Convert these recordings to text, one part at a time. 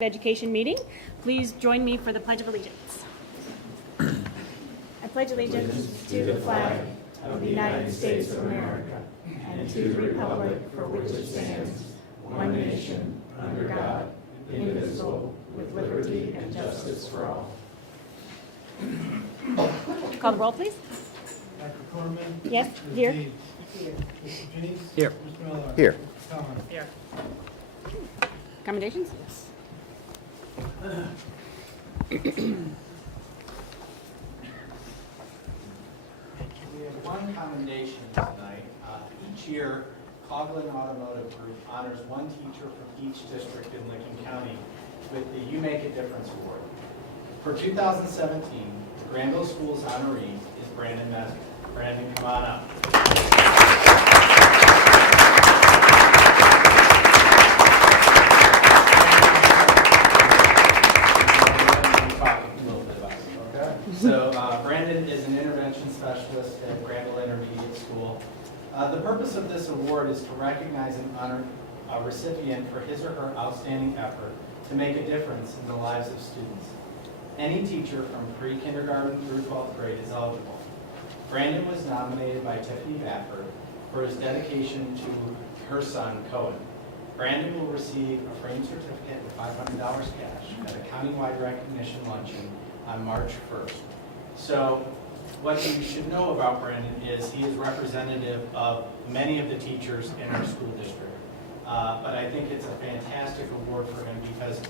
Education meeting. Please join me for the Pledge of Allegiance. I pledge allegiance to the flag of the United States of America and to the republic for which it stands, one nation, under God, indivisible, with liberty and justice for all. Call the roll, please. Dr. Corman? Yes, Ms. here. Deeds? Mr. Jennings? Here. Mr. Miller? Here. Mr. Collins? Here. Accommodations? We have one commendation tonight. Each year, Coughlin Automotive Group honors one teacher from each district in Licking County with the You Make a Difference Award. For 2017, the Granville Schools honoree is Brandon Mesner. Brandon, come on up. So Brandon is an intervention specialist at Granville Intermediate School. The purpose of this award is to recognize and honor a recipient for his or her outstanding effort to make a difference in the lives of students. Any teacher from pre-kindergarten through 12th grade is eligible. Brandon was nominated by Tiffany Bafford for his dedication to her son, Cohen. Brandon will receive a framed certificate and $500 cash at a countywide recognition luncheon on March 1st. So what you should know about Brandon is he is representative of many of the teachers in our school district. But I think it's a fantastic award for him because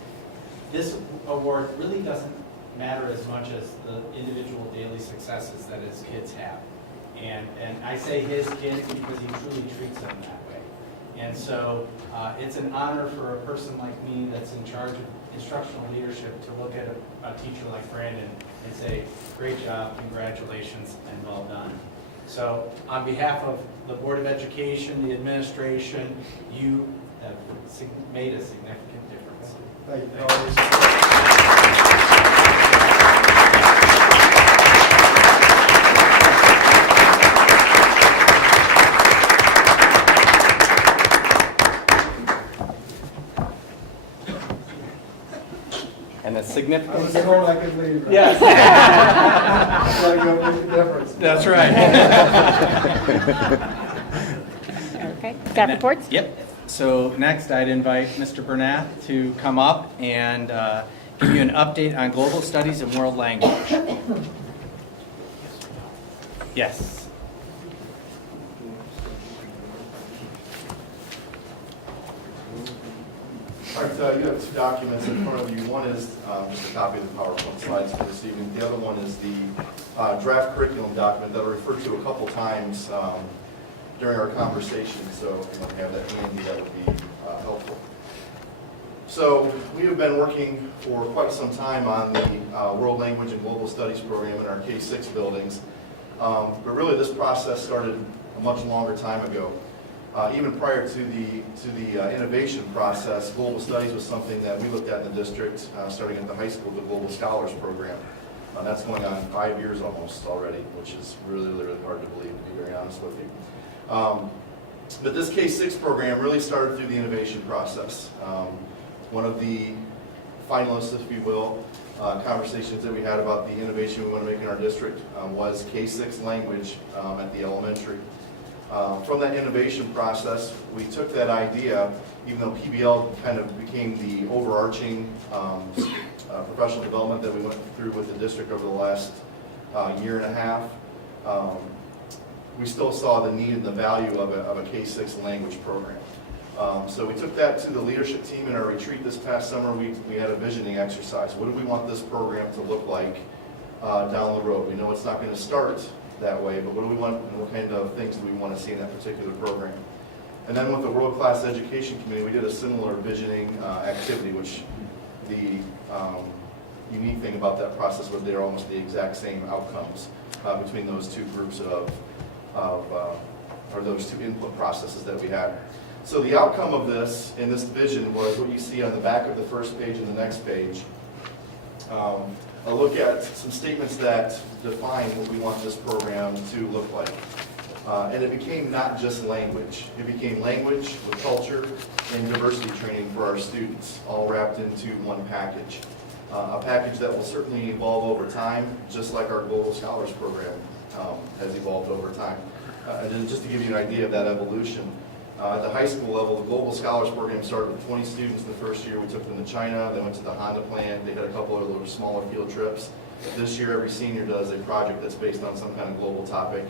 this award really doesn't matter as much as the individual daily successes that his kids have. And I say his kids because he truly treats them that way. And so it's an honor for a person like me that's in charge of instructional leadership to look at a teacher like Brandon and say, great job, congratulations, and well done. So on behalf of the Board of Education, the administration, you have made a significant difference. Thank you. And a I significant was told I could leave. Yes. So you'll make a difference. That's right. Okay. Staff reports? Yep. So next, I'd invite Mr. Bernath to come up and give you an update on global studies and world language. Yes. All right, you have two documents in front of you. One is just a copy of the PowerPoint slides for this evening. The other one is the draft curriculum document that I referred to a couple times during our conversation. So if you want to have that handy, that would be helpful. So we have been working for quite some time on the World Language and Global Studies program in our K-6 buildings. But really this process started a much longer time ago. Even prior to the innovation process, global studies was something that we looked at in the district, starting at the high school, the Global Scholars Program. That's going on 5 years almost already, which is really, really hard to believe, to be very honest with you. But this K-6 program really started through the innovation process. One of the finalists, if you will, conversations that we had about the innovation we want to make in our district was K-6 language at the elementary. From that innovation process, we took that idea, even though PBL kind of became the overarching professional development that we went through with the district over the last year and a half, we still saw the need and the value of a K-6 language program. So we took that to the leadership team in our retreat this past summer. We had a visioning exercise. What do we want this program to look like down the road? We know it's not going to start that way, but what do we want and what kind of things do we want to see in that particular program? And then with the World Class Education Committee, we did a similar visioning activity, which the unique thing about that process was they're almost the exact same outcomes between those two groups or those two input processes that we had. So the outcome of this in this vision was what you see on the back of the first page and the next page. A look at some statements that define what we want this program to look like. And it became not just language. It became language with culture and diversity training for our students, all wrapped into one package. A package that will certainly evolve over time, just like our Global Scholars Program has evolved over time. And just to give you an idea of that evolution, at the high school level, the Global Scholars Program started with 20 students in the first year. We took them to China, they went to the Honda plant, they had a couple of little smaller field trips. This year, every senior does a project that's based on some kind of global topic.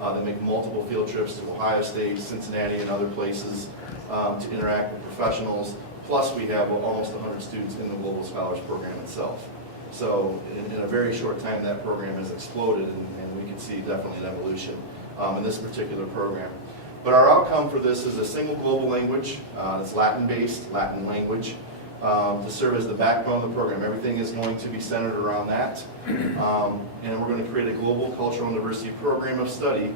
They make multiple field trips to Ohio State, Cincinnati, and other places to interact with professionals. Plus, we have almost 100 students in the Global Scholars Program itself. So in a very short time, that program has exploded, and we can see definitely an evolution in this particular program. But our outcome for this is a single global language. It's Latin-based, Latin language, to serve as the backbone of the program. Everything is going to be centered around that. And we're going to create a global cultural and diversity program of study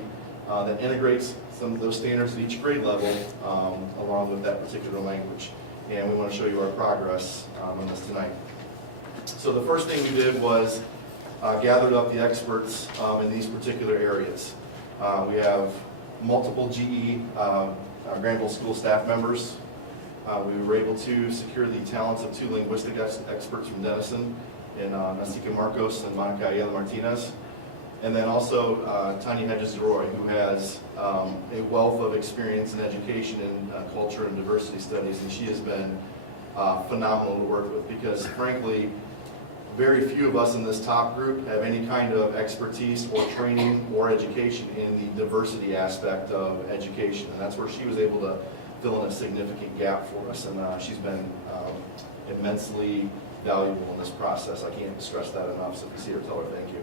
that integrates some of those standards at each grade level along with that particular language. And we want to show you our progress on this tonight. So the first thing we did was gathered up the experts in these particular areas. We have multiple GE Granville School staff members. We were able to secure the talents of 2 linguistic experts from Denison, in Nasika Marcos and Monica Ayala Martinez. And then also Tanya Hedges-Roy, who has a wealth of experience in education and culture and diversity studies, and she has been phenomenal to work with because, frankly, very few of us in this top group have any kind of expertise or training or education in the diversity aspect of education, and that's where she was able to fill in a significant gap for us, and she's been immensely valuable in this process. I can't stress that enough, so if you see her, tell her thank you.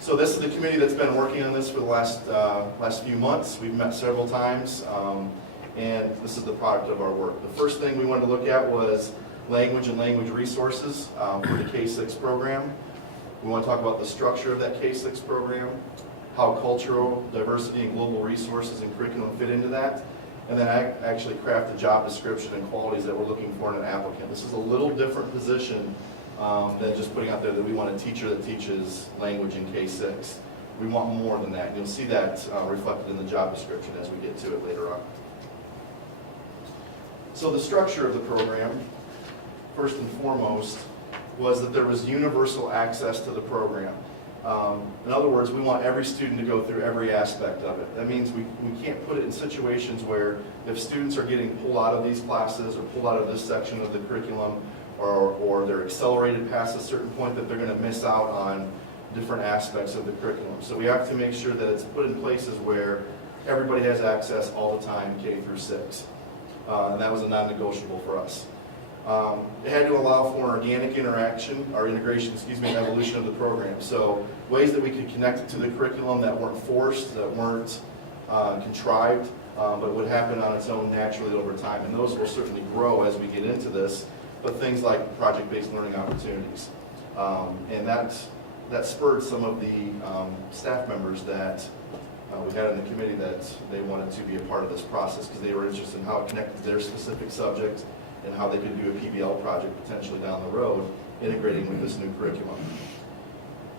So this is the committee that's been working on this for the last few months. We've met several times, and this is the product of our work. The first thing we wanted to look at was language and language resources for the K-6 program. We want to talk about the structure of that K-6 program, how cultural diversity and global resources and curriculum fit into that, and then actually craft the job description and qualities that we're looking for in an applicant. This is a little different position than just putting out there that we want a teacher that teaches language in K-6. We want more than that, and you'll see that reflected in the job description as we get to it later on. So the structure of the program, first and foremost, was that there was universal access to the program. In other words, we want every student to go through every aspect of it. That means we can't put it in situations where if students are getting pulled out of these classes or pulled out of this section of the curriculum or they're accelerated past a certain point, that they're going to miss out on different aspects of the curriculum. So we have to make sure that it's put in places where everybody has access all the time, K through 6. And that was a non-negotiable for us. It had to allow for an organic integration, and evolution of the program. So ways that we could connect it to the curriculum that weren't forced, that weren't contrived, but would happen on its own naturally over time. And those will certainly grow as we get into this, but things like project-based learning opportunities. And that spurred some of the staff members that we had in the committee that they wanted to be a part of this process because they were interested in how it connected to their specific subject and how they could do a PBL project potentially down the road, integrating with this new curriculum.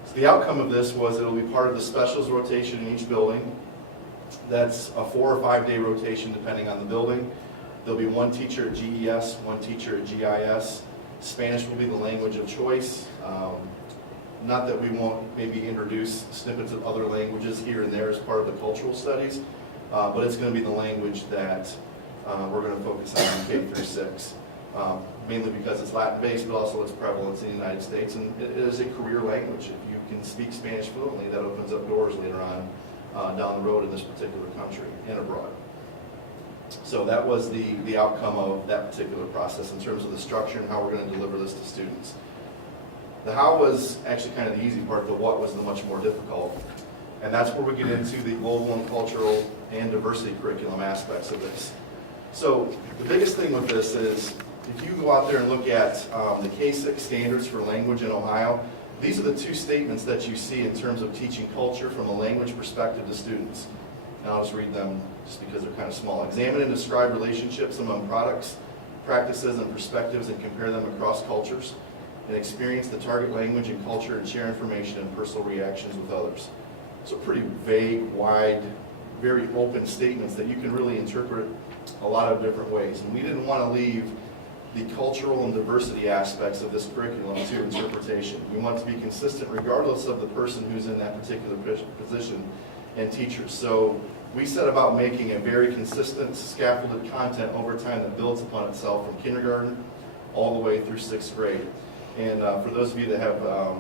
So the outcome of this was it will be part of the specials rotation in each building. That's a 4 or 5 day rotation depending on the building. There'll be 1 teacher at GES, 1 teacher at GIS. Spanish will be the language of choice. Not that we won't maybe introduce snippets of other languages here and there as part of the cultural studies, but it's going to be the language that we're going to focus on K through 6, mainly because it's Latin-based, but also its prevalence in the United States, and it is a career language. If you can speak Spanish fluently, that opens up doors later on down the road in this particular country and abroad. So that was the outcome of that particular process in terms of the structure and how we're going to deliver this to students. The how was actually kind of the easy part, the what was the much more difficult. And that's where we get into the global and cultural and diversity curriculum aspects of this. So the biggest thing with this is, if you go out there and look at the K-6 standards for language in Ohio, these are the 2 statements that you see in terms of teaching culture from a language perspective to students. And I'll just read them just because they're kind of small. Examine and describe relationships among products, practices, and perspectives and compare them across cultures. And experience the target language and culture and share information and personal reactions with others. So pretty vague, wide, very open statements that you can really interpret a lot of different ways. And we didn't want to leave the cultural and diversity aspects of this curriculum to interpretation. We want to be consistent regardless of the person who's in that particular position and teachers. So we set about making a very consistent scaffolded content over time that builds upon itself from kindergarten all the way through 6th grade. And for those of you that have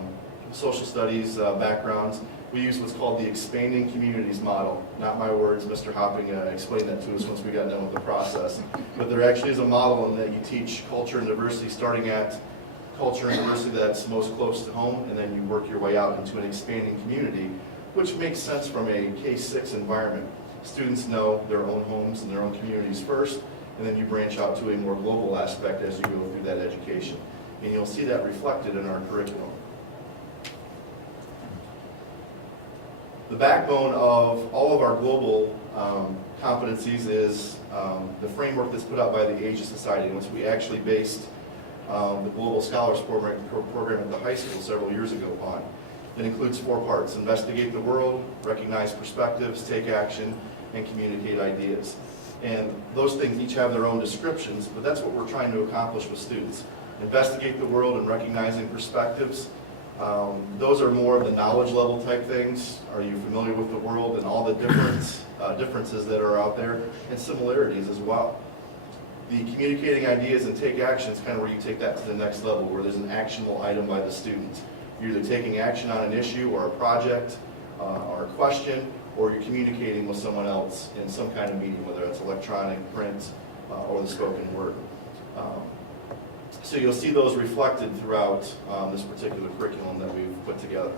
social studies backgrounds, we use what's called the expanding communities model. Not my words, Mr. Hopping explained that to us once we got done with the process. But there actually is a model in that you teach culture and diversity starting at culture and diversity that's most close to home, and then you work your way out into an expanding community, which makes sense from a K-6 environment. Students know their own homes and their own communities first, and then you branch out to a more global aspect as you go through that education. And you'll see that reflected in our curriculum. The backbone of all of our global competencies is the framework that's put out by the Asia Society, which we actually based the Global Scholars program at the high school several years ago upon. It includes 4 parts: investigate the world, recognize perspectives, take action, and communicate ideas. And those things each have their own descriptions, but that's what we're trying to accomplish with students. Investigate the world and recognizing perspectives. Those are more of the knowledge level type things. Are you familiar with the world and all the differences that are out there, and similarities as well. The communicating ideas and take action is kind of where you take that to the next level, where there's an actionable item by the student. You're either taking action on an issue or a project or a question, or you're communicating with someone else in some kind of medium, whether it's electronic, print, or the spoken word. So you'll see those reflected throughout this particular curriculum that we've put together.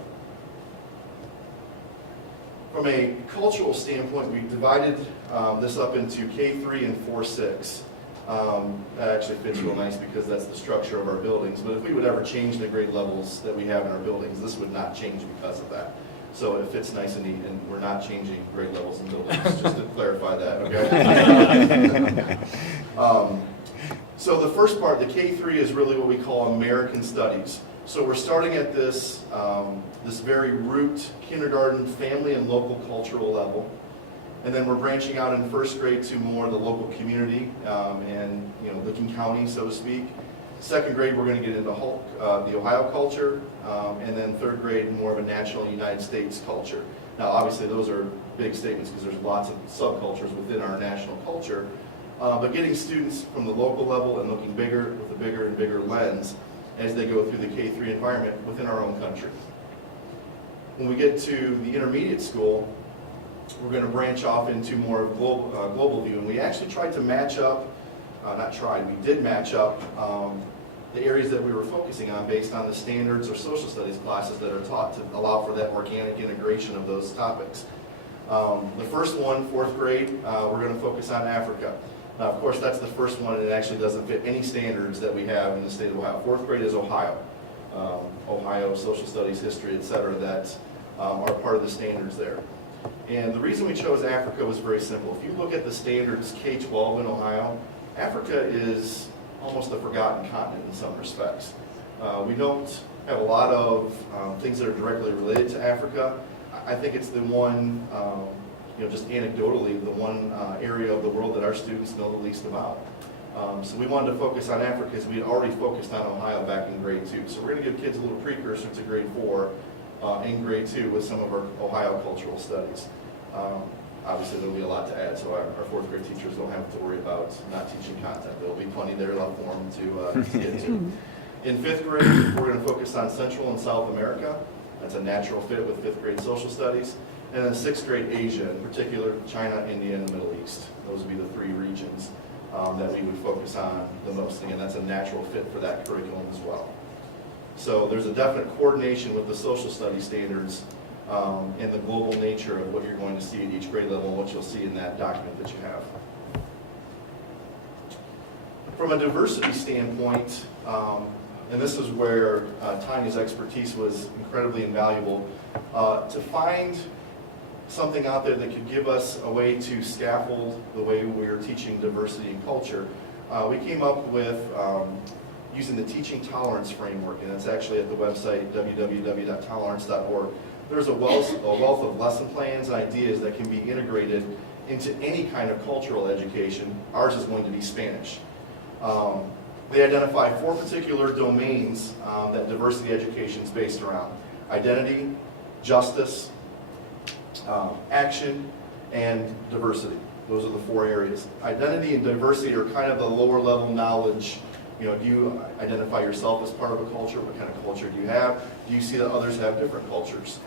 From a cultural standpoint, we've divided this up into K3 and 4-6. That actually fits real nice because that's the structure of our buildings. But if we would ever change the grade levels that we have in our buildings, this would not change because of that. So it fits nice and neat, and we're not changing grade levels in buildings, just to clarify that, okay? So the first part, the K3, is really what we call American Studies. So we're starting at this, this very root kindergarten family and local cultural level. And then we're branching out in 1st grade to more the local community and Licking County, so to speak. 2nd grade, we're going to get into the Ohio culture, and then 3rd grade, more of a national United States culture. Now, obviously, those are big statements because there's lots of subcultures within our national culture, but getting students from the local level and looking bigger with a bigger and bigger lens as they go through the K3 environment within our own country. When we get to the intermediate school, we're going to branch off into more of global view, and we actually tried to match up. We did match up the areas that we were focusing on based on the standards or social studies classes that are taught to allow for that organic integration of those topics. The first one, 4th grade, we're going to focus on Africa. Now, of course, that's the first one, and it actually doesn't fit any standards that we have in the state of Ohio. 4th grade is Ohio. Ohio, social studies, history, etc., that are part of the standards there. And the reason we chose Africa was very simple. If you look at the standards K-12 in Ohio, Africa is almost a forgotten continent in some respects. We don't have a lot of things that are directly related to Africa. I think it's the one, just anecdotally, the one area of the world that our students know the least about. So we wanted to focus on Africa because we had already focused on Ohio back in grade 2. So we're going to give kids a little precursor to grade 4 in grade 2 with some of our Ohio cultural studies. Obviously, there'll be a lot to add, so our 4th grade teachers don't have to worry about not teaching content. There'll be plenty there left for them to get to. In 5th grade, we're going to focus on Central and South America. That's a natural fit with 5th grade social studies. And then 6th grade Asia, in particular China, India, and the Middle East. Those would be the 3 regions that we would focus on the most. Again, that's a natural fit for that curriculum as well. So there's a definite coordination with the social studies standards and the global nature of what you're going to see at each grade level and what you'll see in that document that you have. From a diversity standpoint, and this is where Tanya's expertise was incredibly invaluable, to find something out there that could give us a way to scaffold the way we're teaching diversity and culture. We came up with using the teaching tolerance framework, and it's actually at the website www.tolerance.org. there's a wealth of lesson plans and ideas that can be integrated into any kind of cultural education. Ours is going to be Spanish. They identify 4 particular domains that diversity education is based around: identity, justice, action, and diversity. Those are the 4 areas. Identity and diversity are kind of the lower level knowledge. You know, do you identify yourself as part of a culture? What kind of culture do you have? Do you see that others have different cultures?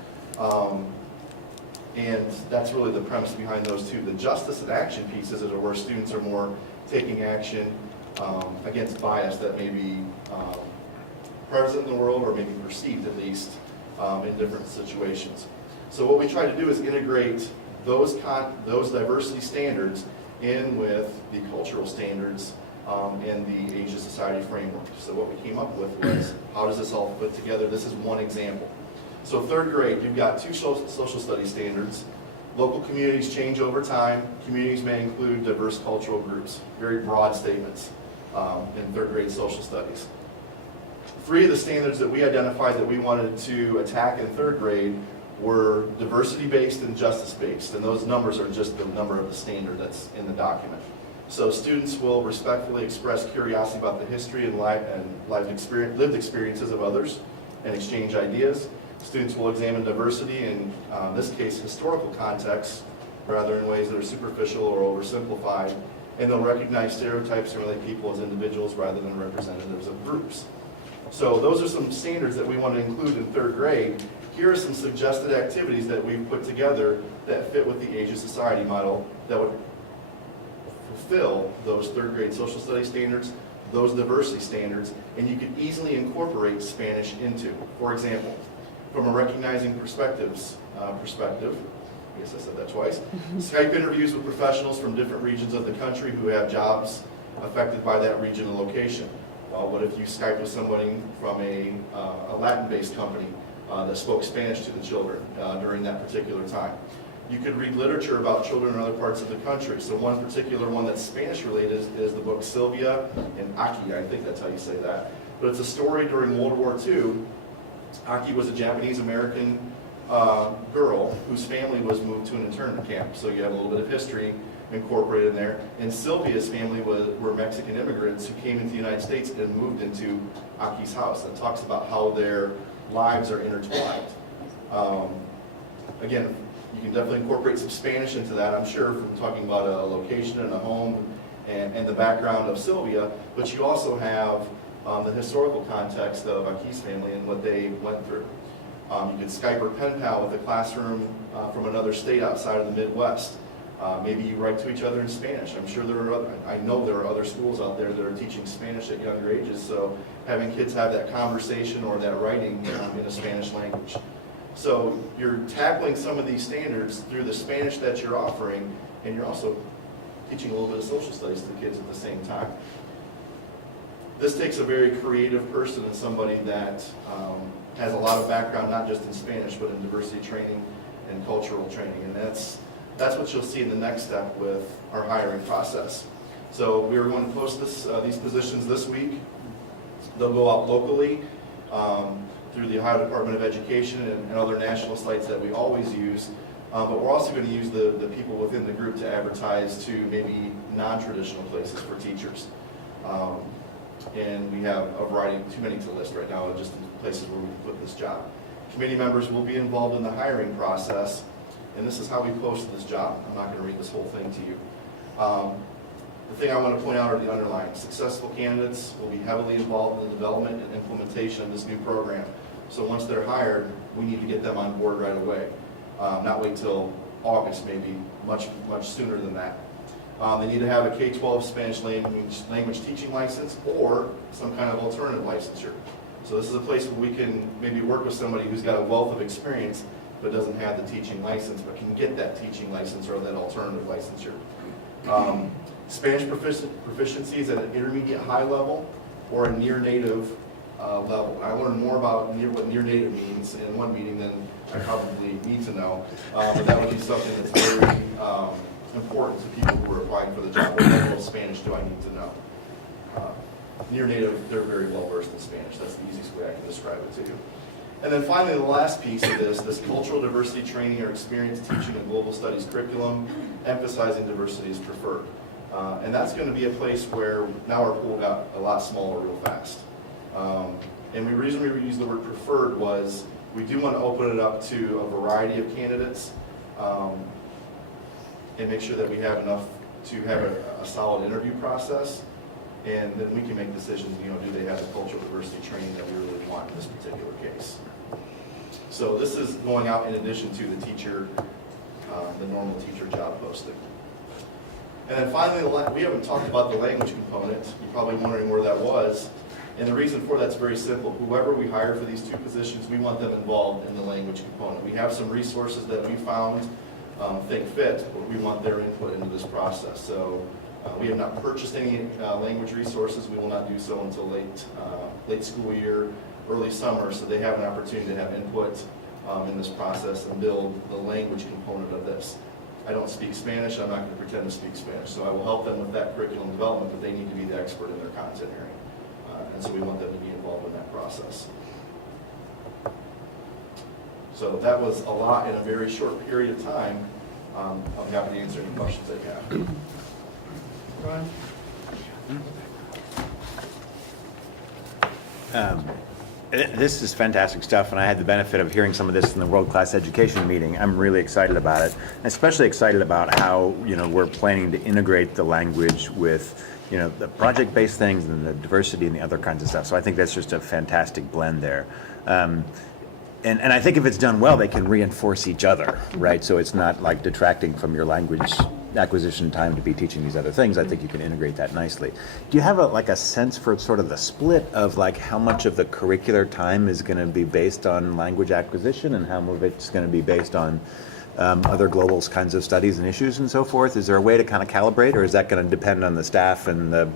And that's really the premise behind those 2. The justice and action pieces are where students are more taking action against bias that may be present in the world, or maybe perceived at least, in different situations. So what we try to do is integrate those diversity standards in with the cultural standards in the Asia Society framework. So what we came up with was, how does this all fit together? This is one example. So 3rd grade, you've got 2 social studies standards. Local communities change over time. Communities may include diverse cultural groups. Very broad statements in 3rd grade social studies. 3 of the standards that we identified that we wanted to attack in 3rd grade were diversity-based and justice-based, and those numbers are just the number of the standard that's in the document. So students will respectfully express curiosity about the history and lived experiences of others and exchange ideas. Students will examine diversity in this case historical context, rather in ways that are superficial or oversimplified, and they'll recognize stereotypes and relate people as individuals rather than representatives of groups. So those are some standards that we want to include in 3rd grade. Here are some suggested activities that we've put together that fit with the Asia Society model that would fulfill those 3rd grade social studies standards, those diversity standards, and you could easily incorporate Spanish into. For example, from a recognizing perspective, I guess I said that twice, Skype interviews with professionals from different regions of the country who have jobs affected by that region and location. What if you Skype with somebody from a Latin-based company that spoke Spanish to the children during that particular time? You could read literature about children in other parts of the country. So one particular one that's Spanish related is the book Sylvia and Aki, I think that's how you say that. But it's a story during World War II. Aki was a Japanese-American girl whose family was moved to an internment camp. So you have a little bit of history incorporated in there. And Sylvia's family were Mexican immigrants who came into the United States and moved into Aki's house. And it talks about how their lives are intertwined. Again, you can definitely incorporate some Spanish into that, I'm sure, from talking about a location and a home and the background of Sylvia, but you also have the historical context of Aki's family and what they went through. You could Skype or pen pal with a classroom from another state outside of the Midwest. Maybe you write to each other in Spanish. I'm sure I know there are other schools out there that are teaching Spanish at younger ages, so having kids have that conversation or that writing in a Spanish language. So you're tackling some of these standards through the Spanish that you're offering, and you're also teaching a little bit of social studies to the kids at the same time. This takes a very creative person and somebody that has a lot of background, not just in Spanish, but in diversity training and cultural training. And that's what you'll see in the next step with our hiring process. So we are going to post these positions this week. They'll go out locally through the Ohio Department of Education and other national sites that we always use. But we're also going to use the people within the group to advertise to maybe non-traditional places for teachers. And we have a variety, too many to list right now, just in places where we can put this job. Committee members will be involved in the hiring process, and this is how we posted this job. I'm not going to read this whole thing to you. The thing I want to point out are the underlying. Successful candidates will be heavily involved in the development and implementation of this new program. So once they're hired, we need to get them on board right away. Not wait till August, maybe much sooner than that. They need to have a K-12 Spanish language teaching license or some kind of alternative licensure. So this is a place where we can maybe work with somebody who's got a wealth of experience but doesn't have the teaching license, but can get that teaching license or that alternative licensure. Spanish proficiency is at an intermediate high level or a near native level. I learned more about what near native means in one meeting than I probably need to know, but that would be something that's very important to people who are applying for the job. What level of Spanish do I need to know? Near native, they're very well versed in Spanish. That's the easiest way I can describe it to you. And then finally, the last piece of this cultural diversity training or experience teaching a global studies curriculum, emphasizing diversity is preferred. And that's going to be a place where now our pool got a lot smaller real fast. And the reason we use the word preferred was we do want to open it up to a variety of candidates and make sure that we have enough to have a solid interview process. And then we can make decisions, do they have the cultural diversity training that we really want in this particular case. So this is going out in addition to the teacher, the normal teacher job posting. And then finally, we haven't talked about the language component. You're probably wondering where that was. And the reason for that's very simple. Whoever we hire for these two positions, we want them involved in the language component. We have some resources that we found think fit, but we want their input into this process. So we have not purchased any language resources. We will not do so until late school year, early summer, so they have an opportunity to have input in this process and build the language component of this. I don't speak Spanish. I'm not going to pretend to speak Spanish, so I will help them with that curriculum development, but they need to be the expert in their content area. And so we want them to be involved in that process. So that was a lot in a very short period of time. I'm happy to answer any questions that you have. Ron? This is fantastic stuff, and I had the benefit of hearing some of this in the World Class Education meeting. I'm really excited about it, especially excited about how we're planning to integrate the language with the project-based things and the diversity and the other kinds of stuff. So I think that's just a fantastic blend there. And I think if it's done well, they can reinforce each other, right? So it's not like detracting from your language acquisition time to be teaching these other things. I think you can integrate that nicely. Do you have a sense for sort of the split of how much of the curricular time is going to be based on language acquisition and how much of it's going to be based on other global kinds of studies and issues and so forth? Is there a way to kind of calibrate, or is that going to depend on the staff and the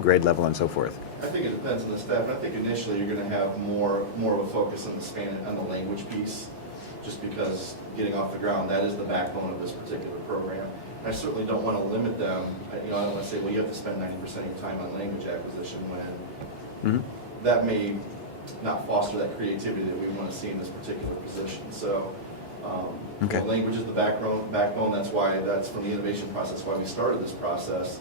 grade level and so forth? I think it depends on the staff, and I think initially you're going to have more of a focus on the language piece, just because getting off the ground, that is the backbone of this particular program. And I certainly don't want to limit them. I don't want to say, well, you have to spend 90% of your time on language acquisition when that may not foster that creativity that we want to see in this particular position. So language is the backbone. That's from the innovation process why we started this process.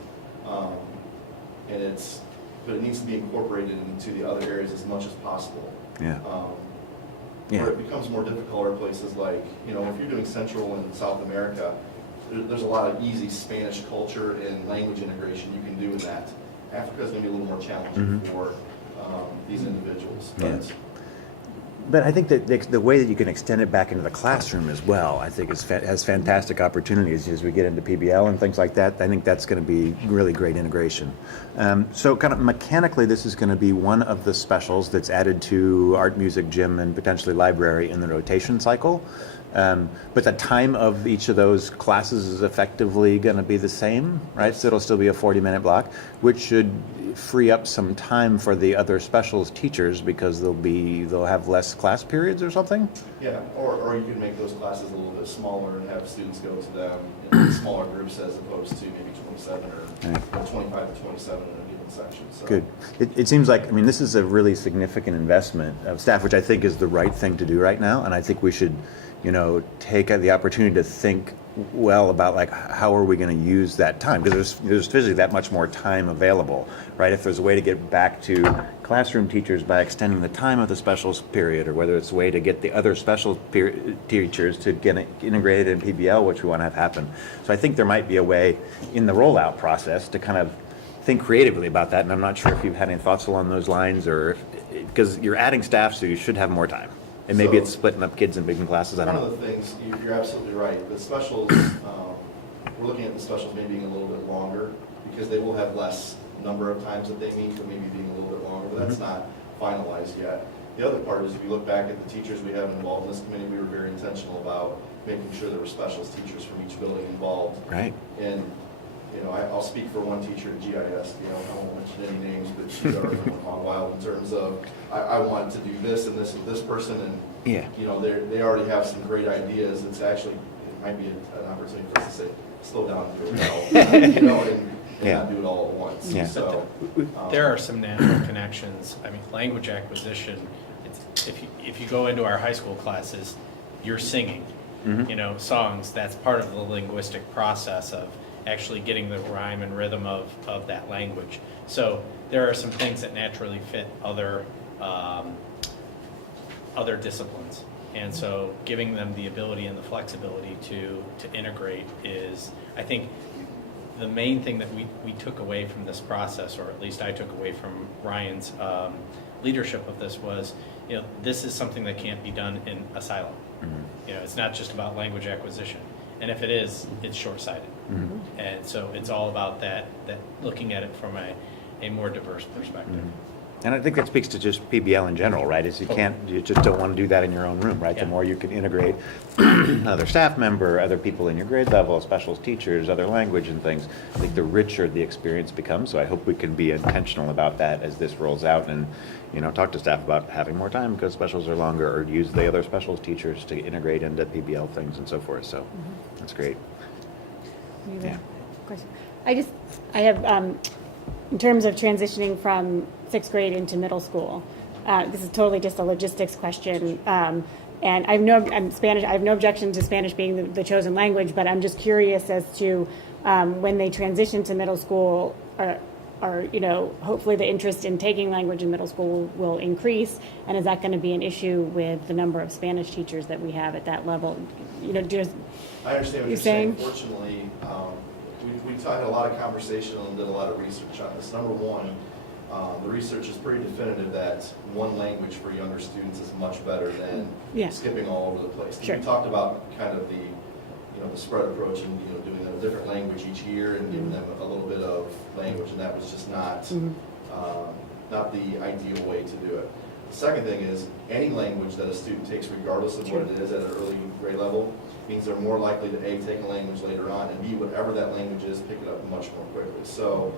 But it needs to be incorporated into the other areas as much as possible. Yeah. Where it becomes more difficult are places like, if you're doing Central and South America, there's a lot of easy Spanish culture and language integration you can do in that. Africa is going to be a little more challenging for these individuals. But I think that the way that you can extend it back into the classroom as well, I think has fantastic opportunities as we get into PBL and things like that. I think that's going to be really great integration. So kind of mechanically, this is going to be one of the specials that's added to art, music, gym, and potentially library in the rotation cycle. But the time of each of those classes is effectively going to be the same, right? So it'll still be a 40-minute block, which should free up some time for the other specials teachers because they'll have less class periods or something? Yeah, or you can make those classes a little bit smaller and have students go to them in smaller groups as opposed to maybe 27 or 25 to 27 in a given section. So. Good. It seems like, this is a really significant investment of staff, which I think is the right thing to do right now, and I think we should take the opportunity to think well about how are we going to use that time, because there's physically that much more time available, right? If there's a way to get back to classroom teachers by extending the time of the specials period, or whether it's a way to get the other special teachers to get it integrated in PBL, which we want to have happen. So I think there might be a way in the rollout process to kind of think creatively about that, and I'm not sure if you've had any thoughts along those lines, or because you're adding staff, so you should have more time. And maybe it's splitting up kids in big classes, I don't know. One of the things, you're absolutely right. The specials, we're looking at the specials maybe being a little bit longer because they will have less number of times that they meet, but maybe being a little bit longer, but that's not finalized yet. The other part is if you look back at the teachers we have involved in this committee, we were very intentional about making sure there were specialist teachers from each building involved. Right. And I'll speak for one teacher at GIS, I won't mention any names, but she's already from Hog Wild in terms of, I want to do this and this with this person, and they already have some great ideas. It might be an opportunity for us to say, slow down and do it well, and not do it all at once. Yeah. So, There are some natural connections. Language acquisition, if you go into our high school classes, you're singing, songs. That's part of the linguistic process of actually getting the rhyme and rhythm of that language. So there are some things that naturally fit other disciplines. And so giving them the ability and the flexibility to integrate is, I think, the main thing that we took away from this process, or at least I took away from Ryan's leadership of this, was, this is something that can't be done in a silo. It's not just about language acquisition. And if it is, it's short-sighted. And so it's all about that looking at it from a more diverse perspective. And I think that speaks to just PBL in general, right? Is you just don't want to do that in your own room, right? Yeah. The more you can integrate other staff member, other people in your grade level, special teachers, other language and things, I think the richer the experience becomes. So I hope we can be intentional about that as this rolls out, and talk to staff about having more time because specials are longer, or use the other specials teachers to integrate into PBL things and so forth. So that's great. Yeah. Question. I have, in terms of transitioning from 6th grade into middle school, this is totally just a logistics question. And I'm Spanish. I have no objection to Spanish being the chosen language, but I'm just curious as to when they transition to middle school, hopefully the interest in taking language in middle school will increase, and is that going to be an issue with the number of Spanish teachers that we have at that level? I understand what you're saying. Fortunately, we had a lot of conversation and did a lot of research on this. Number one, the research is pretty definitive that one language for younger students is much better than skipping all over the place. Sure. We talked about kind of the spread approach and doing a different language each year and giving them a little bit of language, and that was just not the ideal way to do it. The second thing is any language that a student takes, regardless of what it is at an early grade level, means they're more likely to A, take a language later on, and B, whatever that language is, pick it up much more quickly. So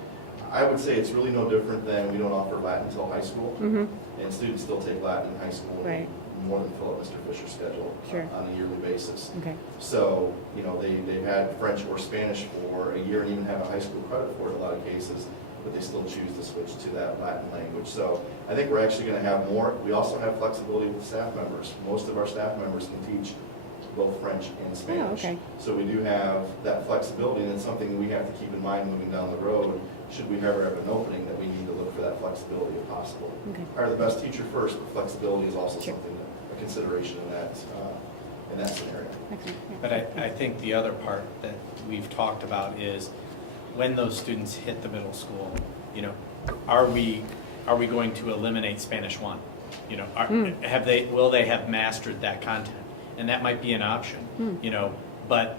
I would say it's really no different than we don't offer Latin until high school, and students still take Latin in high school. Right. More than fill up Mr. Fisher's schedule on a yearly basis. Okay. So, they've had French or Spanish for a year and even have a high school credit for it in a lot of cases, but they still choose to switch to that Latin language. So I think we're actually going to have more. We also have flexibility with staff members. Most of our staff members can teach both French and Spanish. Oh, okay. So we do have that flexibility, and it's something that we have to keep in mind moving down the road. Should we ever have an opening, that we need to look for that flexibility if possible. Okay. Hire the best teacher first, but flexibility is also something a consideration in that scenario. Excellent. Yeah. But I think the other part that we've talked about is when those students hit the middle school, are we going to eliminate Spanish 1? Will they have mastered that content? And that might be an option, but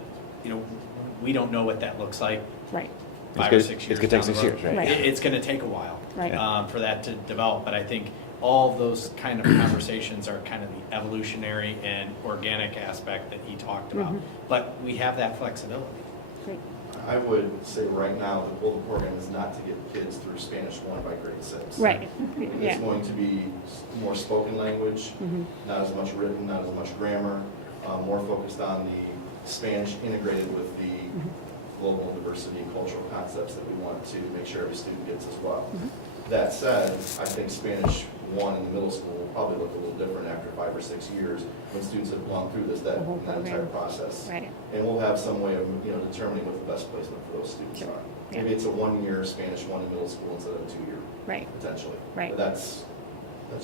we don't know what that looks like. Right. 5 or 6 years. It's going to take 6 years, right? Right. It's going to take a while Right. for that to develop. But I think all of those kind of conversations are kind of the evolutionary and organic aspect that he talked about. But we have that flexibility. Great. I would say right now, the goal of the program is not to get kids through Spanish 1 by grade 6. Right. Yeah. It's going to be more spoken language, not as much written, not as much grammar, more focused on the Spanish integrated with the global diversity and cultural concepts that we want to make sure every student gets as well. That said, I think Spanish 1 in the middle school will probably look a little different after 5 or 6 years when students have gone through that whole entire program. process. Right. And we'll have some way of determining what the best placement for those students Sure. are. Yeah. Maybe it's a 1-year Spanish 1 in middle school instead of a 2-year, Right. potentially. Right. But that's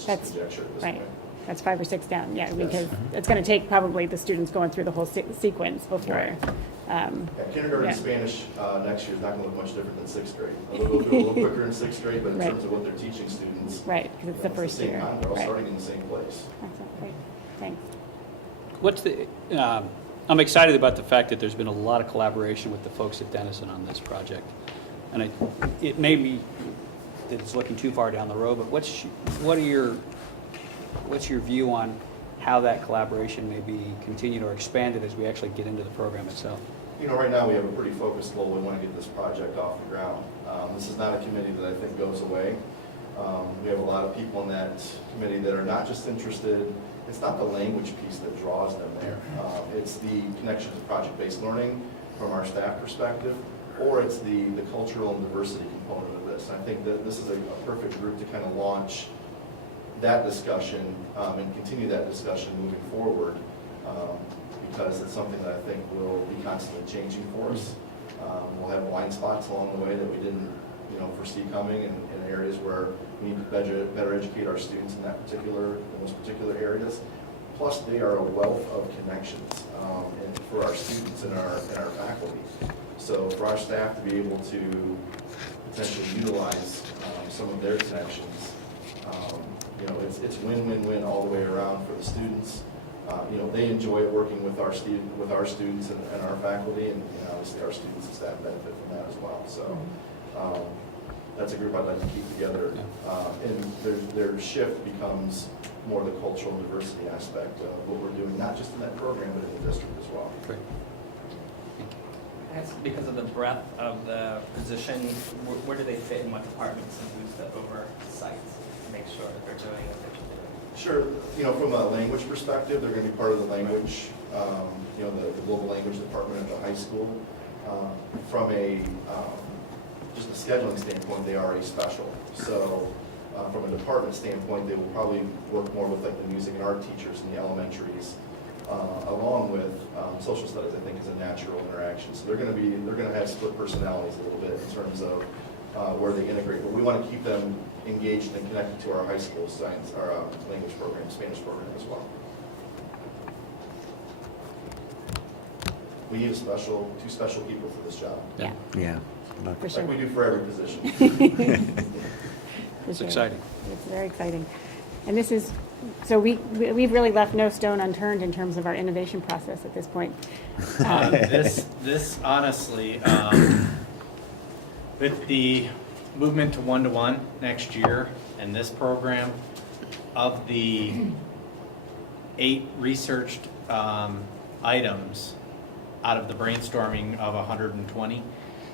just conjecture at this right. point. That's 5 or 6 down, yeah, Yes. because it's going to take probably the students going through the whole sequence before. Right. Kindergarten Yeah. Spanish next year is not going to look much different than 6th grade. They'll go through a little quicker in 6th grade, but in Right. terms of what they're teaching students, Right, because it's the first same year. time. They're all Right. starting in the same place. Excellent. Great. Thanks. I'm excited about the fact that there's been a lot of collaboration with the folks at Denison on this project. And it may be that it's looking too far down the road, but what's your view on how that collaboration may be continued or expanded as we actually get into the program itself? Right now we have a pretty focused goal. We want to get this project off the ground. This is not a committee that I think goes away. We have a lot of people in that committee that are not just interested. It's not the language piece that draws them there. It's the connection to project-based learning from our staff perspective, or it's the cultural and diversity component of this. I think that this is a perfect group to kind of launch that discussion and continue that discussion moving forward, because it's something that I think will be constantly changing for us. We'll have blind spots along the way that we didn't, foresee coming, and in areas where we need to better educate our students in those particular areas. Plus, they are a wealth of connections and for our students and our faculty. So for our staff to be able to potentially utilize some of their connections, it's win-win-win all the way around for the students. They enjoy working with our students and our faculty, and obviously our students and staff benefit from that as well. So that's a group I'd like to keep together. And their shift becomes more the cultural and diversity aspect of what we're doing, not just in that program, but in the district as well. Great. That's because of the breadth of the position. Where do they fit in what departments, and who's the oversight to make sure that they're doing what they should do? Sure. From a language perspective, they're going to be part of the language, the global language department at the high school. From just a scheduling standpoint, they are a special. So from a department standpoint, they will probably work more with like the music and art teachers in the elementaries, along with social studies. I think is a natural interaction. So they're going to have split personalities a little bit in terms of where they integrate. But we want to keep them engaged and connected to our high school science, our language program, Spanish program as well. We need two special people for this job, Yeah, Yeah. for sure. like we do for every position. For It's sure. exciting. It's very exciting. And this is, so we've really left no stone unturned in terms of our innovation process at this point. This honestly, with the movement to one-to-one next year and this program, of the 8 researched items out of the brainstorming of 120,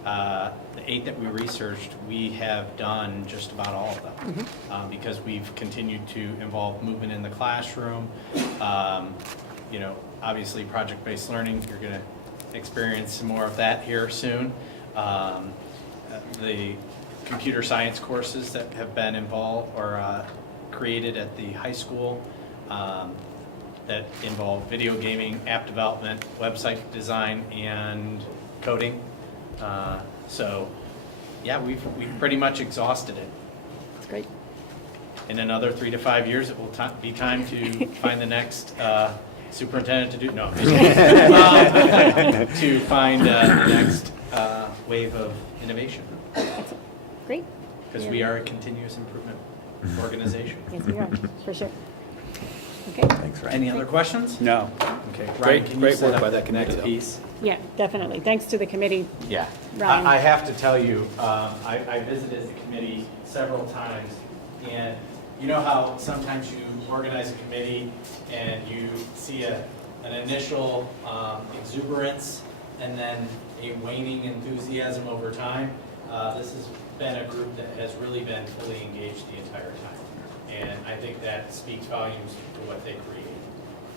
the 8 that we researched, we have done just about all of them, because we've continued to involve movement in the classroom. Obviously project-based learning, you're going to experience some more of that here soon. The computer science courses that have been involved or created at the high school that involve video gaming, app development, website design, and coding. So, yeah, we've pretty much exhausted it. It's great. In another 3 to 5 years, it will be time to find the next superintendent to do. No, I'm just kidding. To find the next wave of innovation, Great. because we are a continuous improvement organization. Yes, we are, for sure. Okay. Thanks, Ryan. Any other questions? No. Okay, Ryan, Great- can you great set work up by the that committee, next though. piece? Yeah, definitely. Thanks to the committee. Yeah. Ryan. I have to tell you, I visited the committee several times, and you know how sometimes you organize a committee and you see an initial exuberance and then a waning enthusiasm over time? This has been a group that has really been fully engaged the entire time. And I think that speaks volumes to what they created.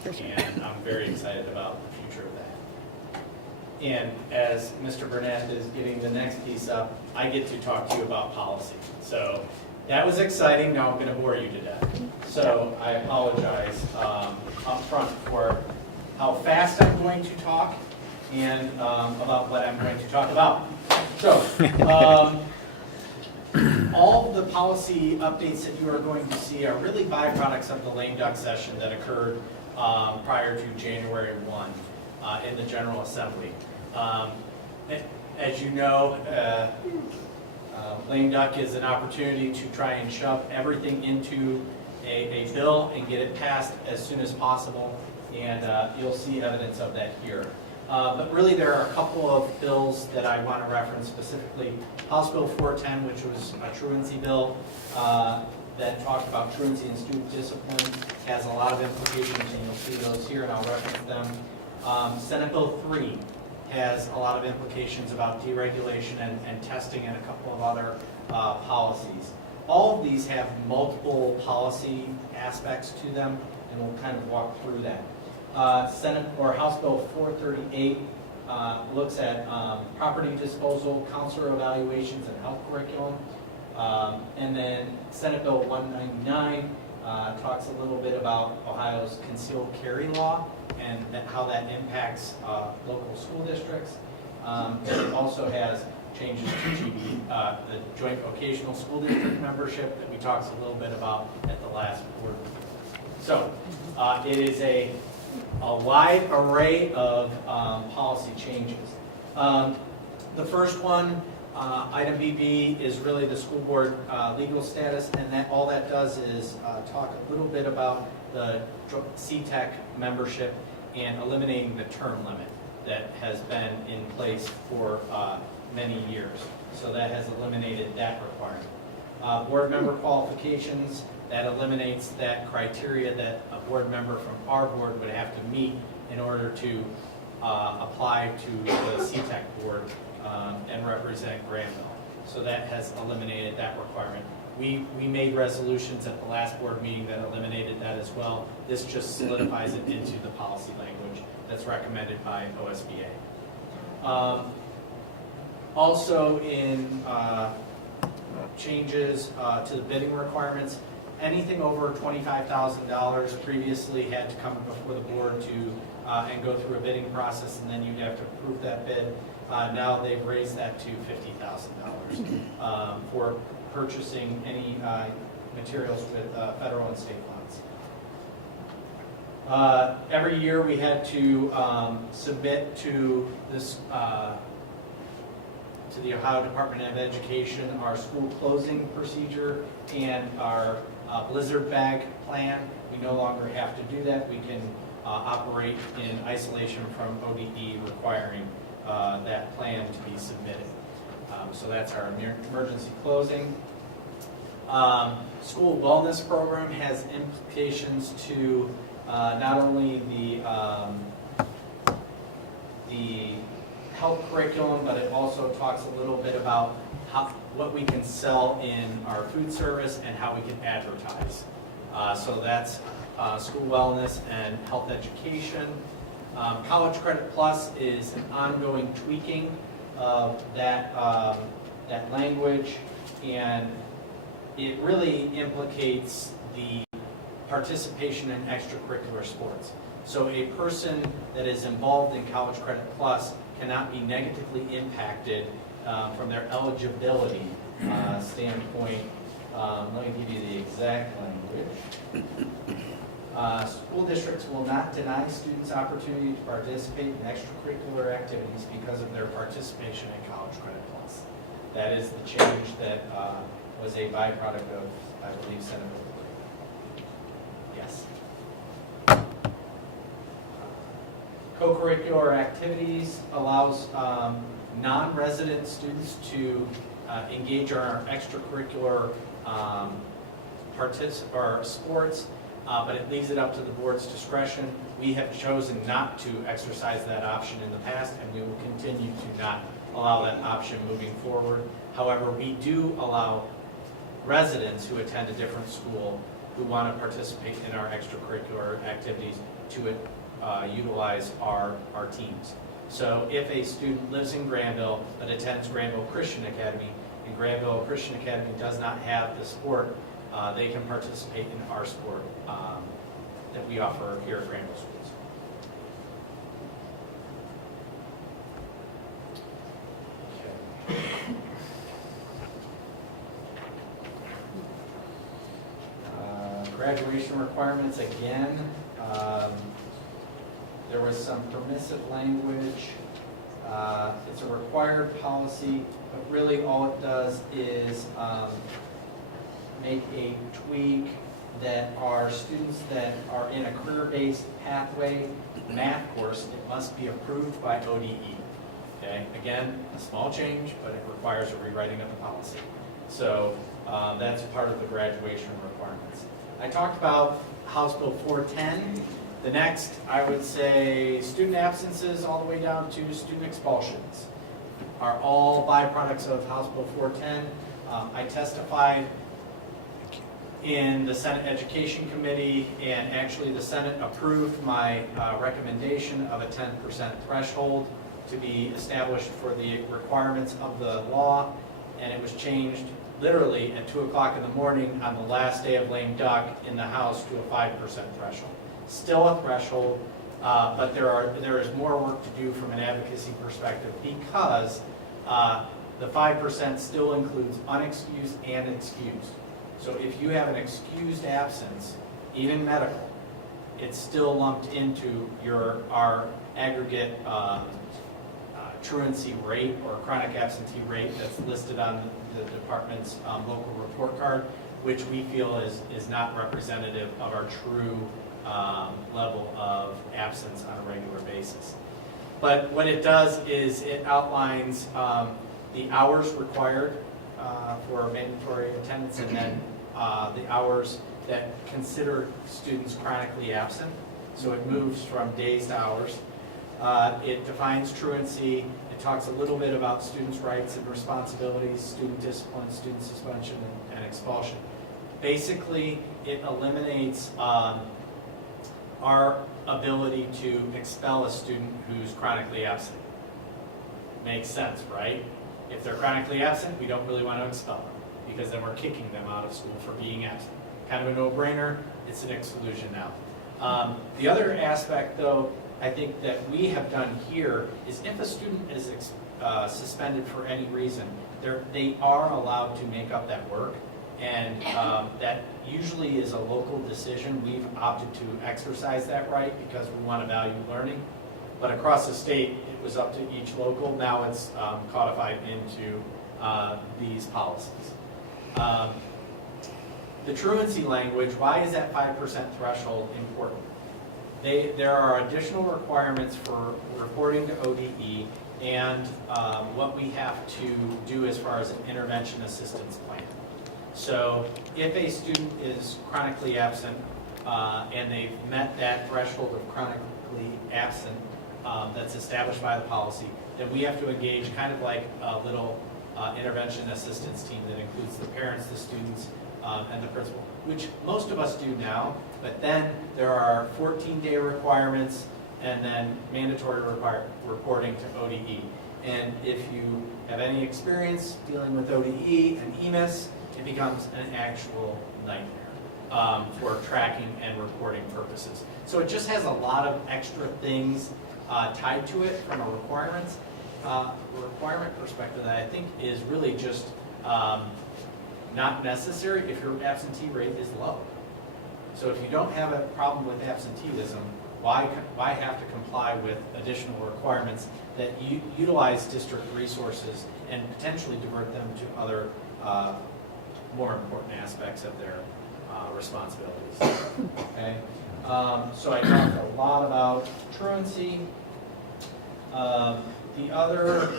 For sure. And I'm very excited about the future of that. And as Mr. Burnett is getting the next piece up, I get to talk to you about policy. So that was exciting. Now I'm going to bore you to death. So I apologize up front for how fast I'm going to talk and about what I'm going to talk about. So all of the policy updates that you are going to see are really byproducts of the lame duck session that occurred prior to January 1 in the General Assembly. As you know, lame duck is an opportunity to try and shove everything into a bill and get it passed as soon as possible, and you'll see evidence of that here. But really there are a couple of bills that I want to reference specifically. House Bill 410, which was a truancy bill that talked about truancy and student discipline, has a lot of implications, and you'll see those here, and I'll reference them. Senate Bill 3 has a lot of implications about deregulation and testing and a couple of other policies. All of these have multiple policy aspects to them, and we'll kind of walk through that. Senate or House Bill 438 looks at property disposal, counselor evaluations, and health curriculum. And then Senate Bill 199 talks a little bit about Ohio's concealed carry law and how that impacts local school districts. It also has changes to GB, the joint vocational school district membership that we talked a little bit about at the last board meeting. So it is a wide array of policy changes. The first one, item BB, is really the school board legal status, and that all that does is talk a little bit about the CTEC membership and eliminating the term limit that has been in place for many years. So that has eliminated that requirement. Board member qualifications, that eliminates that criteria that a board member from our board would have to meet in order to apply to the CTEC board and represent Granville. So that has eliminated that requirement. We made resolutions at the last board meeting that eliminated that as well. This just solidifies it into the policy language that's recommended by OSBA. Also in changes to the bidding requirements, anything over $25,000 previously had to come before the board to and go through a bidding process, and then you'd have to approve that bid. Now they've raised that to $50,000 for purchasing any materials with federal and state funds. Every year we had to submit to this to the Ohio Department of Education our school closing procedure and our blizzard bag plan. We no longer have to do that. We can operate in isolation from ODE requiring that plan to be submitted. So that's our emergency closing. School wellness program has implications to not only the health curriculum, but it also talks a little bit about what we can sell in our food service and how we can advertise. So that's school wellness and health education. College Credit Plus is an ongoing tweaking of that language, and it really implicates the participation in extracurricular sports. So a person that is involved in College Credit Plus cannot be negatively impacted from their eligibility standpoint. Let me give you the exact language. School districts will not deny students opportunity to participate in extracurricular activities because of their participation in College Credit Plus. That is the change that was a byproduct of, I believe, Senate Bill 3. Yes. Co-curricular activities allows non-resident students to engage in our extracurricular sports, but it leaves it up to the board's discretion. We have chosen not to exercise that option in the past, and we will continue to not allow that option moving forward. However, we do allow residents who attend a different school who want to participate in our extracurricular activities to utilize our teams. So if a student lives in Granville but attends Granville Christian Academy, and Granville Christian Academy does not have the sport, they can participate in our sport that we offer here at Granville Schools. Okay. Graduation requirements again. There was some permissive language. It's a required policy, but really all it does is make a tweak that our students that are in a career-based pathway math course, it must be approved by ODE. Okay, again, a small change, but it requires a rewriting of the policy. So that's part of the graduation requirements. I talked about House Bill 410. The next, I would say, student absences all the way down to student expulsions are all byproducts of House Bill 410. I testified in the Senate Education Committee, and actually the Senate approved my recommendation of a 10% threshold to be established for the requirements of the law, and it was changed literally at 2 o'clock in the morning on the last day of lame duck in the house to a 5% threshold. Still a threshold, but there is more work to do from an advocacy perspective because the 5% still includes unexcused and excused. So if you have an excused absence, even medical, it's still lumped into our aggregate truancy rate or chronic absentee rate that's listed on the department's local report card, which we feel is not representative of our true level of absence on a regular basis. But what it does is it outlines the hours required for mandatory attendance and then the hours that consider students chronically absent. So it moves from days to hours. It defines truancy. It talks a little bit about students' rights and responsibilities, student discipline, student suspension, and expulsion. Basically, it eliminates our ability to expel a student who's chronically absent. Makes sense, right? If they're chronically absent, we don't really want to expel them because then we're kicking them out of school for being absent. Kind of a no-brainer. It's an exclusion now. The other aspect, though, I think that we have done here is if a student is suspended for any reason, they are allowed to make up that work, and that usually is a local decision. We've opted to exercise that right because we want to value learning, but across the state, it was up to each local. Now it's codified into these policies. The truancy language, why is that 5% threshold important? There are additional requirements for reporting to ODE and what we have to do as far as an intervention assistance plan. So if a student is chronically absent and they've met that threshold of chronically absent that's established by the policy, then we have to engage kind of like a little intervention assistance team that includes the parents, the students, and the principal, which most of us do now, but then there are 14-day requirements and then mandatory reporting to ODE. And if you have any experience dealing with ODE and EMIS, it becomes an actual nightmare for tracking and reporting purposes. So it just has a lot of extra things tied to it from a requirement perspective that I think is really just not necessary if your absentee rate is low. So if you don't have a problem with absenteeism, why have to comply with additional requirements that utilize district resources and potentially divert them to other more important aspects of their responsibilities? Okay. So I talked a lot about truancy. The other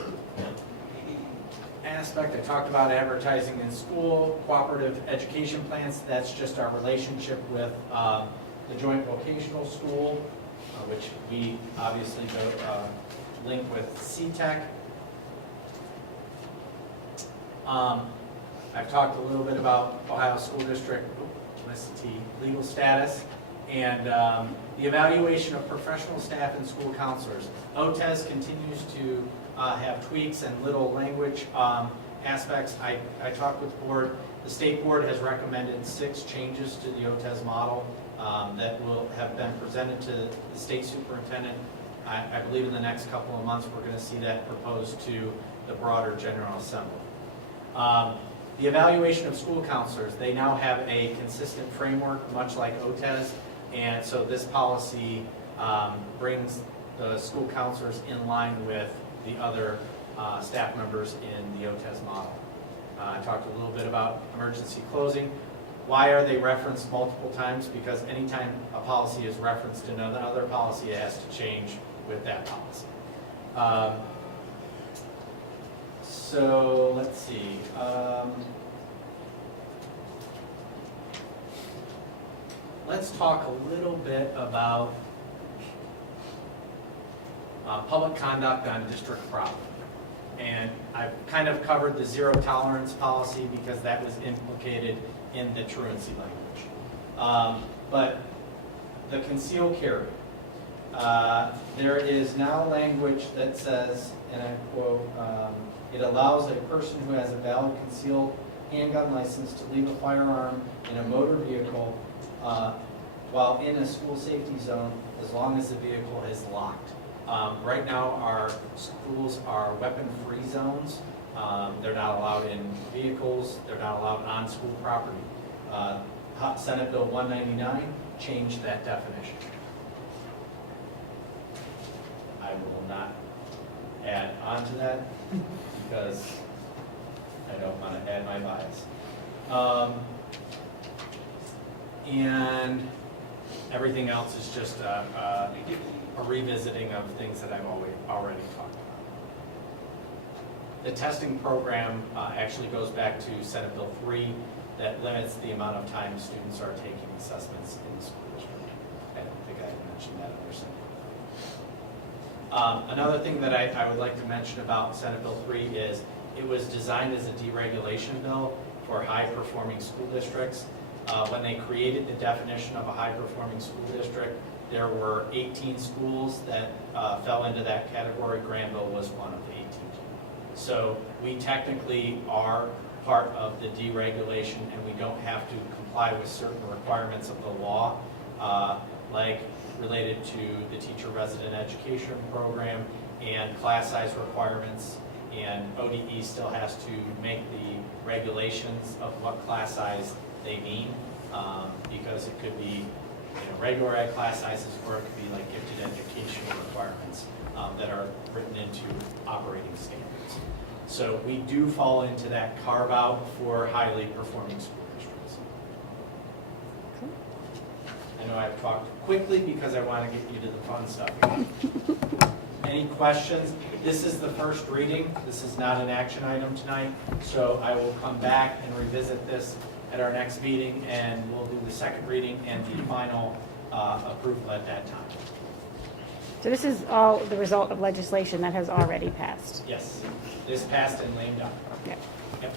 aspect, I talked about advertising in school, cooperative education plans. That's just our relationship with the joint vocational school, which we obviously link with CTEC. I've talked a little bit about Ohio School District legal status and the evaluation of professional staff and school counselors. OTES continues to have tweaks and little language aspects. I talked with the board. The state board has recommended 6 changes to the OTES model that will have been presented to the state superintendent. I believe in the next couple of months we're going to see that proposed to the broader General Assembly. The evaluation of school counselors, they now have a consistent framework, much like OTES, and so this policy brings the school counselors in line with the other staff members in the OTES model. I talked a little bit about emergency closing. Why are they referenced multiple times? Because anytime a policy is referenced in another policy, it has to change with that policy. So let's see. Let's talk a little bit about public conduct on district property. And I've kind of covered the zero tolerance policy because that was implicated in the truancy language. But the concealed carry. There is now language that says, and I quote, it allows a person who has a valid concealed handgun license to leave a firearm in a motor vehicle while in a school safety zone, as long as the vehicle is locked. Right now, our schools are weapon-free zones. They're not allowed in vehicles. They're not allowed on school property. Senate Bill 199 changed that definition. I will not add on to that because I don't want to add my bias. And everything else is just a revisiting of things that I've already talked about. The testing program actually goes back to Senate Bill 3 that limits the amount of time students are taking assessments in the school district. I don't think I mentioned that under Senate Bill 3. Another thing that I would like to mention about Senate Bill 3 is it was designed as a deregulation bill for high-performing school districts. When they created the definition of a high-performing school district, there were 18 schools that fell into that category. Granville was one of the 18. So we technically are part of the deregulation, and we don't have to comply with certain requirements of the law, like related to the teacher resident education program and class size requirements. And ODE still has to make the regulations of what class size they mean, because it could be regular ed class sizes, or it could be like gifted educational requirements that are written into operating standards. So we do fall into that carve out for highly performing school districts. I know I've talked quickly because I want to get you to the fun stuff. Any questions? This is the first reading. This is not an action item tonight, so I will come back and revisit this at our next meeting, and we'll do the second reading and the final approval at that time. So this is all the result of legislation that has already passed? Yes, this passed and lame duck. Yep. Yep.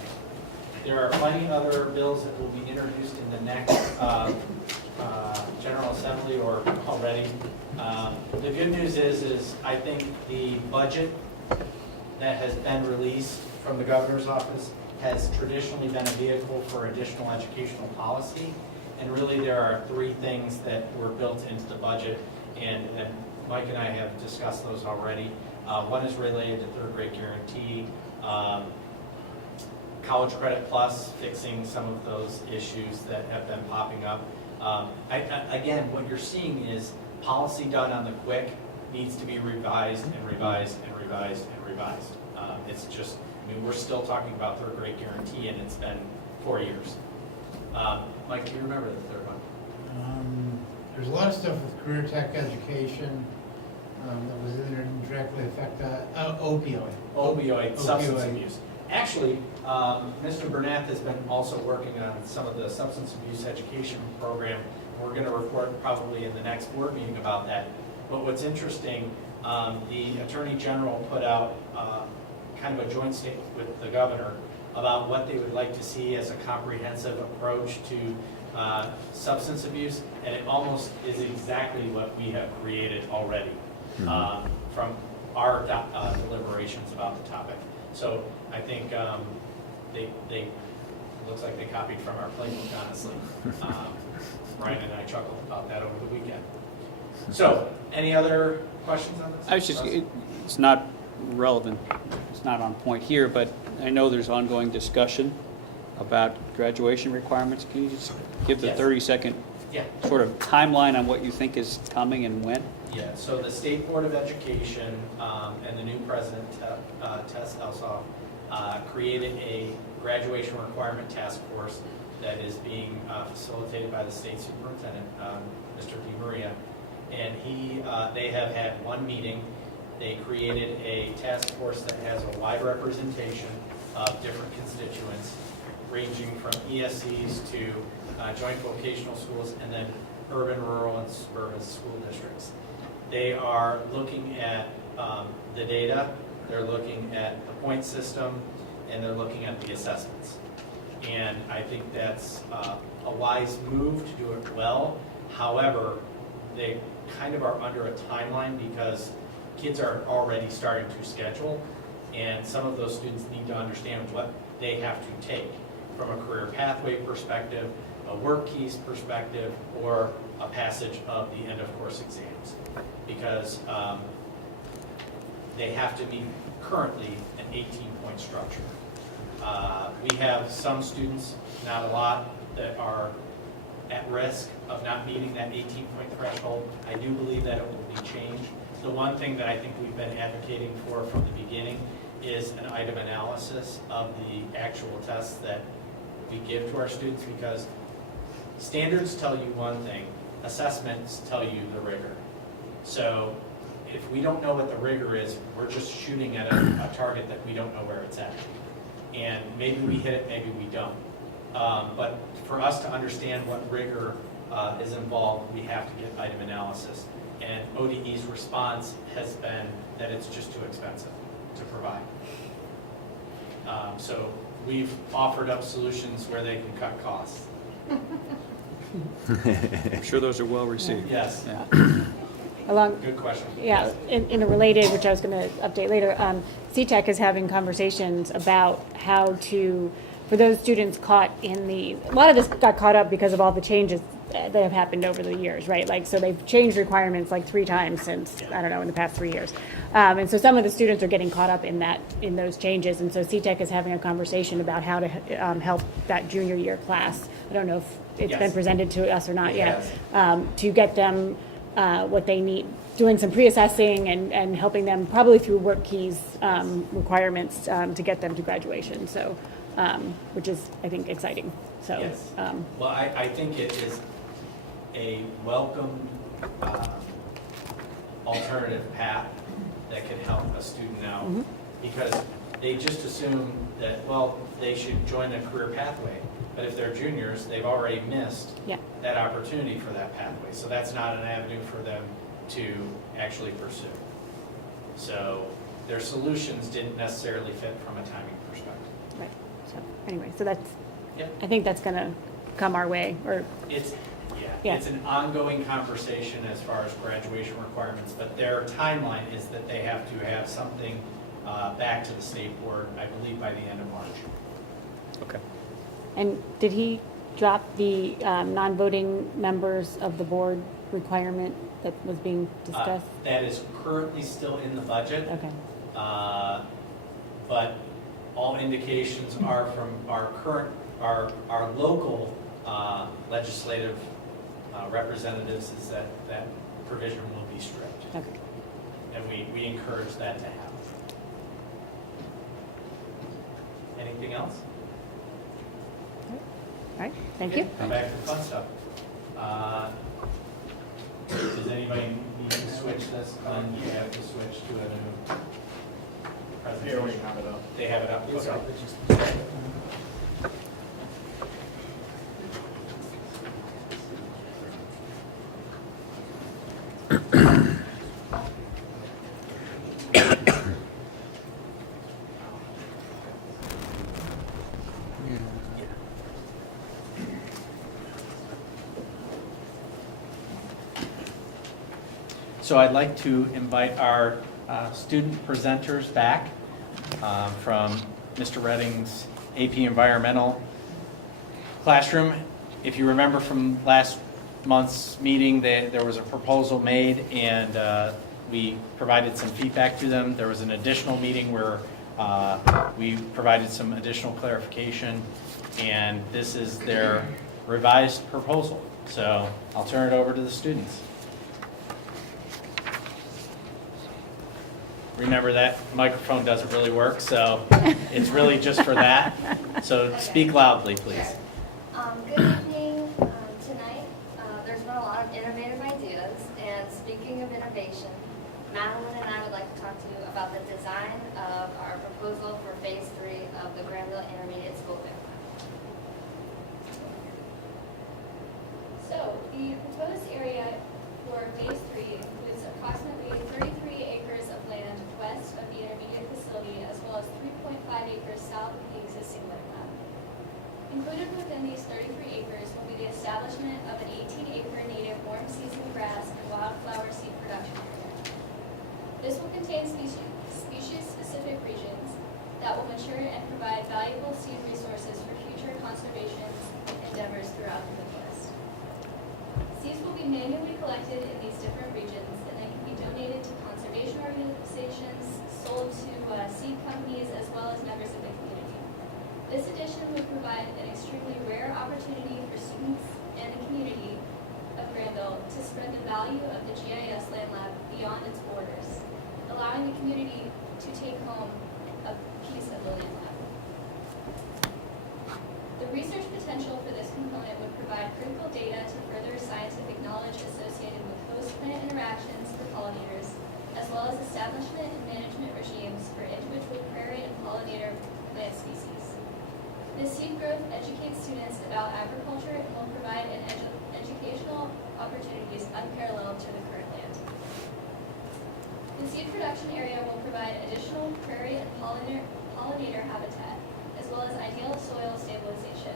There are plenty other bills that will be introduced in the next General Assembly or already. The good news is I think the budget that has been released from the governor's office has traditionally been a vehicle for additional educational policy. And really there are three things that were built into the budget, and Mike and I have discussed those already. One is related to third grade guarantee, College Credit Plus, fixing some of those issues that have been popping up. Again, what you're seeing is policy done on the quick needs to be revised and revised and revised and revised. It's just, I mean, we're still talking about third grade guarantee, and it's been 4 years. Mike, do you remember the third one? There's a lot of stuff with career tech education that was in there and directly affect opioid Substance abuse. Actually, Mr. Bernath has been also working on some of the substance abuse education program. We're going to report probably in the next board meeting about that. But what's interesting, the Attorney General put out kind of a joint statement with the governor about what they would like to see as a comprehensive approach to substance abuse, and it almost is exactly what we have created already from our deliberations about the topic. So I think they looks like they copied from our playbook, honestly. Ryan and I chuckled about that over the weekend. So, any other questions on this? I was just, it's not relevant, it's not on point here, but I know there's ongoing discussion about graduation requirements. Can you just give the Yes. 30-second Yeah. sort of timeline on what you think is coming and when? Yeah, so the State Board of Education and the new president, Tess Elsoff, created a graduation requirement task force that is being facilitated by the state superintendent, Mr. DiMaria. And they have had one meeting. They created a task force that has a wide representation of different constituents, ranging from ESCs to joint vocational schools, and then urban, rural, and suburban school districts. They are looking at the data, they're looking at the point system, and they're looking at the assessments. And I think that's a wise move to do it well. However, they kind of are under a timeline because kids are already starting to schedule, and some of those students need to understand what they have to take. from a career pathway perspective, a work keys perspective, or a passage of the end of course exams. Because they have to meet currently an 18-point structure. We have some students, not a lot, that are at risk of not meeting that 18-point threshold. I do believe that it will be changed. The one thing that I think we've been advocating for from the beginning is an item analysis of the actual tests that we give to our students, because standards tell you one thing, assessments tell you the rigor. So if we don't know what the rigor is, we're just shooting at a target that we don't know where it's at. And maybe we hit it, maybe we don't. But for us to understand what rigor is involved, we have to get item analysis. And ODE's response has been that it's just too expensive to provide. So we've offered up solutions where they can cut costs. I'm sure those are well received. Yes, Along, good question. yeah, in a related, which I was going to update later, CTEC is having conversations about how to, for those students caught in a lot of this got caught up because of all the changes that have happened over the years, right? Like, so they've changed requirements like 3 times since, I don't know, in the past 3 years. And so some of the students are getting caught up in those changes. And so CTEC is having a conversation about how to help that junior year class. I don't know if it's been Yes. presented to us or not It yet, has. to get them what they need, doing some pre-assessing and helping them probably through work keys requirements to get them to graduation. So, which is, I think, exciting. So, Yes. Well, I think it is a welcome alternative path that can help a student out, because they just assume that, well, they should join a career pathway. But if they're juniors, they've already missed that opportunity for that pathway. So that's not an avenue for them to actually pursue. So their solutions didn't necessarily fit from a timing perspective. right. So anyway, so that's, Yep. I think that's going to come our way. Or Yeah. It's an ongoing conversation as far as graduation requirements, but their timeline is that they have to have something back to the state board, I believe, by the end of March. Okay. And did he drop the non-voting members of the board requirement that was being discussed? That is currently still in the budget. Okay. But all indications are from our local legislative representatives is that that provision will be stripped. Okay. And we encourage that to happen. Anything else? All right. Thank you. Come back to the fun stuff. Does anybody need to switch this? Glenn, you have to switch to a new presentation. Here we have it up. They have it up? Okay. So I'd like to invite our student presenters back from Mr. Redding's AP Environmental classroom. If you remember from last month's meeting, there was a proposal made and we provided some feedback to them. There was an additional meeting where we provided some additional clarification, and this is their revised proposal. So I'll turn it over to the students. Remember, that microphone doesn't really work, so it's really just for that. So speak loudly, please. Good evening. Tonight, there's been a lot of innovative ideas, and speaking of innovation, Madeline and I would like to talk to you about the design of our proposal for Phase 3 of the Granville Intermediate School Building. So, the proposed area for Phase 3 includes approximately 33 acres of land west of the intermediate facility, as well as 3.5 acres south of the existing wetland. Included within these 33 acres will be the establishment of an 18-acre native warm season grass and wildflower seed production area. This will contain species-specific regions that will mature and provide valuable seed resources for future conservation collected in these different regions and then can be donated to conservation organizations, sold to seed companies, as well as members of the community. This addition would provide an extremely rare opportunity for students and the community of Granville to spread the value of the GIS Land Lab beyond its borders, allowing the community to take home a piece of the Land Lab. The research potential for this component would provide critical data to further scientific knowledge associated with host-plant interactions for pollinators, as well as establishment and management regimes for individual prairie and pollinator plant species. This seed growth educates students about agriculture and will provide an educational opportunities unparalleled to the current land. The seed production area will provide additional prairie and pollinator habitat, as well as ideal soil stabilization,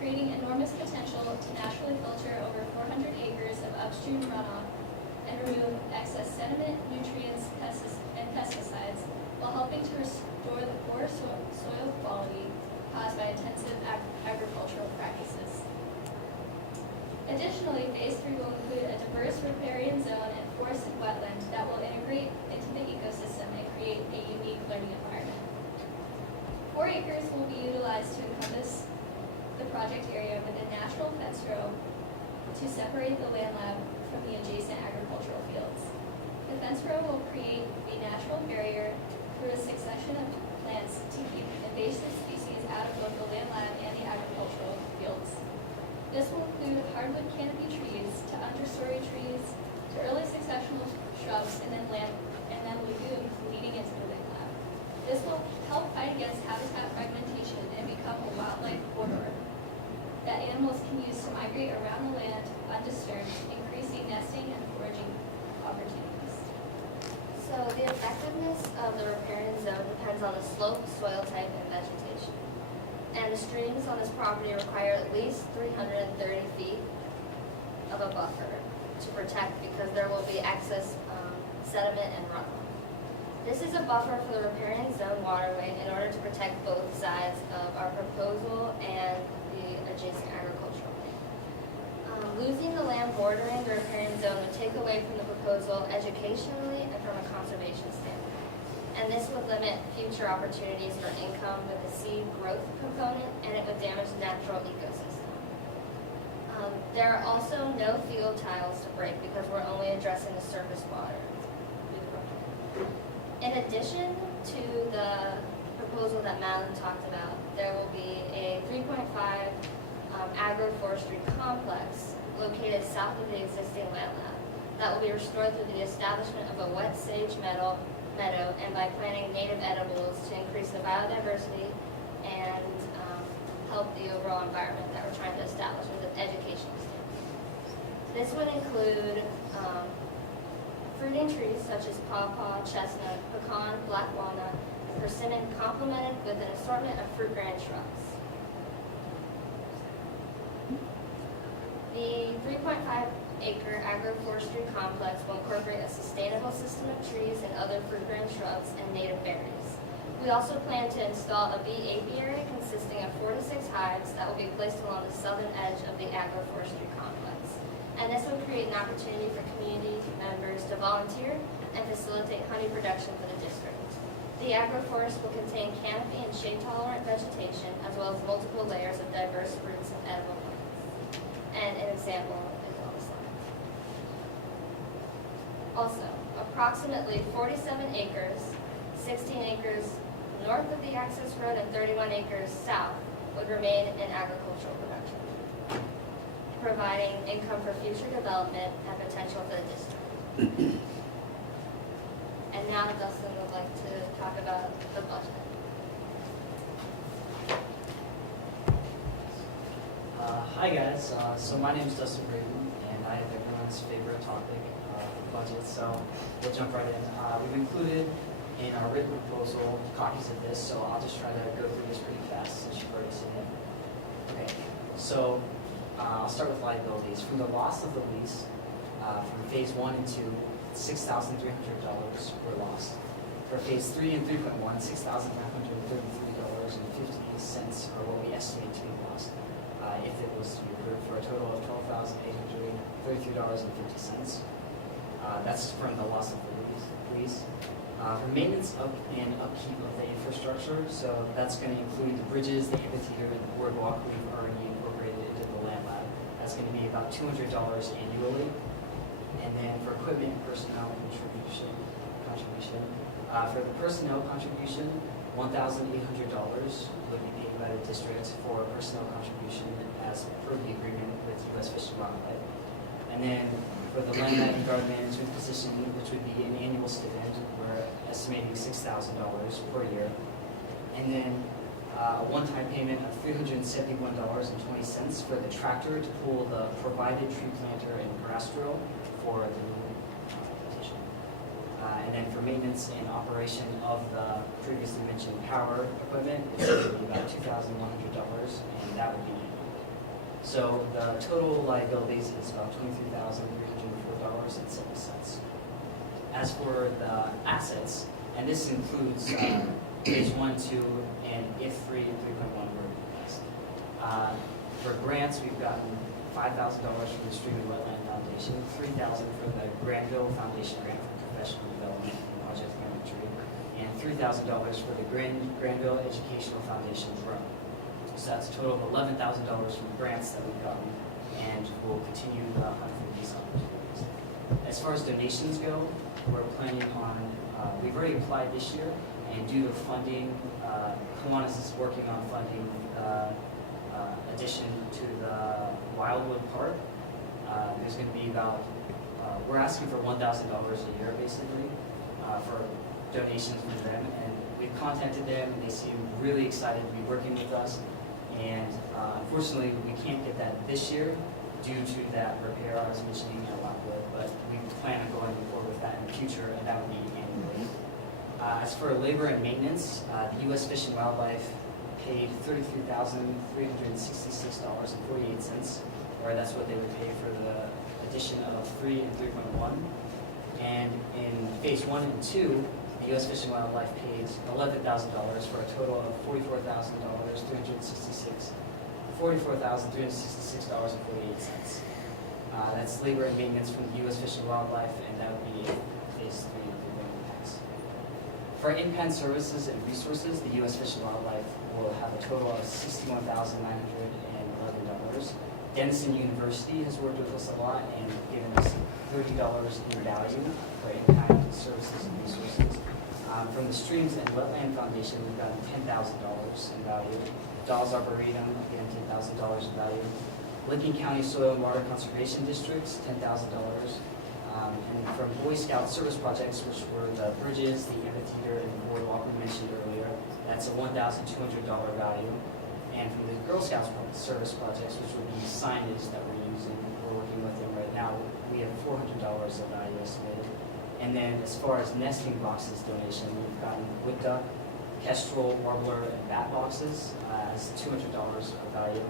creating enormous potential to naturally filter over 400 acres of upstream runoff and remove excess sediment, nutrients, and pesticides, while helping to restore the poor soil quality caused by intensive agricultural practices. Additionally, Phase 3 will include a diverse riparian zone and forested wetland that will integrate into the ecosystem and create a unique learning environment. 4 acres will be utilized to encompass the project area with a natural fence row to separate the land lab from the adjacent agricultural fields. The fence row will create a natural barrier through a succession of plants to keep invasive species out of both the land lab and the agricultural fields. This will include hardwood canopy trees to understory trees to early successional shrubs and then legumes leading into the land lab. This will help fight against habitat fragmentation and become a wildlife corridor that animals can use to migrate around the land undisturbed, increasing nesting and foraging opportunities. So the effectiveness of the riparian zone depends on the slope, soil type, and vegetation. And the streams on this property require at least 330 feet of a buffer to protect because there will be excess sediment and runoff. This is a buffer for the riparian zone waterway in order to protect both sides of our proposal and the adjacent agricultural land. Losing the land bordering the riparian zone would take away from the proposal educationally and from a conservation standpoint. And this would limit future opportunities for income with the seed growth component, and it would damage the natural ecosystem. There are also no field tiles to break because we're only addressing the surface water. In addition to the proposal that Madeline talked about, there will be a 3.5 agroforestry complex located south of the existing land lab that will be restored through the establishment of a wet sage meadow and by planting native edibles to increase the biodiversity and help the overall environment that we're trying to establish with an educational standpoint. This would include fruiting trees such as pawpaw, chestnut, pecan, black walnut, and persimmon, complemented with an assortment of fruit-bearing shrubs. The 3.5-acre agroforestry complex will incorporate a sustainable system of trees and other fruit-bearing shrubs and native berries. We also plan to install a bee apiary consisting of 4 to 6 hives that will be placed along the southern edge of the agroforestry complex. And this will create an opportunity for community members to volunteer and facilitate honey production for the district. The agroforest will contain canopy and shade-tolerant vegetation, as well as multiple layers of diverse roots and edible plants. And an example is on the slide. Also, approximately 47 acres, 16 acres north of the access road and 31 acres south would remain in agricultural production, providing income for future development and potential for the district. And now Dustin would like to talk about the budget. Hi guys, so my name is Dustin Braden, and I have everyone's favorite topic, budget, so we'll jump right in. We've included in our written proposal copies of this, so I'll just try to go through this pretty fast since you've already seen it. Okay, so I'll start with liabilities. From the loss of the lease, from phase 1 and 2, $6,300 were lost. For phase 3 and 3.1, $6,933.58 are what we estimate to be lost. if it was to be approved, for a total of $12,833.50. That's from the loss of the lease. For maintenance and upkeep of the infrastructure, so that's going to include the bridges, the amphitheater, and the boardwalk we've already incorporated into the land lab. That's going to be about $200 annually. And then for equipment and personnel contribution, for the personnel contribution, $1,800 will be paid by the district for personnel contribution as per the agreement with U.S. Fish and Wildlife. And then for the land lab and garden management position, which would be an annual stipend, we're estimating $6,000 per year. And then a one-time payment of $371.20 for the tractor to pull the provided tree planter and grass drill for the new position. And then for maintenance and operation of the previously mentioned power equipment, it's going to be about $2,100, and that would be annual. So the total liabilities is about $23,304.70. As for the assets, and this includes phase 1, 2, and if 3 and 3.1 were passed. For grants, we've gotten $5,000 from the Stream and Wetland Foundation, $3,000 from the Granville Foundation grant for professional development and project management, and $3,000 for the Granville Educational Foundation grant. So that's a total of $11,000 from grants that we've gotten, and we'll continue the hunt for these opportunities. As far as donations go, we're planning on, we've already applied this year, and due to funding, Kiwanis is working on funding addition to the Wildwood Park. There's going to be about, we're asking for $1,000 a year basically for donations from them, and we've contacted them, and they seem really excited to be working with us. And unfortunately, we can't get that this year due to that repair I was mentioning at Wildwood, but we plan on going forward with that in the future, and that would be annually. As for labor and maintenance, the U.S. Fish and Wildlife paid $33,366.48, or that's what they would pay for the addition of 3 and 3.1. And in phase 1 and 2, the U.S. Fish and Wildlife paid $11,000 for a total of $44,366.48. That's labor and maintenance from the U.S. Fish and Wildlife, and that would be phase 3 of the tax. For in-pen services and resources, the U.S. Fish and Wildlife will have a total of $61,911. Denison University has worked with us a lot and given us $30 in value for in-kind services and resources. From the Streams and Wetland Foundation, we've gotten $10,000 in value. Dawes Arboretum, again, $10,000 in value. Lincoln County Soil and Water Conservation Districts, $10,000. And from Boy Scout service projects, which were the bridges, the amphitheater, and the boardwalk we mentioned earlier, that's a $1,200 value. And from the Girl Scouts service projects, which would be signage that we're using, we're working with them right now, we have $400 of value estimated. And then as far as nesting boxes donation, we've gotten wood duck, kestrel, warbler, and bat boxes as $200 of value.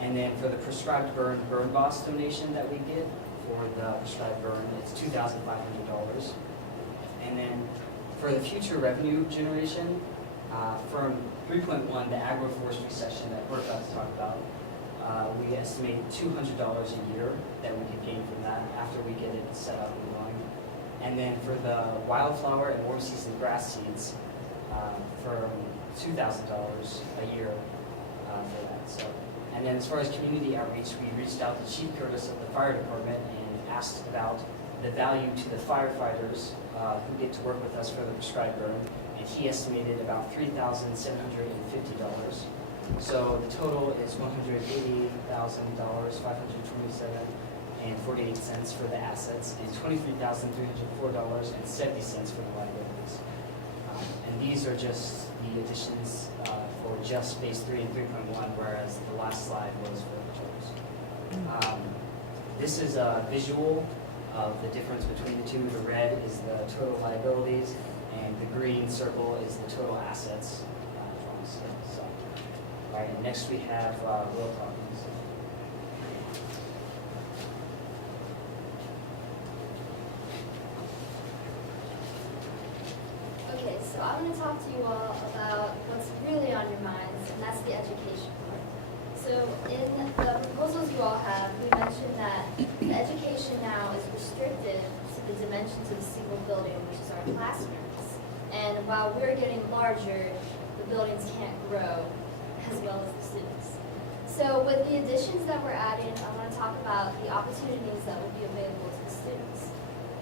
And then for the prescribed burn box donation that we get for the prescribed burn, it's $2,500. And then for the future revenue generation, from 3.1, the agroforestry section that we're about to talk about, we estimate $200 a year that we could gain from that after we get it set up and going. And then for the wildflower and warm season grass seeds, for $2,000 a year for that. So, and then as far as community outreach, we reached out to Chief Curtis of the fire department and asked about the value to the firefighters who get to work with us for the prescribed burn, and he estimated about $3,750. So the total is $188,527.48 for the assets, and $23,304.70 for the liabilities. And these are just the additions for just phase 3 and 3.1, whereas the last slide was for the totals. This is a visual of the difference between the two. The red is the total liabilities, and the green circle is the total assets. So, all right, and next we have Will Hawkins. Okay, so I'm going to talk to you all about what's really on your minds, and that's the education part. So So in the proposals you all have, we mentioned that the education now is restricted to the dimensions of a single building, which is our classrooms. And while we're getting larger, the buildings can't grow as well as the students. So with the additions that we're adding, I want to talk about the opportunities that will be available to the students.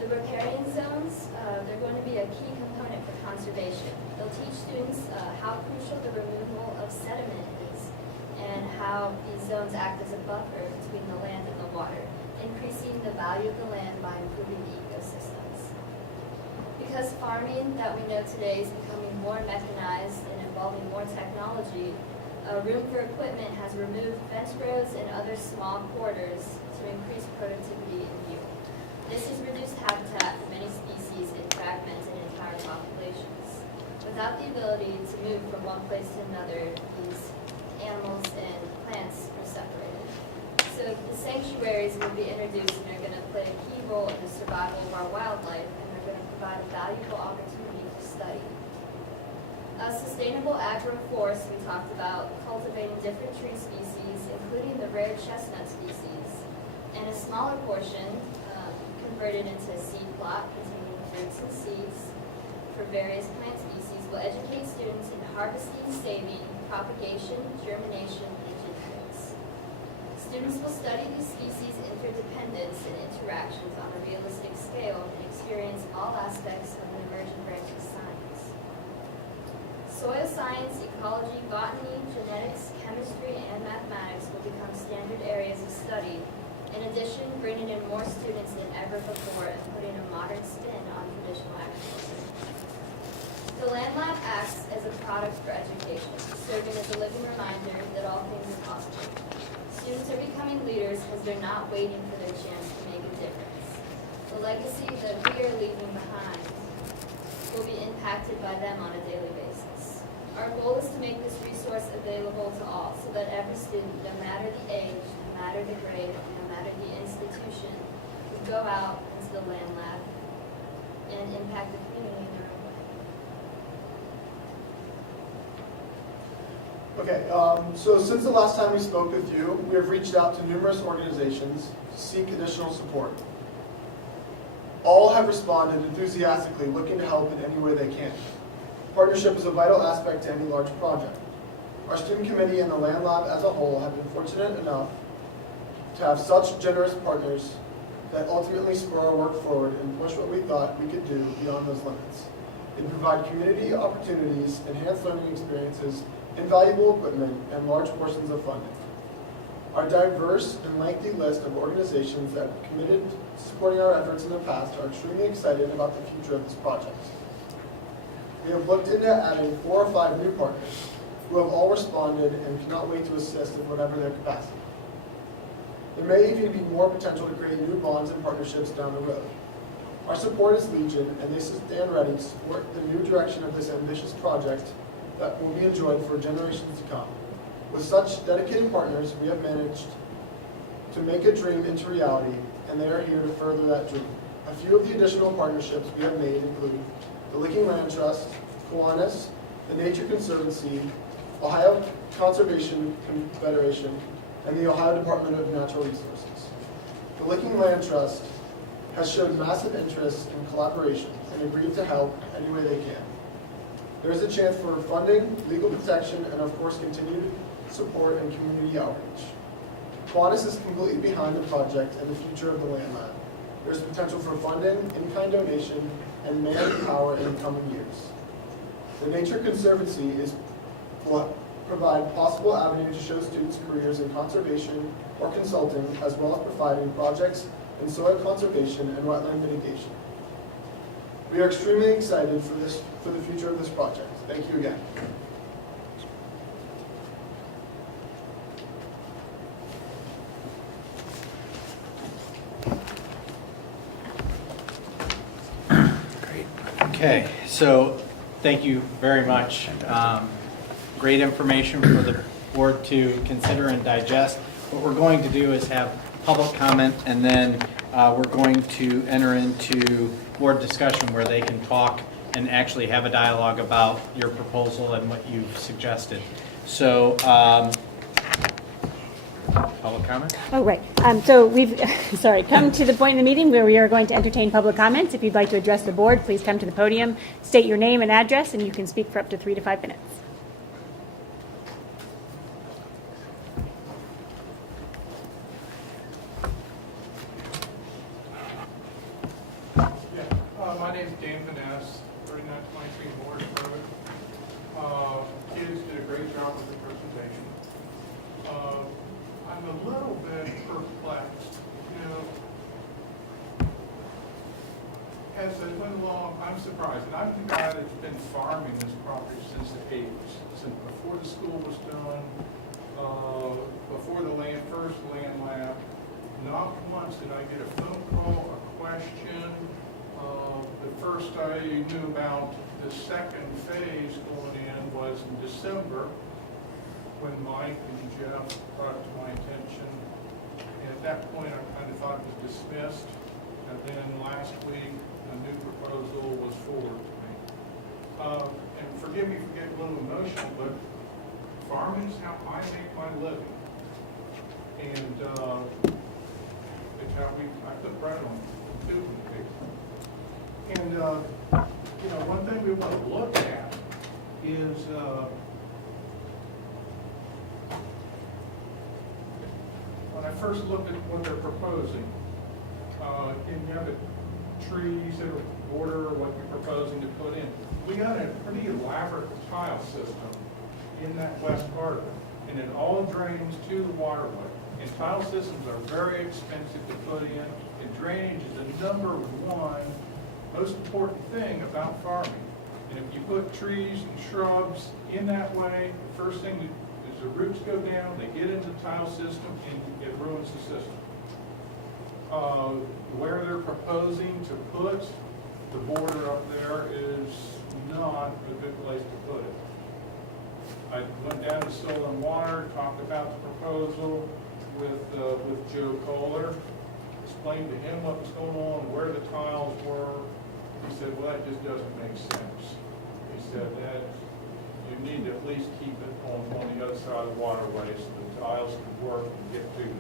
The riparian zones, they're going to be a key component for conservation. They'll teach students how crucial the removal of sediment is and how these zones act as a buffer between the land and the water, increasing the value of the land by improving the ecosystems. Because farming that we know today is becoming more mechanized and involving more technology, room for equipment has removed fence rows and other small corridors to increase productivity and yield. This has reduced habitat for many species and fragmented entire populations. Without the ability to move from one place to another, these animals and plants are separated. So the sanctuaries will be introduced and are going to play a key role in the survival of our wildlife, and they're going to provide a valuable opportunity for study. Sustainable agroforest, we talked about cultivating different tree species, including the rare chestnut species, and a smaller portion converted into a seed plot containing fruits and seeds for various plant species will educate students in harvesting, saving, propagation, germination, and genetics. Students will study these species' interdependence and interactions on a realistic scale and experience all aspects of an emerging branch of science. Soil science, ecology, botany, genetics, chemistry, and mathematics will become standard areas of study. In addition, bringing in more students than ever before and putting a modern spin on traditional agriculture. The Land Lab acts as a product for education, serving as a living reminder that all things are possible. Students are becoming leaders as they're not waiting for their chance to make a difference. The legacy that we are leaving behind will be impacted by them on a daily basis. Our goal is to make this resource available to all so that every student, no matter the age, no matter the grade, no matter the institution, can go out into the Land Lab and impact the community in their own way. Okay, so since the last time we spoke with you, we have reached out to numerous organizations to seek additional support. All have responded enthusiastically, looking to help in any way they can. Partnership is a vital aspect to any large project. Our student committee and the Land Lab as a whole have been fortunate enough to have such generous partners that ultimately spur our work forward and push what we thought we could do beyond those limits. They provide community opportunities, enhanced learning experiences, invaluable equipment, and large portions of funding. Our diverse and lengthy list of organizations that have committed to supporting our efforts in the past are extremely excited about the future of this project. We have looked into adding 4 or 5 new partners who have all responded and cannot wait to assist in whatever their capacity. There may even be more potential to create new bonds and partnerships down the road. Our support is legion, and they stand ready to support the new direction of this ambitious project that will be enjoyed for generations to come. With such dedicated partners, we have managed to make a dream into reality, and they are here to further that dream. A few of the additional partnerships we have made include the Licking Land Trust, Kiwanis, the Nature Conservancy, Ohio Conservation Confederation, and the Ohio Department of Natural Resources. The Licking Land Trust has shown massive interest in collaboration and agreed to help any way they can. There is a chance for funding, legal protection, and of course continued support and community outreach. Kiwanis is completely behind the project and the future of the Land Lab. There is potential for funding, in-kind donation, and manpower in the coming years. The Nature Conservancy will provide possible avenue to show students careers in conservation or consulting, as well as providing projects in soil conservation and wetland mitigation. We are extremely excited for the future of this project. Thank you again. Okay, so thank you very much. Great information for the board to consider and digest. What we're going to do is have public comment, and then we're going to enter into board discussion where they can talk and actually have a dialogue about your proposal and what you've suggested. So Public comment? Oh, right. So we've, sorry, come to the point in the meeting where we are going to entertain public comments. If you'd like to address the board, please come to the podium, state your name and address, and you can speak for up to 3 to 5 minutes. My name's Dan Vaness, 3923 Morris Road. Kids did a great job with the presentation. I'm a little bit perplexed, as I went along, I'm surprised, and I'm the guy that's been farming this property since the 80s, since before the school was done, before the first land lab. Not once did I get a phone call, a question. The first I knew about the second phase going in was in December, when Mike and Jeff brought it to my attention. And at that point, I kind of thought it was dismissed. And then last week, a new proposal was forwarded to me. And forgive me for getting a little emotional, but farming is how I make my living. And it's how I put bread on food in the table. And, one thing we want to look at is, when I first looked at what they're proposing, and you have the trees that are border what you're proposing to put in. We got a pretty elaborate tile system in that west part of it, and it all drains to the waterway. And tile systems are very expensive to put in, and drainage is the number one most important thing about farming. And if you put trees and shrubs in that way, the first thing is the roots go down, they get into the tile system, and it ruins the system. Where they're proposing to put the border up there is not a good place to put it. I went down to Soil and Water, talked about the proposal with Joe Kohler, explained to him what was going on, where the tiles were. He said, well, that just doesn't make sense. He said that you need to at least keep it on the other side of the waterway so the tiles can work and get to them.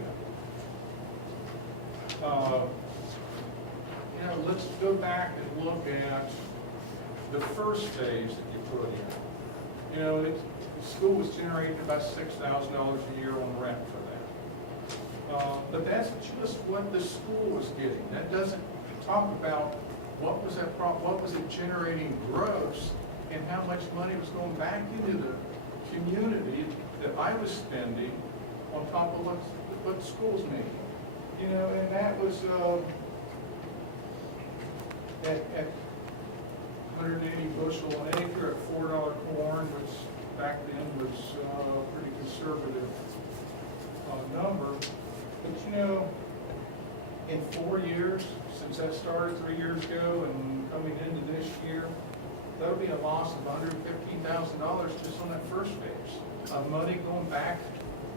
Let's go back and look at the first phase that you put in. The school was generating about $6,000 a year on rent for that. But that's just what the school was getting. That doesn't talk about what was it generating gross and how much money was going back into the community that I was spending on top of what the school's making. And that was at 180 bushel an acre at $4 corn, which back then was a pretty conservative number. But in 4 years, since that started 3 years ago and coming into this year, that'll be a loss of $115,000 just on that first phase of money going back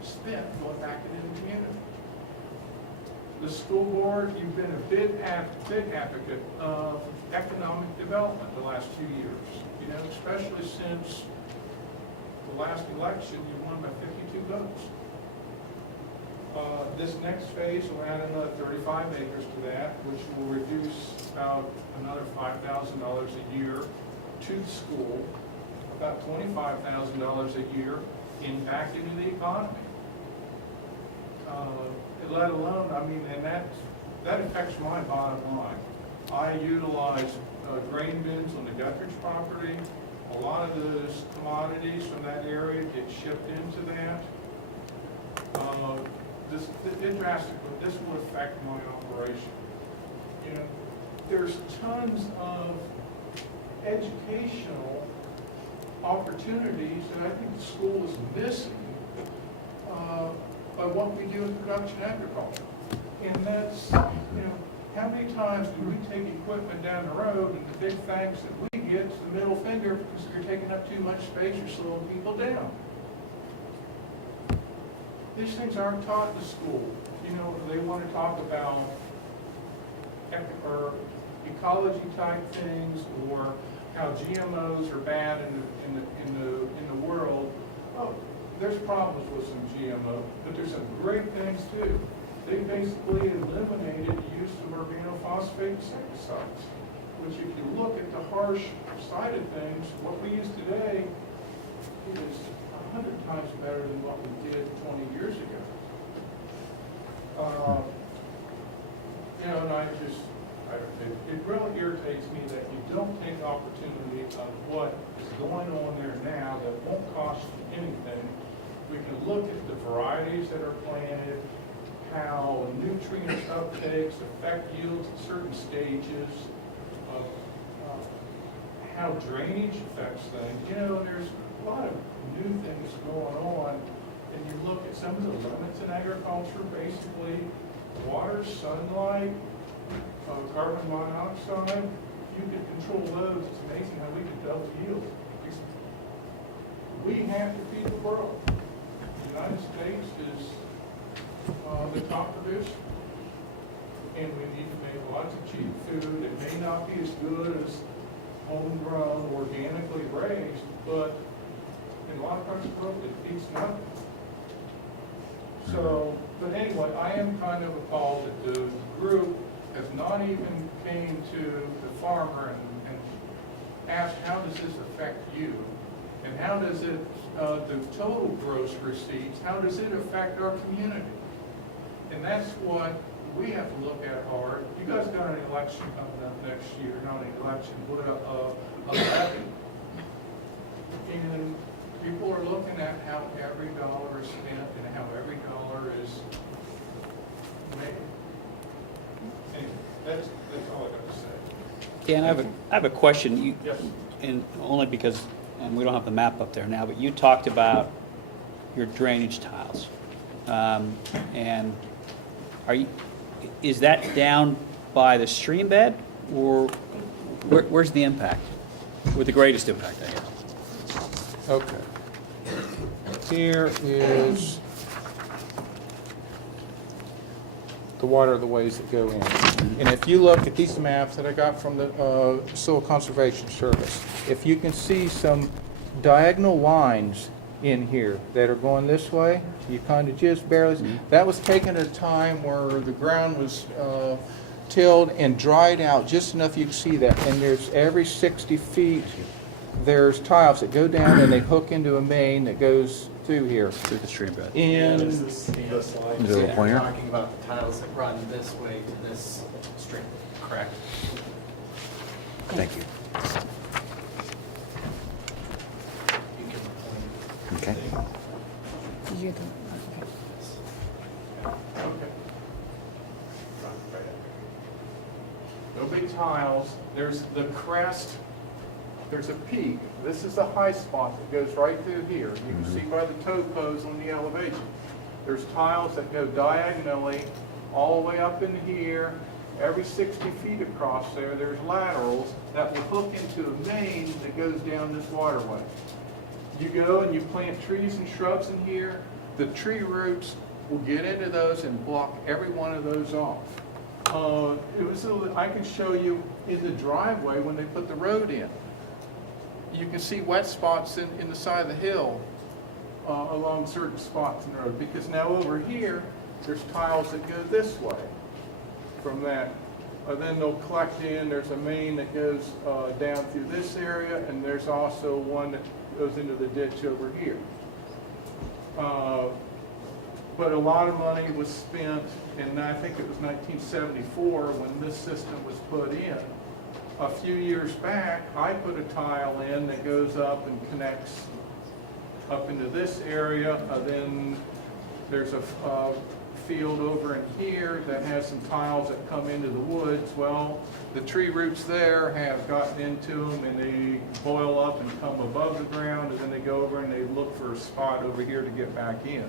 into the community. The school board, you've been a big advocate of economic development the last 2 years, especially since the last election, you won by 52 votes. This next phase will add another 35 acres to that, which will reduce about another $5,000 a year to the school, about $25,000 a year back into the economy. Let alone, and that affects my bottom line. I utilize grain bins on the Guthridge property. A lot of those commodities from that area get shipped into that. This will affect my operation. There's tons of educational opportunities that I think the school is missing by what we do in production agriculture. And that's, how many times do we take equipment down the road and the big thanks that we get is the middle finger because you're taking up too much space, you're slowing people down. These things aren't taught in the school. They want to talk about ecology type things or how GMOs are bad in the world. Oh, there's problems with some GMO, but there's some great things too. They basically eliminated the use of organophosphate insecticides, which if you look at the harsh side of things, what we use today is 100 times better than what we did 20 years ago. And it really irritates me that you don't take opportunity of what is going on there now that won't cost you anything. We can look at the varieties that are planted, how nutrient uptakes affect yields at certain stages, how drainage affects things. There's a lot of new things going on, and you look at some of the limits in agriculture, basically water, sunlight, carbon monoxide. If you could control those, it's amazing how we could double yield. We have to feed the world. The United States is the top producer, and we need to make lots of cheap food. It may not be as good as homegrown, organically raised, but in a lot of parts of the world, it beats nothing. So, but anyway, I am kind of appalled that the group has not even came to the farmer and asked, how does this affect you? And how does it, the total gross receipts, how does it affect our community? And that's what we have to look at hard. You guys got an election coming up next year, not an election, but a levy. And people are looking at how every dollar is spent and how every dollar is made. Anyway, that's all I got to say. Dan, I have a question. Yes. And only because, and we don't have the map up there now, but you talked about your drainage tiles. And is that down by the stream bed, or where's the impact? With the greatest impact, I guess. Okay. Here is the waterways that go in. And if you look at these maps that I got from the Soil Conservation Service, if you can see some diagonal lines in here that are going this way, you kind of just barely, that was taken at a time where the ground was tilled and dried out just enough you can see that. And there's every 60 feet, there's tiles that go down and they hook into a main that goes through here. Through the stream bed. And Is there a little pointer? Talking about the tiles that run this way to this stream, correct? Thank you. Okay. no big tiles. There's the crest. There's a peak. This is the high spot that goes right through here. You can see by the topos on the elevation. There's tiles that go diagonally all the way up in here. Every 60 feet across there, there's laterals that will hook into a main that goes down this waterway. You go and you plant trees and shrubs in here. The tree roots will get into those and block every one of those off. I can show you in the driveway when they put the road in. You can see wet spots in the side of the hill along certain spots in the road, because now over here, there's tiles that go this way from that. Then they'll collect in, there's a main that goes down through this area, and there's also one that goes into the ditch over here. But a lot of money was spent, and I think it was 1974 when this system was put in. A few years back, I put a tile in that goes up and connects up into this area. Then there's a field over in here that has some tiles that come into the woods. Well, the tree roots there have gotten into them, and they boil up and come above the ground, and then they go over and they look for a spot over here to get back in.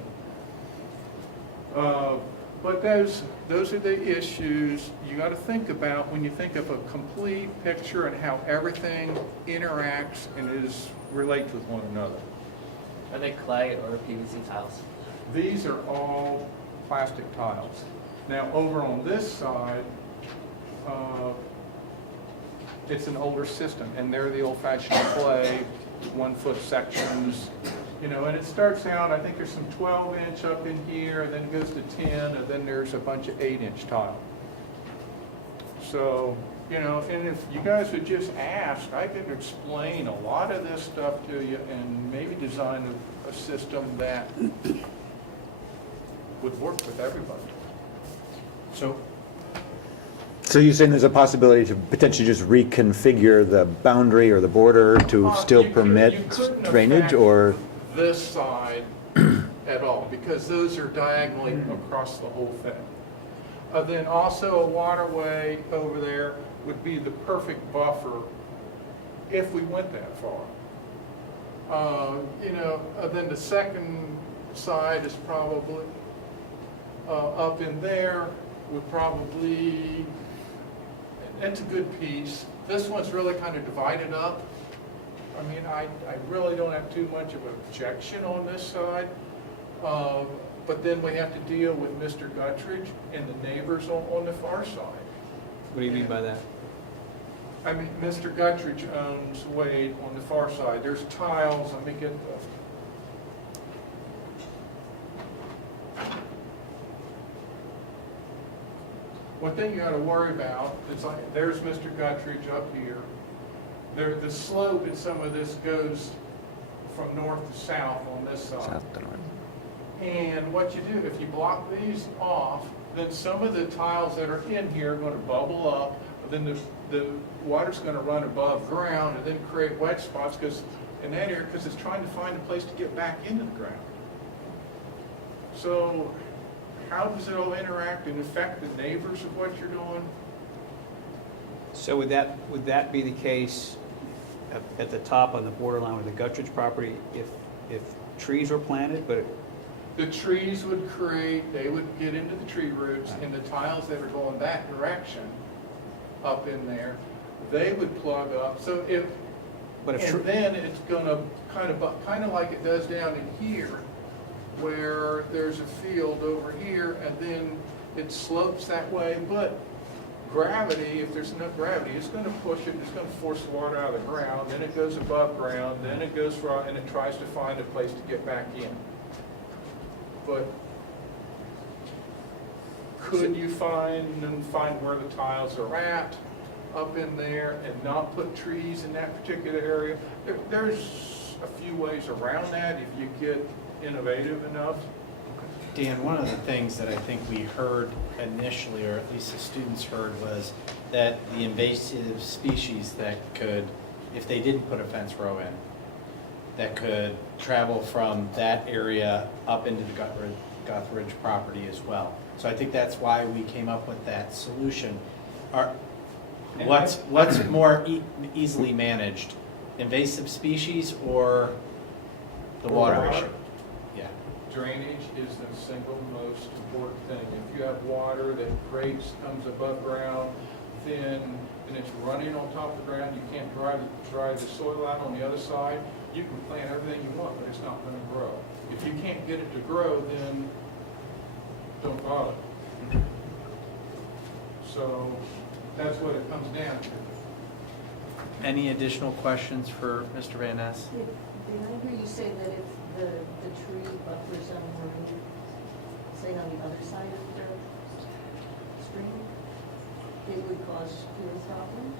But those are the issues you got to think about when you think of a complete picture and how everything interacts and relates with one another. Are they clay or PVC tiles? These are all plastic tiles. Now over on this side, it's an older system, and they're the old-fashioned clay, 1-foot sections, You know, and it starts out, I think there's some 12-inch up in here, and then it goes to 10, and then there's a bunch of 8-inch tile. So, you know, and if you guys would just ask, I could explain a lot of this stuff to you and maybe design a system that would work with everybody. So you're saying there's a possibility to potentially just reconfigure the boundary or the border to still You permit couldn't drainage, affect or? this side at all, because those are diagonally across the whole thing. Then also a waterway over there would be the perfect buffer if we went that far. You know, then the second side is probably up in there would probably, it's a good piece. This one's really kind of divided up. I mean, I really don't have too much of an objection on this side. But then we have to deal with Mr. Guttridge and the neighbors on the far side. What do you mean by that? I mean, Mr. Guttridge owns Wade on the far side. There's tiles, let me get the... One thing you gotta worry about is like, there's Mr. Guttridge up here. The slope in some of this goes from north to south on this side. South to north. And what you do, if you block these off, then some of the tiles that are in here are going to bubble up, then the water's going to run above ground and then create wet spots in that area because it's trying to find a place to get back into the ground. So how does it all interact and affect the neighbors of what you're doing? So would that be the case at the top on the borderline with the Guttridge property if trees were planted, but The trees would they would get into the tree roots, and the tiles that are going that direction up in there, they would plug up. So then it's going to kind of like it does down in here, where there's a field over here, and then it slopes that way. But gravity, if there's enough gravity, it's going to push it. It's going to force the water out of the ground. Then it goes above ground. Then it goes and it tries to find a place to get back in. But could you find where the tiles are at up in there and not put trees in that particular area? There's a few ways around that if you get innovative enough. Dan, one of the things that I think we heard initially, or at least the students heard, was that the invasive species that could, if they didn't put a fence row in, that could travel from that area up into the Guthridge property as well. So I think that's why we came up with that solution. What's more easily managed, invasive species or the water issue? Yeah. Drainage is the single most important thing. If you have water that comes above ground, then and it's running on top of the ground, you can't dry the soil out on the other side. You can plant everything you want, but it's not going to grow. If you can't get it to grow, then don't bother. So that's what it comes down to. Any additional questions for Mr. Van Ness? Did I hear you say that if the tree buffers on the road, say on the other side of the stream, it would cause fewer problems?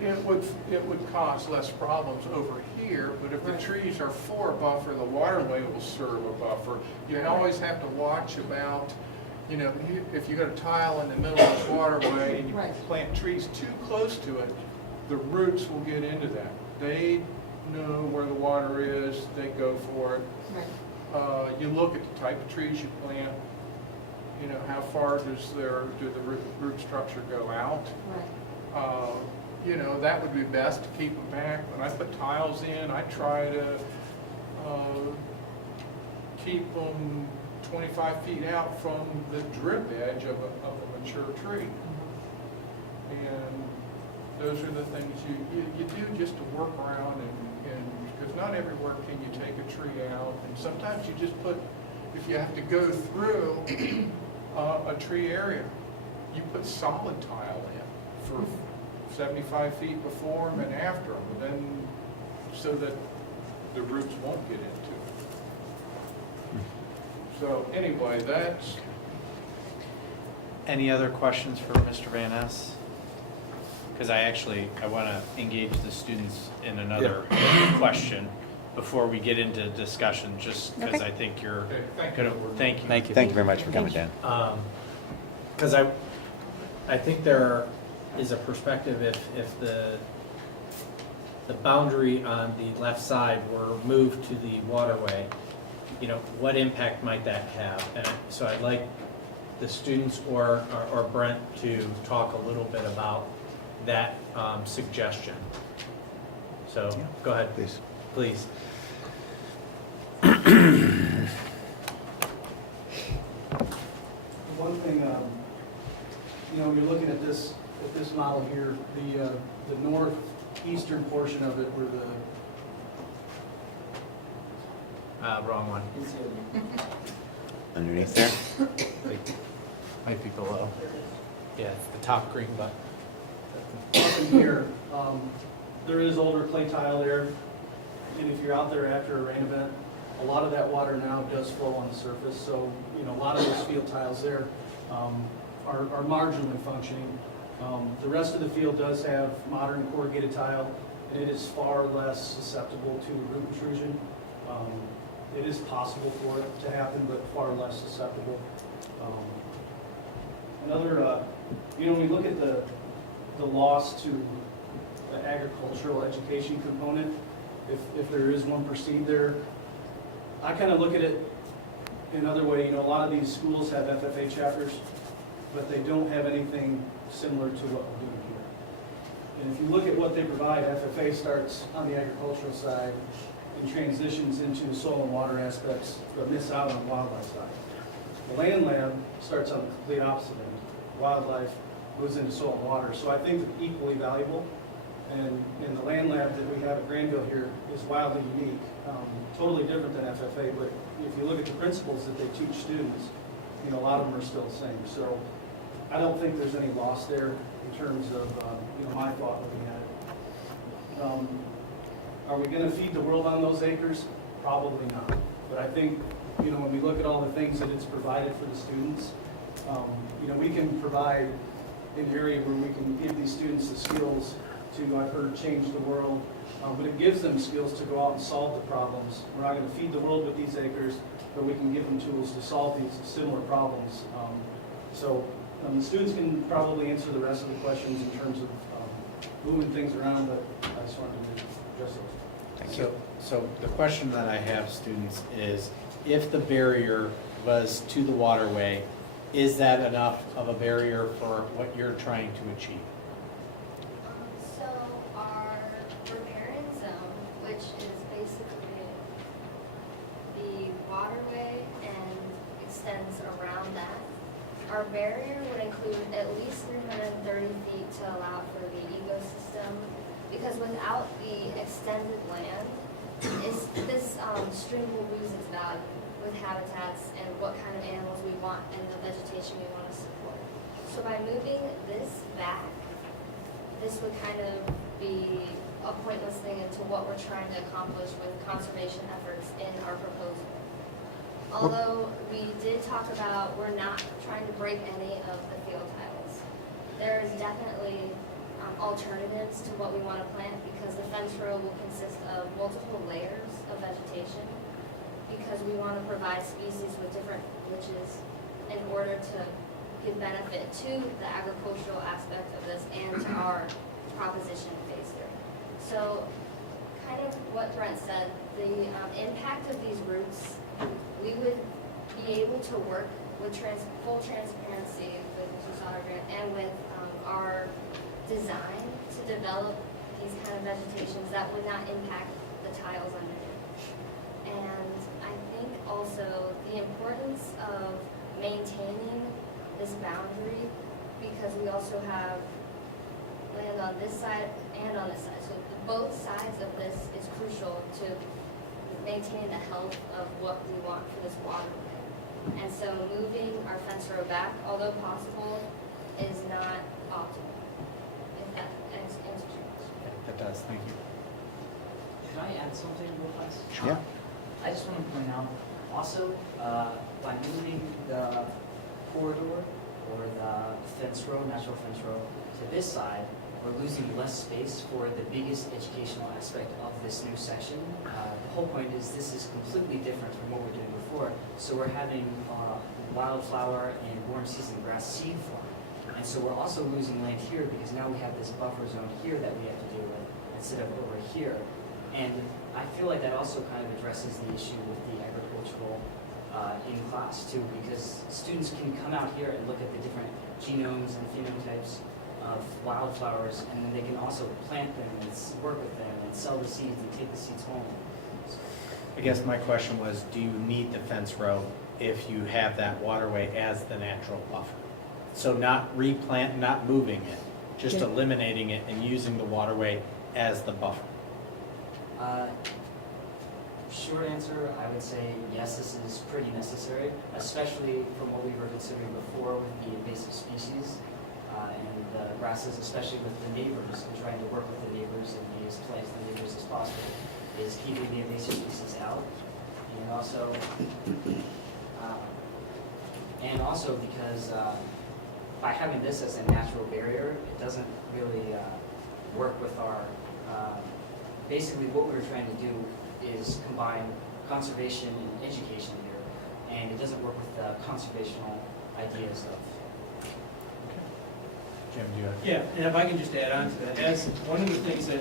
It would cause less problems over here, but if the trees are for a buffer, the waterway will serve a buffer. You always have to watch about, you know, if you got a tile in the middle of this waterway and you plant trees too close to it, the roots will get into that. They know where the water is, they go for it. Right. You look at the type of trees you plant, you know, how far do the root structure go out? Right. You know, that would be best to keep them back. When I put tiles in, I try to keep them 25 feet out from the drip edge of a mature tree. And those are the things you do just to work around, and because not everywhere can you take a tree out. And sometimes you just if you have to go through a tree area, you put solid tile in for 75 feet before them and after them, then so that the roots won't get into it. So anyway, that's, Any other questions for Mr. Van Ness? Because I want to engage the students in another question before we get into discussion, just because Okay. I think you're okay, thank going you. to, thank you. Thank you very much for coming, Dan. Because I think there is a perspective if the boundary on the left side were moved to the waterway, what impact might that have? And so I'd like the students or Brent to talk a little bit about that suggestion. So go ahead, Please. please. One thing, when you're looking at this model here, the northeastern portion of it where the Wrong one. Underneath there? Might be below. Yeah, it's the top green button. up in here, there is older clay tile there, and if you're out there after a rain event, a lot of that water now does flow on the surface, so, a lot of those field tiles there are marginally functioning. The rest of the field does have modern corrugated tile, and it is far less susceptible to root intrusion. It is possible for it to happen, but far less susceptible. Another, when we look at the loss to the agricultural education component, if there is one perceived there, I kind of look at it another way. A lot of these schools have FFA chapters, but they don't have anything similar to what we're doing here. And if you look at what they provide, FFA starts on the agricultural side and transitions into the soil and water aspects, but miss out on the wildlife side. The land lab starts on the complete opposite end. Wildlife goes into soil and water. So I think they're equally valuable. And the land lab that we have at Granville here is wildly unique, totally different than FFA, but if you look at the principles that they teach students, a lot of them are still the same. So I don't think there's any loss there in terms of, my thought looking at it. Are we gonna feed the world on those acres? Probably not. But I think, when we look at all the things that it's provided for the students, we can provide an area where we can give these students the skills to, I've heard, change the world, but it gives them skills to go out and solve the problems. We're not going to feed the world with these acres, but we can give them tools to solve these similar problems. So the students can probably answer the rest of the questions in terms of moving things around, but I just wanted to address those. So the question that I have, students, is if the barrier was to the waterway, is that enough of a barrier for what you're trying to achieve? So our Riparian Zone, which is basically the waterway and extends around that, our barrier would include at least 330 feet to allow for the ecosystem, because without the extended land, this stream will lose its value with habitats and what kind of animals we want and the vegetation we want to support. So by moving this back, this would kind of be a pointless thing into what we're trying to accomplish with conservation efforts in our proposal. Although we did talk about we're not trying to break any of the field tiles. There is definitely alternatives to what we want to plant, because the fence row will consist of multiple layers of vegetation, because we want to provide species with different niches in order to give benefit to the agricultural aspect of this and to our proposition phase 3. So kind of what Brent said, the impact of these routes, we would be able to work with full transparency with the Susanna grant and with our design to develop these kind of vegetations that would not impact the tiles underneath. And I think also the importance of maintaining this boundary, because we also have land on this side and on this side. So both sides of this is crucial to maintaining the health of what we want for this waterway. And so moving our fence row back, although possible, is not optimal. If that answers your question. That does, thank you. Can I add something real fast? Yeah. I just want to point out, Also, by moving the corridor or the fence row, natural fence row, to this side, we're losing less space for the biggest educational aspect of this new section. The whole point is this is completely different from what we're doing before. So we're having wildflower and warm season grass seed form. And so we're also losing land here because now we have this buffer zone here that we have to deal with instead of over here. And I feel like that also kind of addresses the issue with the agricultural in class too, because students can come out here and look at the different genomes and phenotypes of wildflowers, and then they can also plant them and work with them and sell the seeds and take the seeds home. I guess my question was, do you need the fence row if you have that waterway as the natural buffer? So not replant, not moving it, just Yeah. eliminating it and using the waterway as the buffer? Short answer, I would say yes, this is pretty necessary, especially from what we were considering before with the invasive species and the grasses, especially with the neighbors, and trying to work with the neighbors and be as polite to the neighbors as possible, is keeping the invasive species out. And also because by having this as a natural barrier, it doesn't really work with our, basically what we were trying to do is combine conservation and education here, and it doesn't work with the conservational ideas of. Jim, do you have? Yeah, and if I can just add on to that, as one of the things that,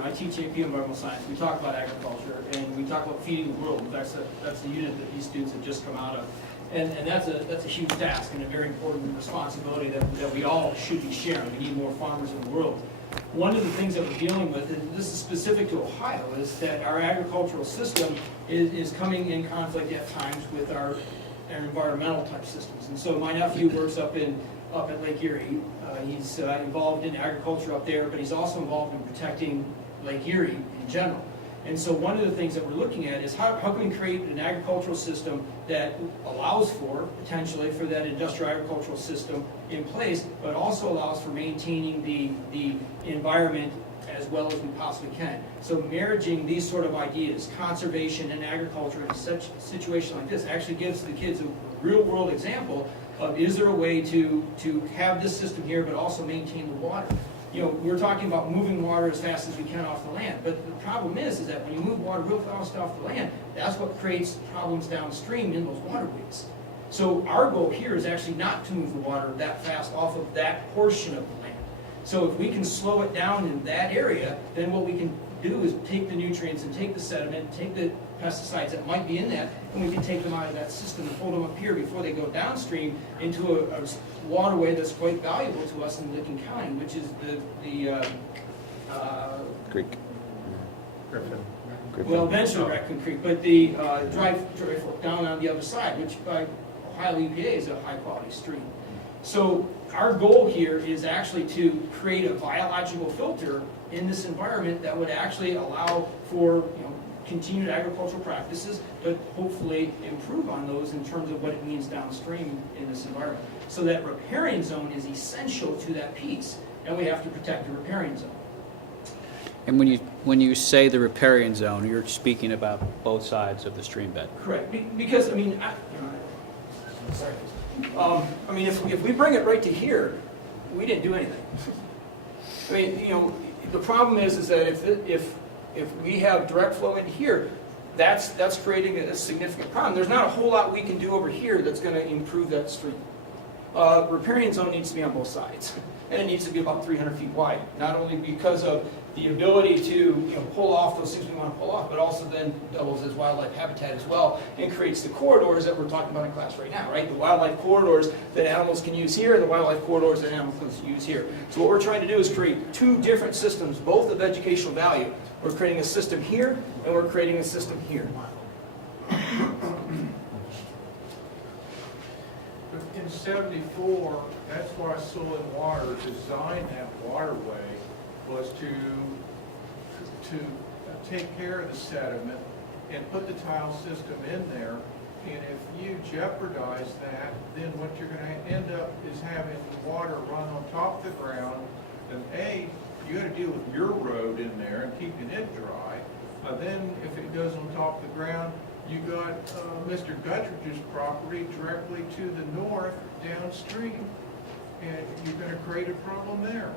I teach AP Environmental Science, we talk about agriculture, and we talk about feeding the world. That's the unit that these students have just come out of. And that's a huge task and a very important responsibility that we all should be sharing. We need more farmers in the world. One of the things that we're dealing with, and this is specific to Ohio, is that our agricultural system is coming in conflict at times with our environmental type systems. And so my nephew works up at Lake Erie. He's involved in agriculture up there, but he's also involved in protecting Lake Erie in general. And so one of the things that we're looking at is how can we create an agricultural system that allows for, potentially, for that industrial agricultural system in place, but also allows for maintaining the environment as well as we possibly can. So marrying these sort of ideas, conservation and agriculture in such a situation like this, actually gives the kids a real world example of is there a way to have this system here but also maintain the water. We're talking about moving water as fast as we can off the land, but the problem is that when you move water real fast off the land, that's what creates problems downstream in those waterways. So our goal here is actually not to move the water that fast off of that portion of the land. So if we can slow it down in that area, then what we can do is take the nutrients and take the sediment, take the pesticides that might be in that, and we can take them out of that system and hold them up here before they go downstream into a waterway that's quite valuable to us in Licking County, which is the Creek. Griffin. well, eventually Raccoon Creek, but the drive fork down on the other side, which by Ohio EPA is a high-quality stream. So our goal here is actually to create a biological filter in this environment that would actually allow for continued agricultural practices, but hopefully improve on those in terms of what it means downstream in this environment. So that riparian zone is essential to that piece, and we have to protect the riparian zone. And when you say the riparian zone, you're speaking about both sides of the stream bed. Correct, because if we bring it right to here, we didn't do anything. The problem is that if we have direct flow into here, that's creating a significant problem. There's not a whole lot we can do over here that's going to improve that stream. Riparian zone needs to be on both sides, and it needs to be about 300 feet wide, not only because of the ability to pull off those things we want to pull off, but also then doubles as wildlife habitat as well, and creates the corridors that we're talking about in class right now, right? The wildlife corridors that animals can use here, and the wildlife corridors that animals can use here. So what we're trying to do is create two different systems, both of educational value. We're creating a system here, and we're creating a system here. In '74, that's why Soil and Water designed that waterway, was to take care of the sediment and put the tile system in there. And if you jeopardize that, then what you're going to end up is having water run on top of the ground. And you got to deal with your road in there and keeping it dry. Then if it goes on top of the ground, You got Mr. Guttridge's property directly to the north downstream, and you're going to create a problem there.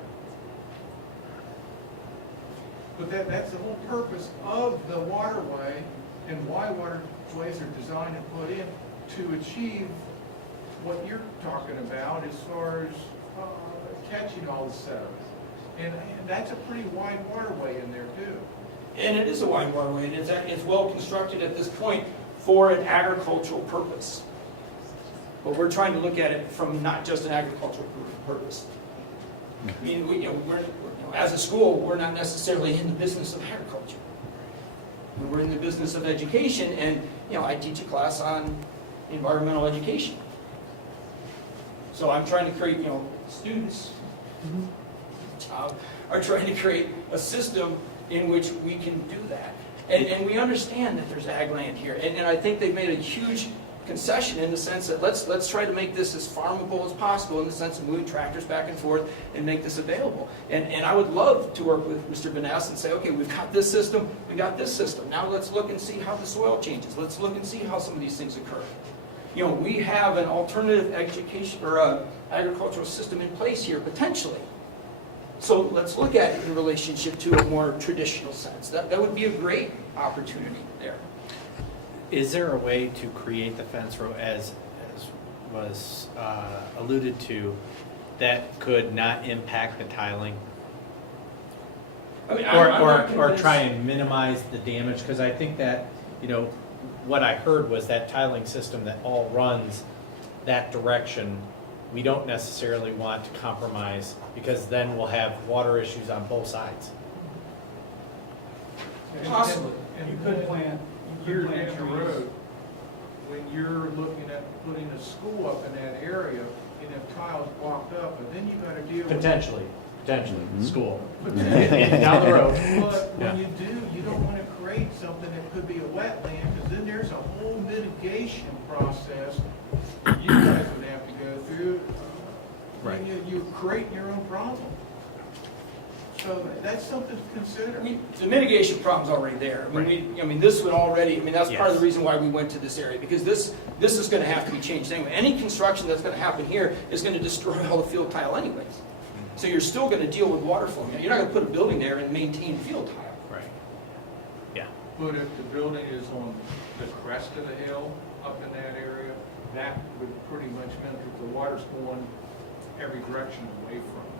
But that's the whole purpose of the waterway and why waterways are designed and put in to achieve what you're talking about as far as catching all the sediment. And that's a pretty wide waterway in there too. And it is a wide waterway, and it's well constructed at this point for an agricultural purpose. But we're trying to look at it from not just an agricultural purpose. I mean, as a school, we're not necessarily in the business of agriculture. We're in the business of education, and I teach a class on environmental education. So I'm trying to create, students are trying to create a system in which we can do that. And we understand that there's ag land here. And I think they've made a huge concession in the sense that let's try to make this as farmable as possible in the sense of moving tractors back and forth and make this available. And I would love to work with Mr. Vaness and say, okay, we've got this system, we got this system. Now let's look and see how the soil changes. Let's look and see how some of these things occur. We have an alternative education or agricultural system in place here, potentially. So let's look at it in relationship to a more traditional sense. That would be a great opportunity there. Is there a way to create the fence row as was alluded to that could not impact the tiling? I mean, or try and minimize the damage? Because I think that, what I heard was that tiling system that all runs that direction, we don't necessarily want to compromise because then we'll have water issues on both sides. Possibly. And You could plant here plant down the trees. road, when you're looking at putting a school up in that area, and if tiles blocked up, and then you got to deal with. Potentially, school. Potentially. Down the road. But Yeah. when you do, you don't want to create something that could be a wetland, because then there's a whole mitigation process you guys would have to go through. Right. And you're creating your own problem. So that's something to consider. The mitigation problem's already there. This would already, that's part of the reason why we went to this area, because this is going to have to be changed anyway. Any construction that's going to happen here is going to destroy all the field tile anyways. So you're still going to deal with water flow. You're not going to put a building there and maintain field tile. Right. Yeah. But if the building is on the crest of the hill, up in that area, that would pretty much mean that the water's going every direction away from it.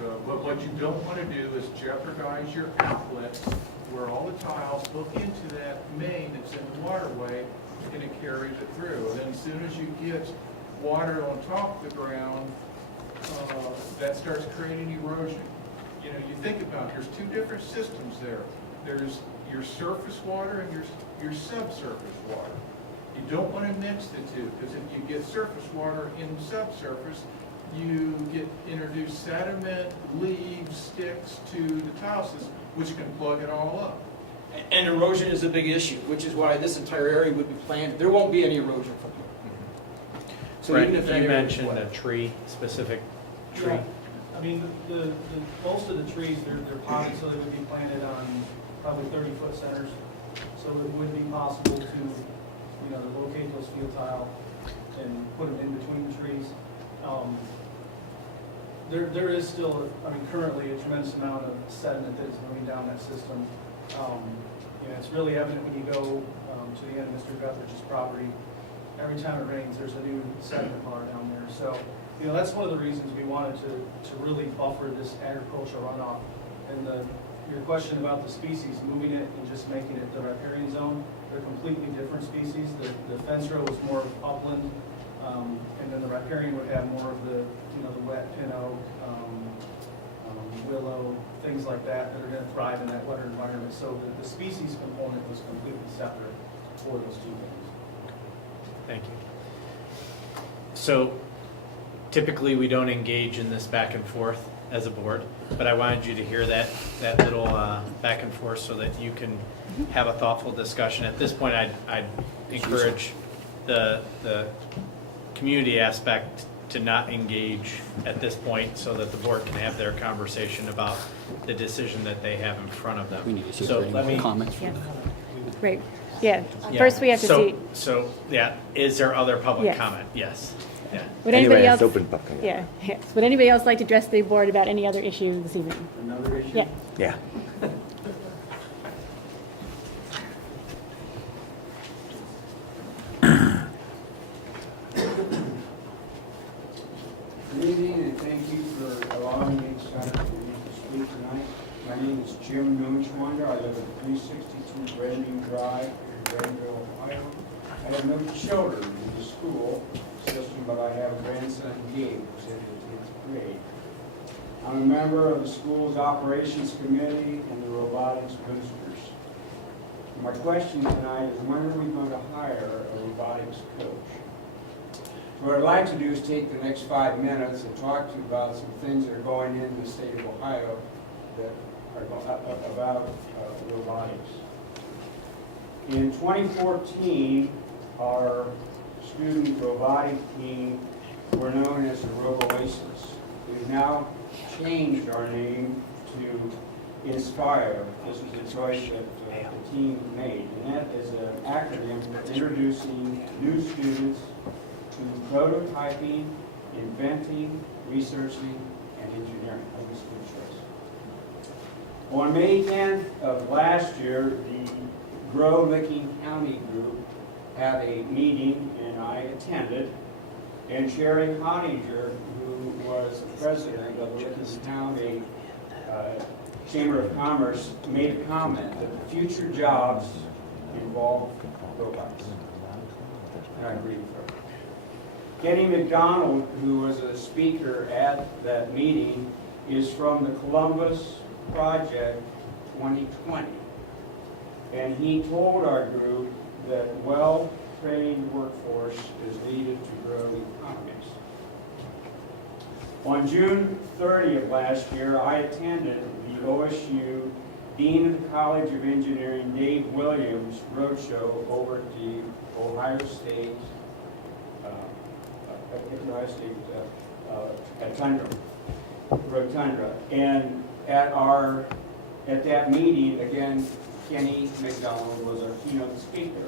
So, but what you don't want to do is jeopardize your outlets where all the tiles hook into that main that's in the waterway and it carries it through. And then as soon as you get water on top of the ground, that starts creating erosion. You think about it, there's two different systems there. There's your surface water and your subsurface water. You don't want to mix the two, because if you get surface water in subsurface, you get introduced sediment, leaves, sticks to the tile system, which can plug it all up. And erosion is a big issue, which is why this entire area would be planted. There won't be any erosion from here. So Right. even if that You area was mentioned wet. a tree, specific tree. Yeah. The most of the trees, they're potted, so they would be planted on probably 30-foot centers. So it would be possible to, locate those field tile and put them in between the trees. There is still, currently a tremendous amount of sediment that is moving down that system. It's really evident when you go to the end of Mr. Guthridge's property. Every time it rains, there's a new sediment bar down there. So, that's one of the reasons we wanted to really buffer this agricultural runoff. And your question about the species, moving it and just making it the riparian zone, they're completely different species. The fence row is more upland, and then the riparian would have more of the wet pin oak, willow, things like that are going to thrive in that wetter environment. So the species component was completely separate for those two things. Thank you. So typically we don't engage in this back and forth as a board, but I wanted you to hear that little back and forth so that you can have a thoughtful discussion. At this point, I'd encourage the community aspect to not engage at this point so that the board can have their conversation about the decision that they have in front of them. We need to see if So there are let any me, more comments Yeah. from Right, yeah. Yeah. First, we have to see, So, yeah, is there other public Yes. comment? Yes. Yeah. would anybody Anyway, else? it's open public. Yeah, yes. Would anybody else like to address the board about any other issue this evening? Another issue? Yeah. Yeah. Good evening, and thank you for allowing me to speak tonight. My name is Jim Nunschwander. I live at 362 Grandview Drive in Granville, Ohio. I have no children in the school system, but I have a grandson, Gabe, who's in the 10th grade. I'm a member of the school's operations committee and the robotics boosters. My question tonight is, when are we going to hire a robotics coach? What I'd like to do is take the next 5 minutes and talk to you about some things that are going in the state of Ohio that are about robotics. In 2014, our student robotic team were known as the RoboAces. We've now changed our name to Inspire. This was a choice that the team made, and that is an acronym for introducing new students to prototyping, inventing, researching, and engineering. That was a good choice. On May 10th of last year, the Grow-Licking County group had a meeting, and I attended, and Sherry Hottinger, who was the president of the Licking County Chamber of Commerce, made a comment that the future jobs involve robots. And I agree with her. Kenny McDonald, who was a speaker at that meeting, is from the Columbus Project 2020. And he told our group that well-trained workforce is needed to grow economies. On June 30th last year, I attended the OSU Dean of the College of Engineering, Dave Williams, roadshow over at the Ohio State Rotunda. And at that meeting, again, Kenny McDonald was our keynote speaker.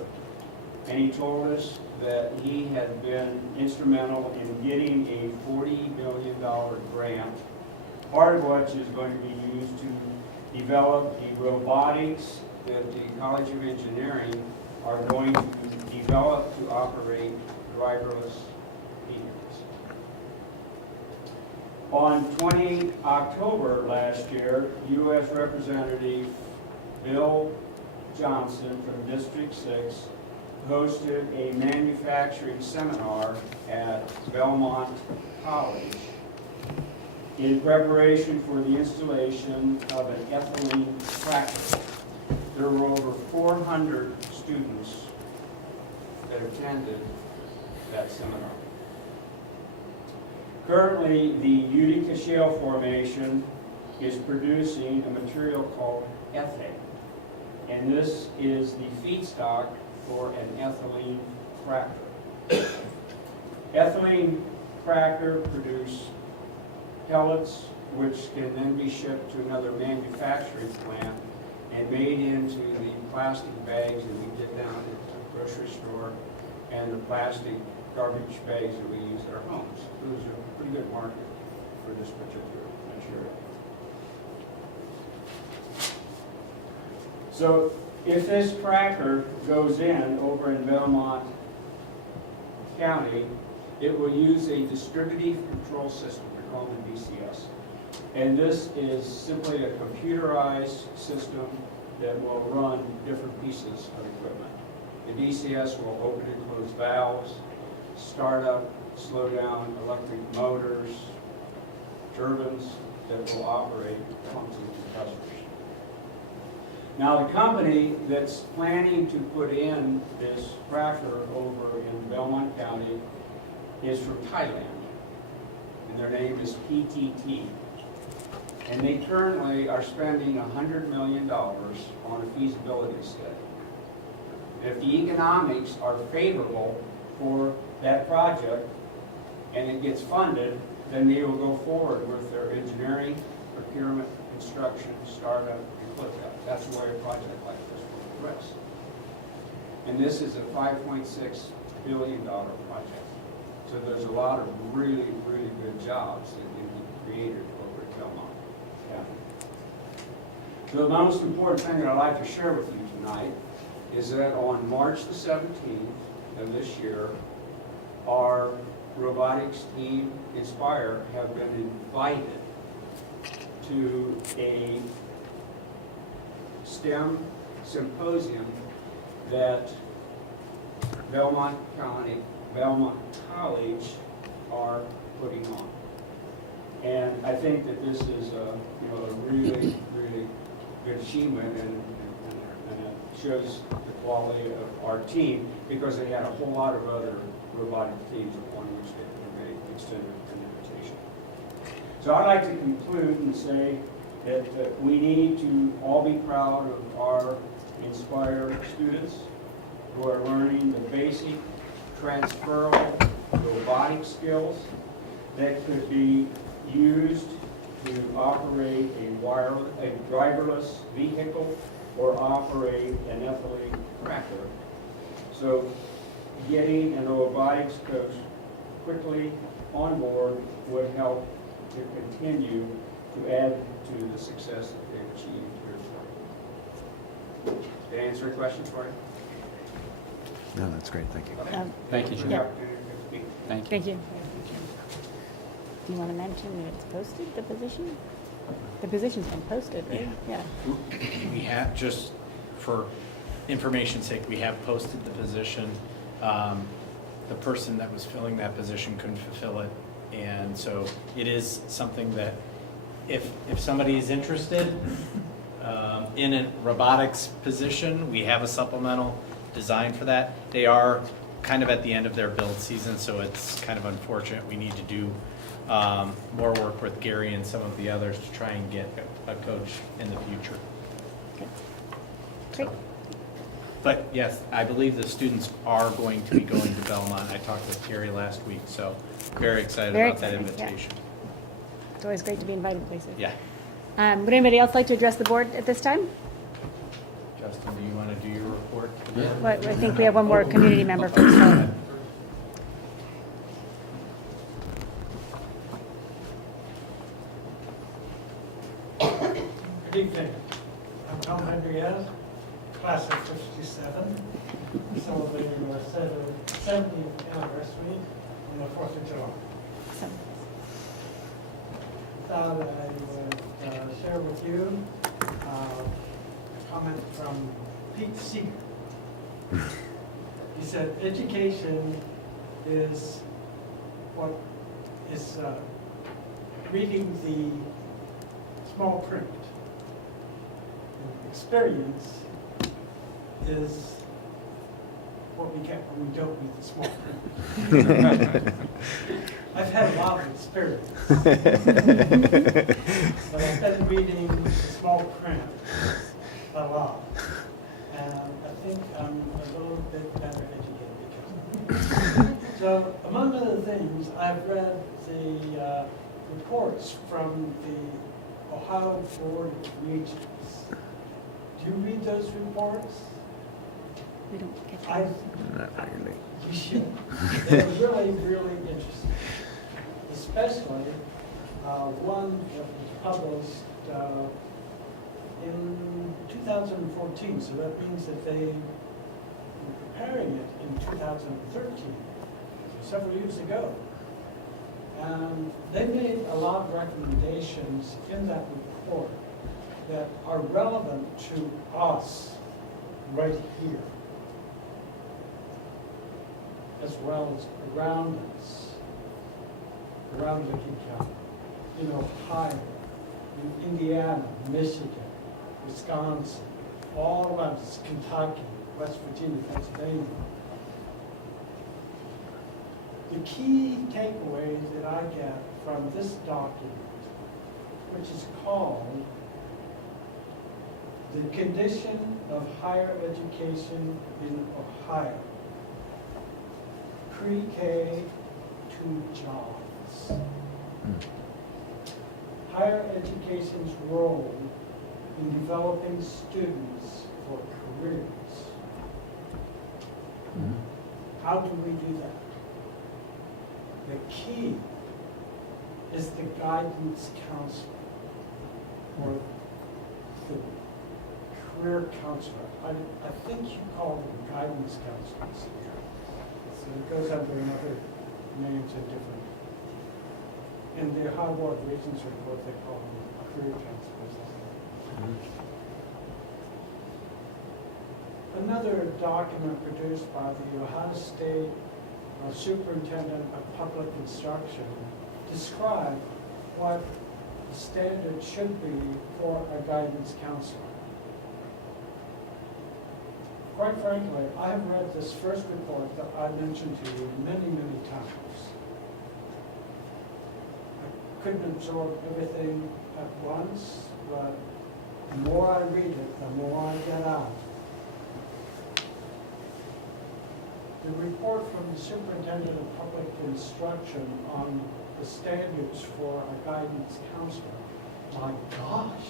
And he told us that he had been instrumental in getting a $40 million grant, part of which is going to be used to develop the robotics that the College of Engineering are going to develop to operate driverless vehicles. On 20 October last year, U.S. Representative Bill Johnson from District 6 hosted a manufacturing seminar at Belmont College in preparation for the installation of an ethylene cracker. There were over 400 students that attended that seminar. Currently, the Utica Shale Formation is producing a material called ethane, and this is the feedstock for an ethylene cracker. Ethylene cracker produce pellets, which can then be shipped to another manufacturing plant and made into the plastic bags that we get down at the grocery store and the plastic garbage bags that we use at our homes. There's a pretty good market for this particular material. So if this cracker goes in over in Belmont County, it will use a distributed control system, we call it DCS. And this is simply a computerized system that will run different pieces of equipment. The DCS will open and close valves, start up, slow down electric motors, turbines that will operate pumps and compressors. Now the company that's planning to put in this cracker over in Belmont County is from Thailand, and their name is PTT. And they currently are spending $100 million on a feasibility study. If the economics are favorable for that project and it gets funded, then they will go forward with their engineering, procurement, construction, startup, and closeout. That's the way a project like this will progress. And this is a $5.6 billion project. So there's a lot of really, really good jobs that can be created over at Belmont County. So the most important thing that I'd like to share with you tonight is that on March the 17th of this year, our robotics team, Inspire, have been invited to a STEM symposium that Belmont County, Belmont College are putting on. And I think that this is a really, really good achievement, and it shows the quality of our team, because they had a whole lot of other robotic teams upon which they extended an invitation. So I'd like to conclude and say that we need to all be proud of our Inspire students who are learning the basic transferable robotic skills that could be used to operate a driverless vehicle or operate an ethylene cracker. So getting a robotics coach quickly on board would help to continue to add to the success that they've achieved here. Did I answer your question for you? No, that's great, thank you. Thank you, Jim. Yeah. Thank you. Thank you. Do you want to mention that it's posted, the position? The position's been posted, right? Yeah. We have, just for information's sake, we have posted the position. The person that was filling that position couldn't fulfill it. And so it is something that if somebody is interested in a robotics position, we have a supplemental design for that. They are kind of at the end of their build season, so it's kind of unfortunate. We need to do more work with Gary and some of the others to try and get a coach in the future. Okay. Great. But yes, I believe the students are going to be going to Belmont. I talked with Terry last week, so very excited Very about that exciting, yeah. invitation. It's always great to be invited to places. Yeah. Would anybody else like to address the board at this time? Justin, do you want to do your report? Well, I think we have one more community member first. So. Good evening. I'm Tom Henriette, class of 57, celebrating our 70th anniversary on the 4th of July. Thought I would share with you a comment from Pete Seeger. He said, education is what is reading the small print. And experience is what we get when we don't read the small print. I've had a lot of experience, but I've been reading the small print a lot, and I think I'm a little bit better educated because of it. So, among other things, I've read the reports from the Ohio Board of Regents. Do you read those reports? We don't get Not really. You should. They're really, really interesting. Especially one that was published in 2014, so that means that they were preparing it in 2013, so several years ago. And they made a lot of recommendations in that report that are relevant to us right here, as well as around us, around Licking County, in Ohio, in Indiana, Michigan, Wisconsin, all around us, Kentucky, West Virginia, Pennsylvania. The key takeaways that I get from this document, which is called The Condition of Higher Education in Ohio, Pre-K to Jobs. Higher education's role in developing students for careers. How do we do that? The key is the guidance counselor or the career counselor. I think you call them guidance counselors. So it goes under another names are different. In the Harvard Regents report, they call them career counselors. Another document produced by the Ohio State Superintendent of Public Instruction described what the standard should be for a guidance counselor. Quite frankly, I have read this first report that I mentioned to you many, many times. I couldn't absorb everything at once, but the more I read it, the more I get out. The report from the Superintendent of Public Instruction on the standards for a guidance counselor, my gosh,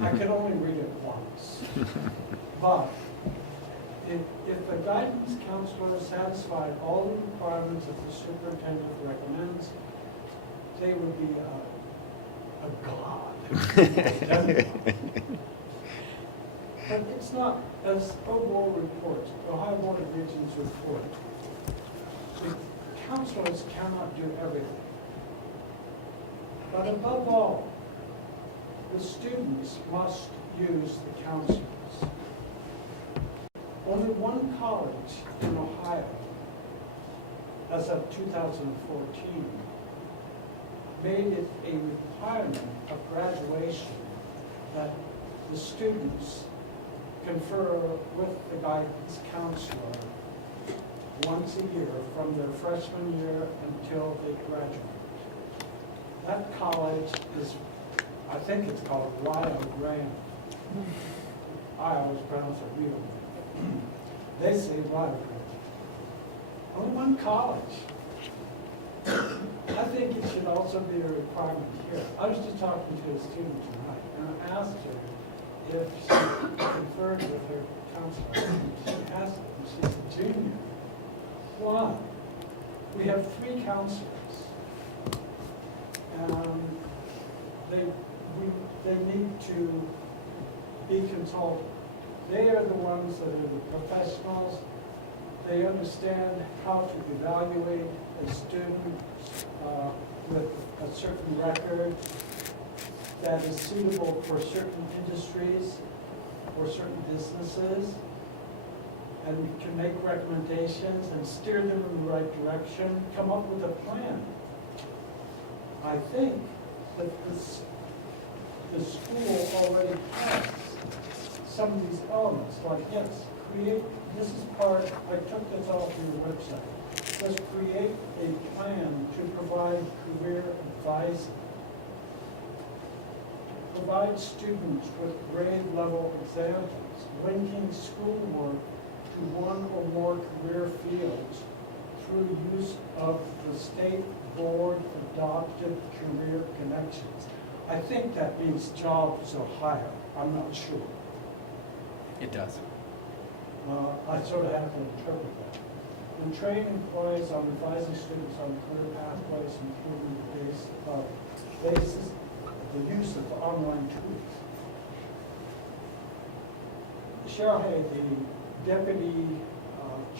I could only read it once. But if the guidance counselor satisfied all the requirements that the superintendent recommends, they would be a god. But it's not, as overall reports, the Ohio Board of Regents report, the counselors cannot do everything. But above all, the students must use the counselors. Only one college in Ohio, as of 2014, made it a requirement of graduation that the students confer with the guidance counselor once a year from their freshman year until they graduate. That college is, I think it's called Rio Grande. I always pronounce it Rio. They say Rio Grande. Only one college. I think it should also be a requirement here. I was just talking to a student tonight, and I asked her if she conferred with her counselor. She hasn't, and she's a junior. Why? We have 3 counselors. They need to be consulted. They are the ones that are the professionals. They understand how to evaluate a student with a certain record that is suitable for certain industries or certain businesses, and can make recommendations and steer them in the right direction, come up with a plan. I think that the school already has some of these elements, like, yes, this is part, I took this off your website. Let's create a plan to provide career advice, provide students with grade level examples, linking schoolwork to one or more career fields through use of the state board adopted career connections. I think that means Jobs Ohio, I'm not sure. It does. I sort of have to interpret that. And train employees on advising students on career pathways, including the use of online tools. Cheryl Hay, the deputy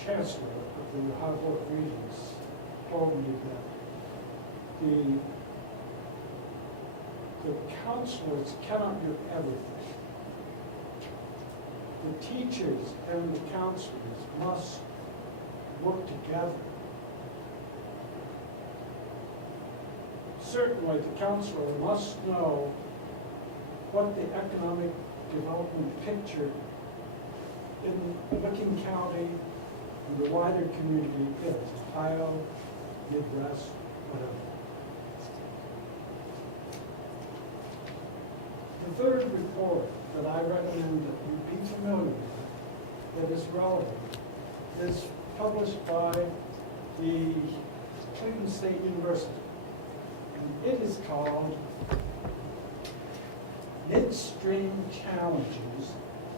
chancellor of the Ohio Board of Regents, told me that the counselors cannot do everything. The teachers and the counselors must work together. Certainly, the counselor must know what the economic development picture in Licking County and the wider community is, Ohio, Midwest, whatever. The third report that I recommend that you be familiar with, that is relevant, is published by the Cleveland State University. And it is called Midstream Challenges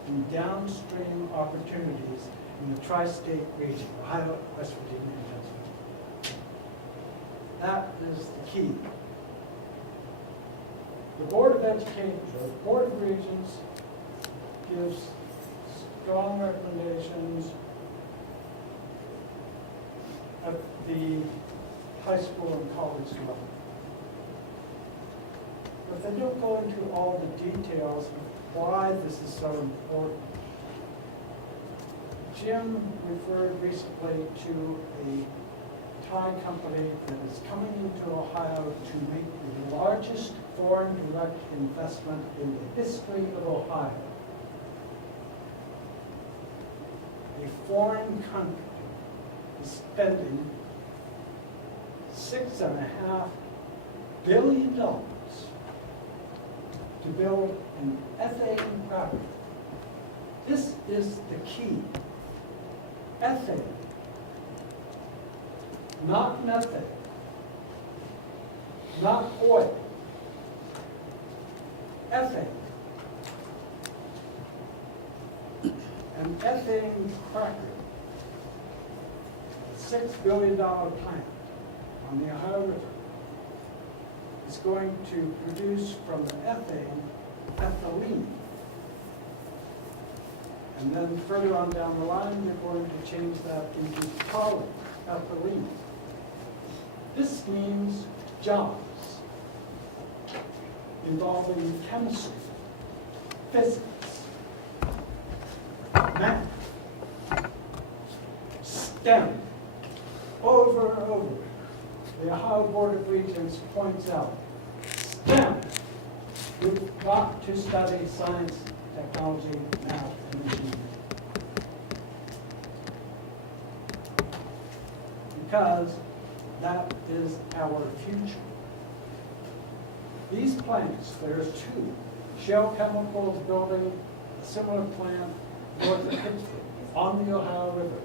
and Downstream Opportunities in the tri-state region, Ohio, West Virginia, and Pennsylvania. That is the key. The Board of Education, or the Board of Regents, gives strong recommendations at the high school and college level. But they don't go into all the details of why this is so important. Jim referred recently to a Thai company that is coming into Ohio to make the largest foreign direct investment in the history of Ohio. A foreign country is spending $6.5 billion to build an ethane cracker. This is the key. Ethane, not methane, not oil. Ethane. An ethane cracker, a $6 billion plant on the Ohio River, is going to produce from the ethane, ethylene. And then further on down the line, they're going to change that into polyethylene. This means jobs involving chemistry, physics, math, STEM. Over and over, the Ohio Board of Regents points out, STEM, you've got to study science, technology, math, and engineering. Because that is our future. These plants, there's two. Shell Chemicals building a similar plant north of Pittsburgh on the Ohio River.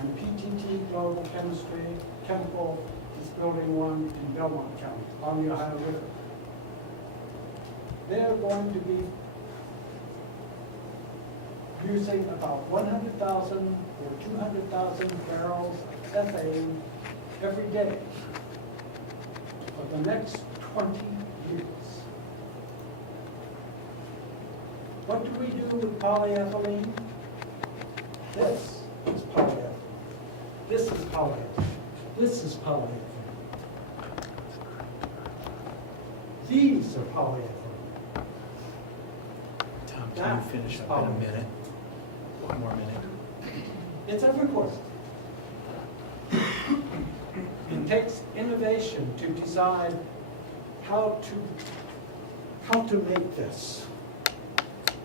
And PTT Global Chemical is building one in Belmont County on the Ohio River. They're going to be using about 100,000 or 200,000 barrels of ethane every day for the next 20 years. What do we do with polyethylene? This is polyethylene. This is polyethylene. This is polyethylene. These are polyethylene. Tom, can you finish up in a minute? One more minute. It's everywhere. It takes innovation to decide how to make this.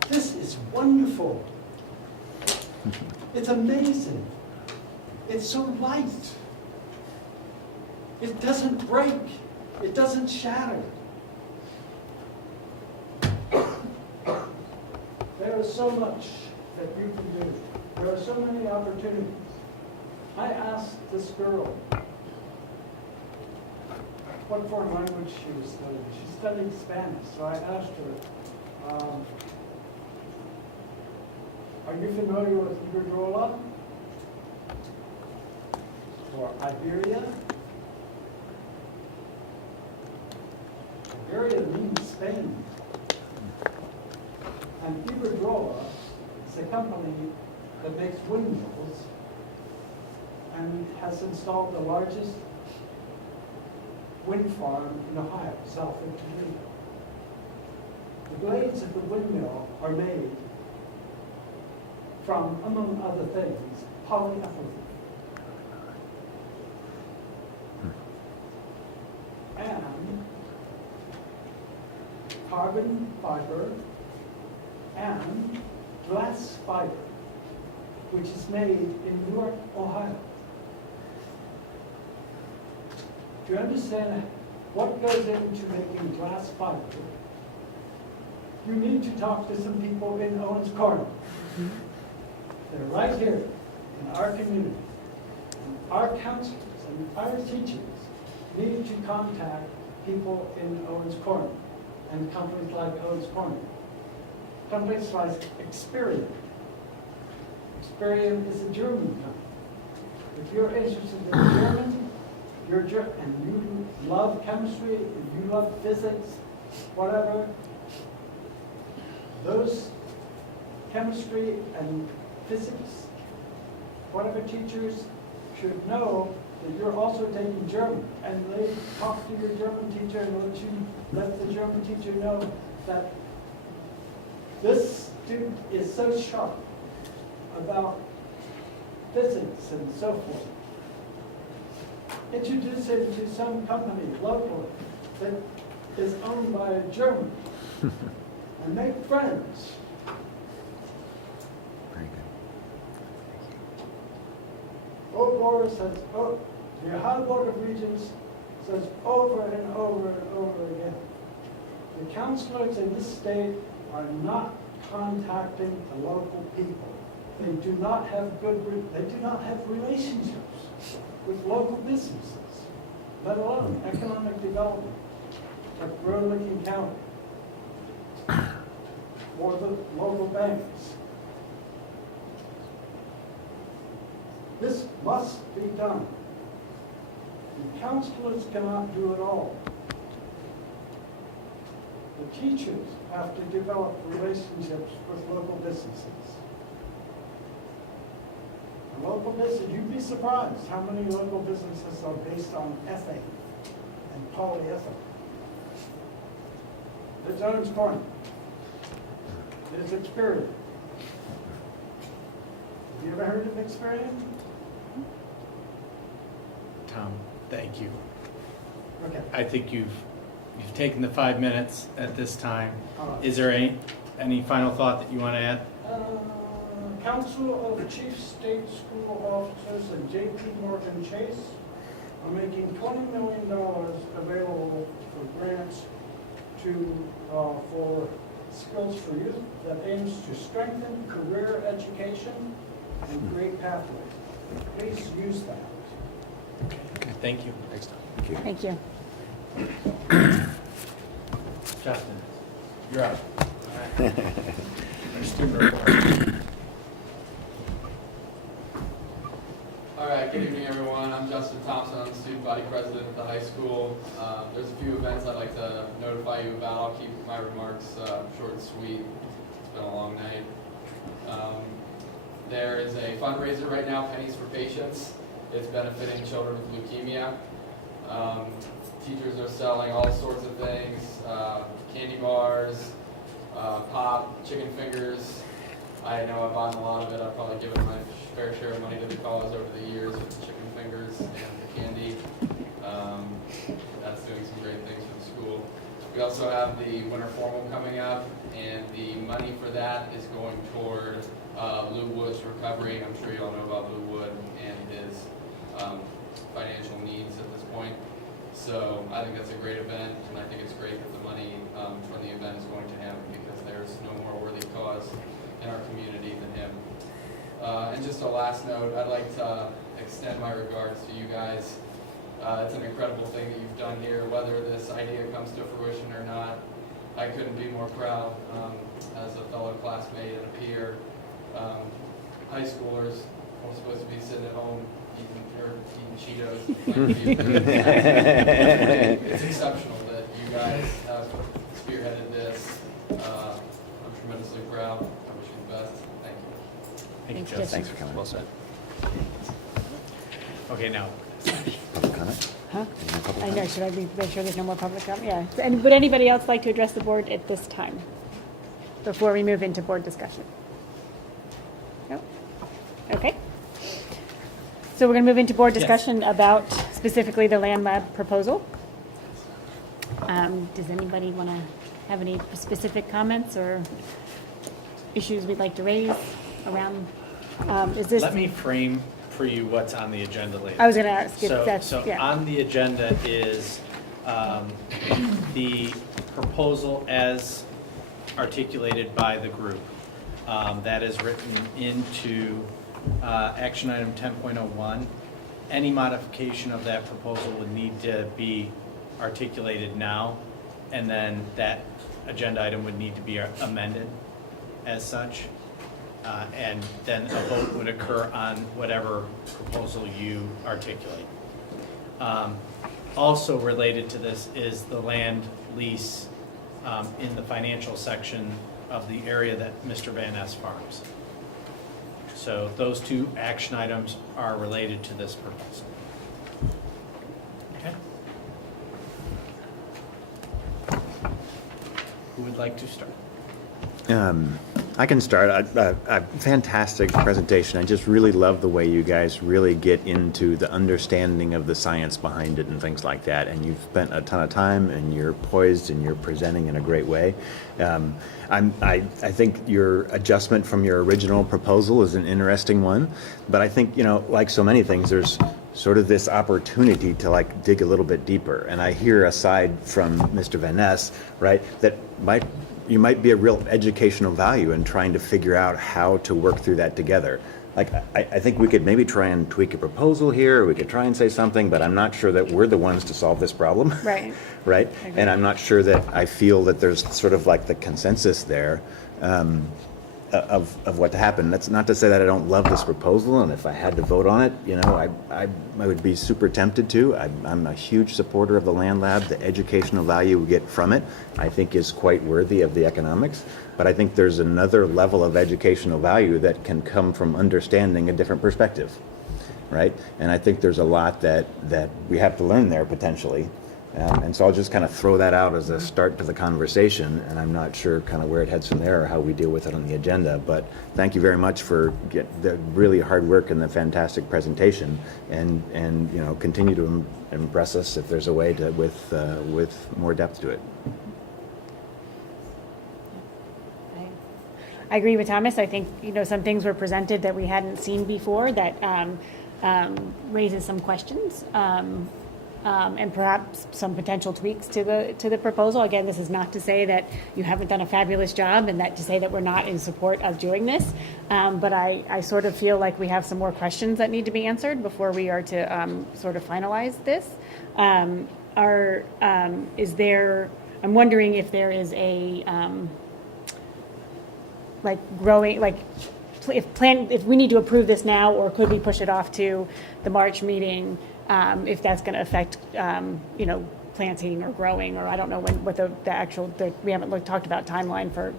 This is wonderful. It's amazing. It's so light. It doesn't break. It doesn't shatter. There is so much that you can do. There are so many opportunities. I asked this girl what foreign language she was studying. She studied Spanish, so I asked her, are you familiar with Iberdrola? Or Iberia? Iberia means Spain. And Iberdrola is a company that makes windmills and has installed the largest wind farm in Ohio, south of Toledo. The blades of the windmill are made from, among other things, polyethylene. And carbon fiber and glass fiber, which is made in Newark, Ohio. Do you understand what goes into making glass fiber? You need to talk to some people in Owens Corner. They're right here in our community. And our counselors and our teachers need to contact people in Owens Corner and companies like Owens Corner. Companies like Experian Riparian is a German company. If you're interested in German, and you love chemistry, if you love physics, whatever, those chemistry and physics, whatever teachers should know that you're also taking German. And they talk to your German teacher and let the German teacher know that this student is so sharp about physics and so forth. Introduce him to some company locally that is owned by a German and make friends. Very Obor says, the Ohio Board of Regents says over and over and over again, the councilors in this state are not contacting the local people. They do not have relationships with local businesses, let alone economic development, like Burlington County, or the local banks. This must be done. The councilors cannot do it all. The teachers have to develop relationships with local businesses. The local business, you'd be surprised how many local businesses are based on ethane and polyethylene. It's Owens Corner. It's Experian. Have you ever heard of Experian? Tom, thank you. Okay. I think you've taken the 5 minutes at this time. All right. Is there any final thought that you want to add? Council of Chief State School Officers and J.P. Morgan Chase are making $20 million available for grants for Skills for Youth that aims to strengthen career education and great pathways. Please use that. Okay, thank you. Thanks, Tom. Thank you. Thank you. Justin, you're up. Our student report. All right, good evening, everyone. I'm Justin Thompson. I'm the student body president at the high school. There's a few events I'd like to notify you about. I'll keep my remarks short and sweet. It's been a long night. There is a fundraiser right now, Pennies for Patients. It's benefiting children with leukemia. Teachers are selling all sorts of things, candy bars, pop, chicken fingers. I know I've bought a lot of it. I've probably given my fair share of money to the cause over the years with the chicken fingers and the candy. That's doing some great things for the school. We also have the winter formal coming up, and the money for that is going toward Lou Wood's recovery. I'm sure you all know about Lou Wood and his financial needs at this point. So I think that's a great event, and I think it's great that the money from the event is going to him, because there's no more worthy cause in our community than him. And just a last note, I'd like to extend my regards to you guys. It's an incredible thing that you've done here. Whether this idea comes to fruition or not, I couldn't be more proud as a fellow classmate and a peer. High schoolers are supposed to be sitting at home eating Cheetos. It's exceptional that you guys have spearheaded this. I'm tremendously proud. I wish you the best. Thank you. Thank you, Thanks, Justin. Thanks for coming. Well said. Okay, now, Public comment? Huh? Any more public I know, comment? should I make sure there's no more public comment? Yeah. And would anybody else like to address the board at this time, before we move into board discussion? No? Okay. So we're going to move into board Yes. discussion about specifically the land lab proposal. Does anybody want to have any specific comments or issues we'd like to raise around, is this? let me frame for you what's on the agenda later. I was going to ask if that's, So yeah. on the agenda is the proposal as articulated by the group. That is written into action item 10.01. Any modification of that proposal would need to be articulated now, and then that agenda item would need to be amended as such. and then a vote would occur on whatever proposal you articulate. Also related to this is the land lease in the financial section of the area that Mr. Van Ness farms. So those two action items are related to this proposal. Okay. Who would like to start? I can start. A fantastic presentation. I just really love the way you guys really get into the understanding of the science behind it and things like that. And you've spent a ton of time, and you're poised, and you're presenting in a great way. I think your adjustment from your original proposal is an interesting one. But I think, like so many things, there's sort of this opportunity to like dig a little bit deeper. And I hear, aside from Mr. Van Ness, right, that you might be a real educational value in trying to figure out how to work through that together. Like, I think we could maybe try and tweak a proposal here, or we could try and say something, but I'm not sure that we're the ones to solve this problem. Right. Right? And I'm not sure that I feel that there's sort of like the consensus there of what to happen. That's not to say that I don't love this proposal, and if I had to vote on it, I would be super tempted to. I'm a huge supporter of the land lab. The educational value we get from it, I think, is quite worthy of the economics. But I think there's another level of educational value that can come from understanding a different perspective, right? And I think there's a lot that we have to learn there potentially. And so I'll just kind of throw that out as a start to the conversation, and I'm not sure kind of where it heads from there or how we deal with it on the agenda. But thank you very much for the really hard work and the fantastic presentation, and continue to impress us if there's a way to with more depth to it. I agree with Thomas. I think, some things were presented that we hadn't seen before that raises some questions. And perhaps some potential tweaks to the proposal. Again, this is not to say that you haven't done a fabulous job, and that to say that we're not in support of doing this. But I sort of feel like we have some more questions that need to be answered before we are to sort of finalize this. I'm wondering if there is a if we need to approve this now, or could we push it off to the March meeting? If that's going to affect, planting or growing, or I don't know what we haven't talked about timeline for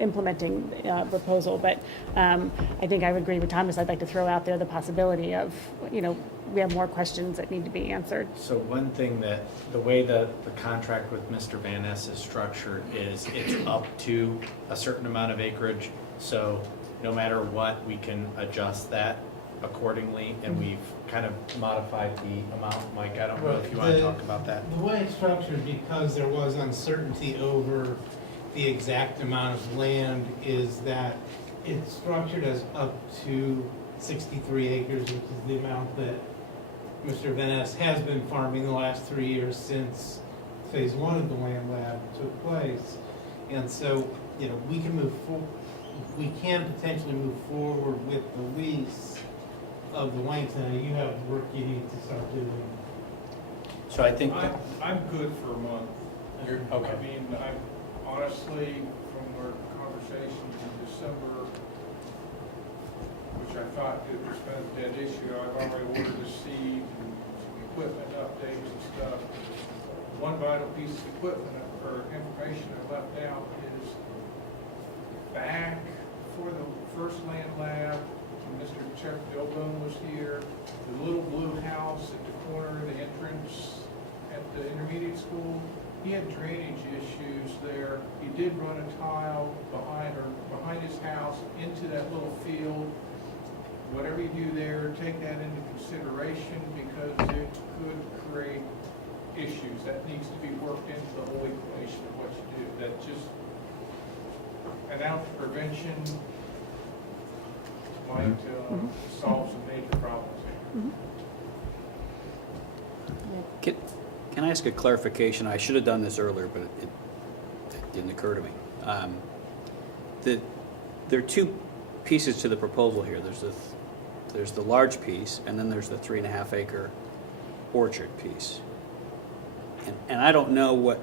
implementing proposal, but I think I would agree with Thomas. I'd like to throw out there the possibility of, we have more questions that need to be answered. So one thing that the way the contract with Mr. Van Ness is structured is it's up to a certain amount of acreage. So no matter what, we can adjust that accordingly, and we've kind of modified the amount. Mike, I don't know if you want to talk about that. The way it's structured, because there was uncertainty over the exact amount of land, is that it's structured as up to 63 acres, which is the amount that Mr. Van Ness has been farming the last 3 years since phase 1 of the land lab took place. And so, we can potentially move forward with the lease of the length. Now, you have work you need to start doing. So I think I'm good for a month. You're okay. I mean, I honestly, from our conversations in December, which I thought it was been a dead issue, I've already ordered a seed and some equipment updates and stuff. One vital piece of equipment or information I left out is back for the first land lab. Mr. Chuck Dilbone was here. The little blue house at the corner, the entrance at the intermediate school, he had drainage issues there. He did run a tile behind his house into that little field. Whatever you do there, take that into consideration, because it could create issues. That needs to be worked into the whole equation of what you do. That just an ounce of prevention might solve some major problems here. Can I ask a clarification? I should have done this earlier, but it didn't occur to me. There are two pieces to the proposal here. There's the large piece, and then there's the 3.5 acre orchard piece. And I don't know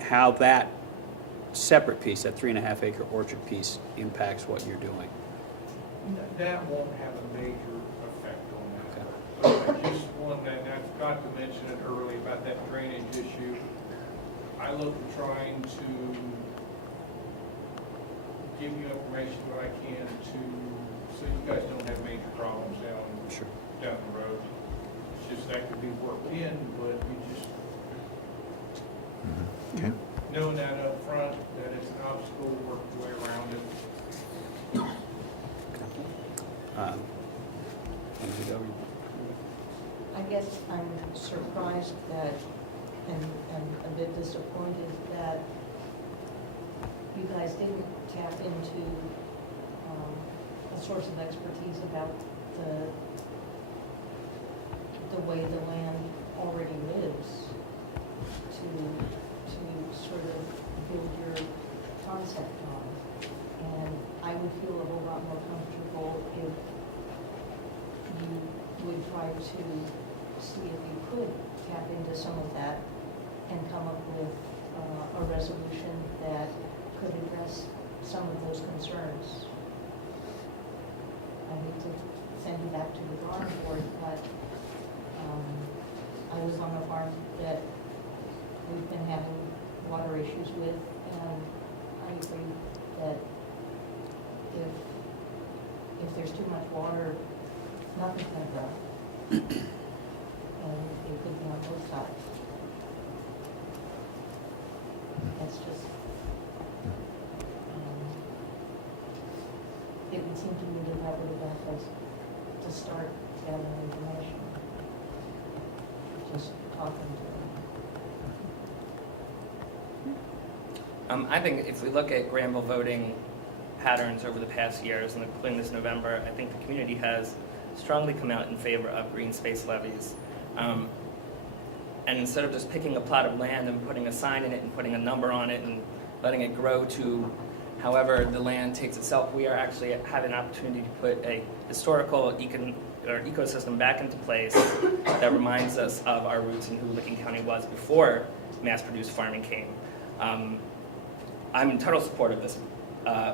how that separate piece, that 3.5 acre orchard piece, impacts what you're doing. That won't have a major effect on that. But I just want, and I forgot to mention it early about that drainage issue. I look at trying to give you information that I can so you guys don't have major problems down the road. It's just that could be worked in, but you just Okay. knowing that up front, that it's an obstacle, work your way around it. I guess I'm surprised that, and a bit disappointed that you guys didn't tap into a source of expertise about the way the land already lives to sort of build your concept on. And I would feel a whole lot more comfortable if you would try to see if you could tap into some of that and come up with a resolution that could address some of those concerns. I hate to send you back to the drawing board, but I live on a farm that we've been having water issues with, and I agree that if there's too much water, nothing's going to grow. And it could be on both sides. That's just, it would seem to me that that would have been a place to start gathering information. Just talking to them. I think if we look at Granville voting patterns over the past years, and including this November, I think the community has strongly come out in favor of green space levies. And instead of just picking a plot of land and putting a sign in it and putting a number on it and letting it grow to however the land takes itself, we are actually having an opportunity to put a historical ecosystem back into place that reminds us of our roots and who Licking County was before mass-produced farming came. I'm in total support of this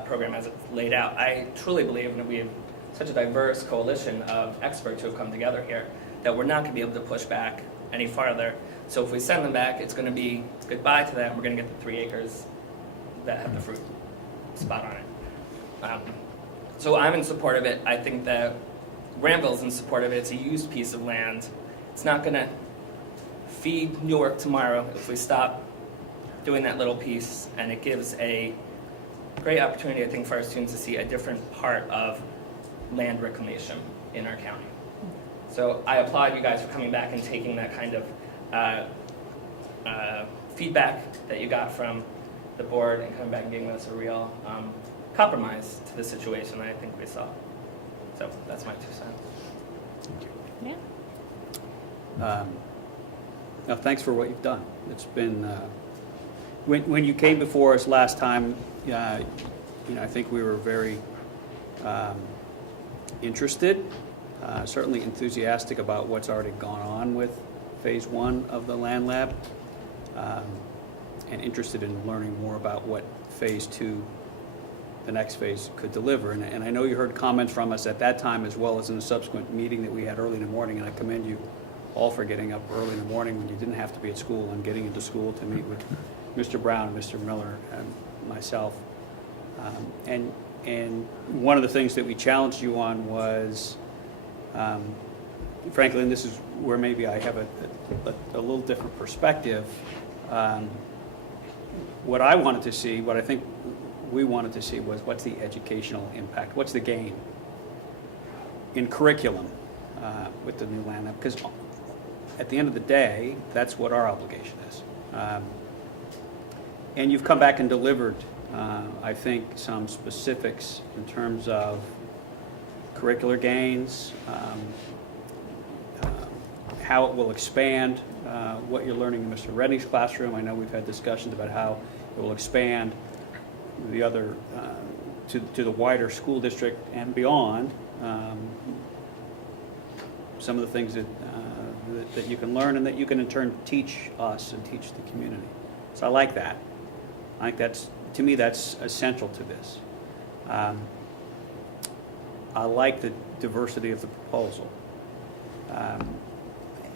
program as it's laid out. I truly believe that we have such a diverse coalition of experts who have come together here that we're not going to be able to push back any farther. So if we send them back, it's going to be goodbye to them. We're going to get the 3 acres that have the fruit spot on it. So I'm in support of it. I think that Granville's in support of it. It's a used piece of land. It's not going to feed Newark tomorrow if we stop doing that little piece, and it gives a great opportunity, I think, for our students to see a different part of land reclamation in our county. So I applaud you guys for coming back and taking that kind of feedback that you got from the board and coming back and giving us a real compromise to the situation that I think we saw. So that's my 2 cents. Thank you. Yeah. Now, thanks for what you've done. It's been, when you came before us last time, I think we were very interested, certainly enthusiastic about what's already gone on with phase 1 of the land lab, and interested in learning more about what phase 2, the next phase, could deliver. And I know you heard comments from us at that time as well as in a subsequent meeting that we had early in the morning, and I commend you all for getting up early in the morning when you didn't have to be at school and getting into school to meet with Mr. Brown, Mr. Miller, and myself. And one of the things that we challenged you on was, frankly, and this is where maybe I have a little different perspective, what I wanted to see, what I think we wanted to see was what's the educational impact, what's the gain in curriculum with the new land lab, because at the end of the day, that's what our obligation is. And you've come back and delivered, I think, some specifics in terms of curricular gains, how it will expand what you're learning in Mr. Redding's classroom. I know we've had discussions about how it will expand the other to the wider school district and beyond. Some of the things that you can learn and that you can in turn teach us and teach the community. So I like that. I think that's, to me, that's essential to this. I like the diversity of the proposal.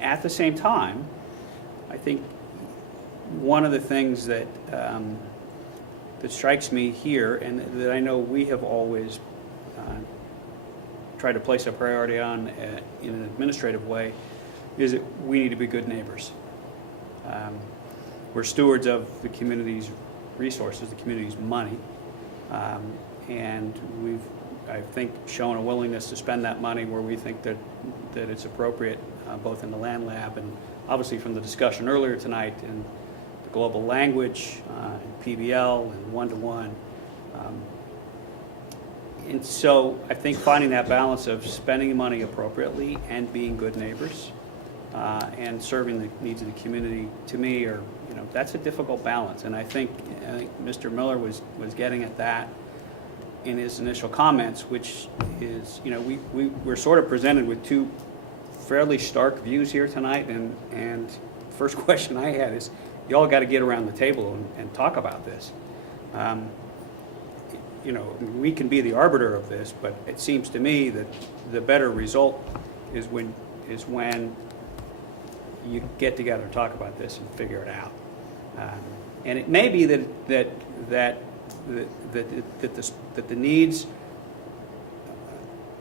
At the same time, I think one of the things that that strikes me here, and that I know we have always tried to place a priority on in an administrative way, is that we need to be good neighbors. We're stewards of the community's resources, the community's money, and we've, I think, shown a willingness to spend that money where we think that it's appropriate, both in the land lab and obviously from the discussion earlier tonight in the global language, and PBL, and one-to-one. And so I think finding that balance of spending money appropriately and being good neighbors and serving the needs of the community, to me, are, that's a difficult balance. And I think Mr. Miller was getting at that in his initial comments, which is, we're sort of presented with two fairly stark views here tonight. And first question I had is, you all got to get around the table and talk about this. We can be the arbiter of this, but it seems to me that the better result is when you get together and talk about this and figure it out. And it may be that the needs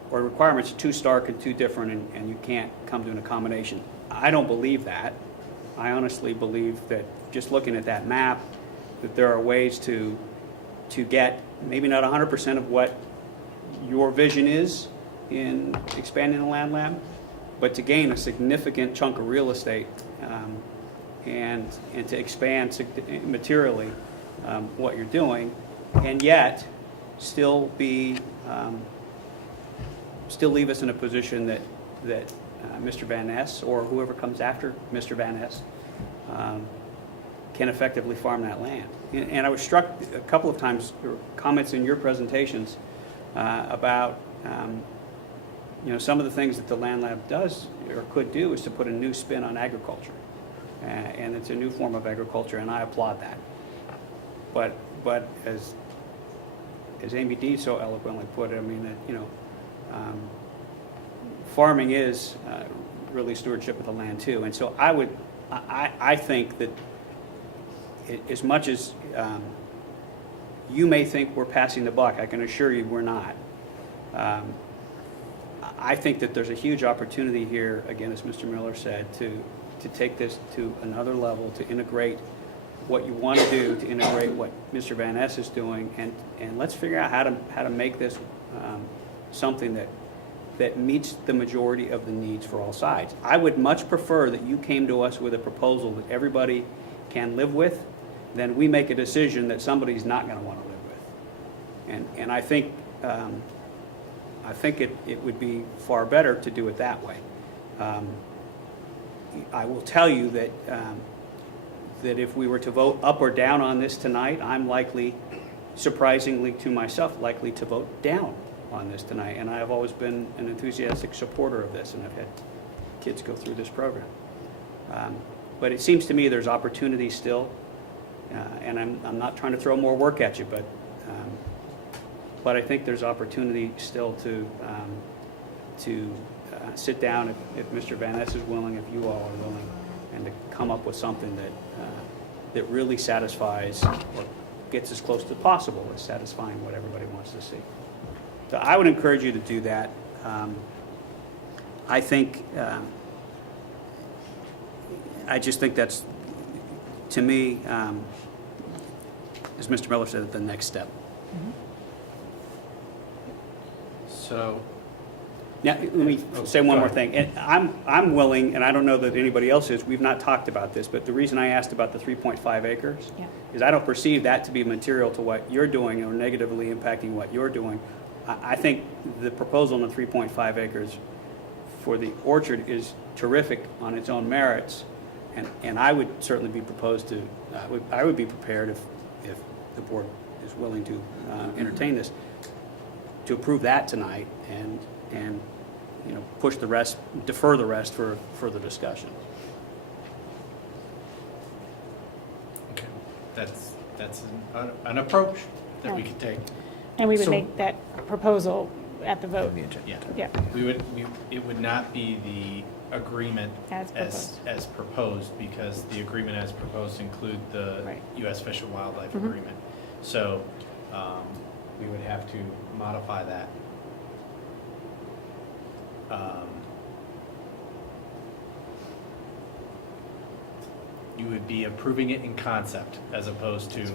or requirements are too stark and too different, and you can't come to an accommodation. I don't believe that. I honestly believe that just looking at that map, that there are ways to get maybe not 100% of what your vision is in expanding the land lab, but to gain a significant chunk of real estate and to expand materially what you're doing, and yet still leave us in a position that Mr. Van Ness or whoever comes after Mr. Van Ness can effectively farm that land. And I was struck a couple of times, comments in your presentations about some of the things that the land lab does or could do is to put a new spin on agriculture. And it's a new form of agriculture, and I applaud that. But as Amy D so eloquently put it, farming is really stewardship of the land too. And so I think that as much as you may think we're passing the buck, I can assure you we're not. I think that there's a huge opportunity here, again, as Mr. Miller said, to take this to another level, to integrate what you want to do, to integrate what Mr. Van Ness is doing, and let's figure out how to make this something that meets the majority of the needs for all sides. I would much prefer that you came to us with a proposal that everybody can live with than we make a decision that somebody's not going to want to live with. And I think it would be far better to do it that way. I will tell you that if we were to vote up or down on this tonight, I'm likely, surprisingly to myself, likely to vote down on this tonight. And I have always been an enthusiastic supporter of this, and I've had kids go through this program. But it seems to me there's opportunity still, and I'm not trying to throw more work at you, but I think there's opportunity still to sit down if Mr. Van Ness is willing, if you all are willing, and to come up with something that really satisfies or gets as close as possible as satisfying what everybody wants to see. So I would encourage you to do that. I think, I just think that's, to me, as Mr. Miller said, the next step. So, now, let me say one more thing. And I'm willing, and I don't know that anybody else is, we've not talked about this, but the reason I asked about the 3.5 acres is I don't perceive that to be material to what you're doing or negatively impacting what you're doing. I think the proposal on the 3.5 acres for the orchard is terrific on its own merits, and I would certainly be I would be prepared if the board is willing to entertain this, to approve that tonight and push the rest, defer the rest for further discussion. okay, that's an approach that we could take. And we would So- make that proposal at the vote. Yeah. It would not be the agreement as proposed, because the agreement as proposed include the U.S. Fish and Wildlife Agreement. So we would have to modify that. You would be approving it in concept as opposed to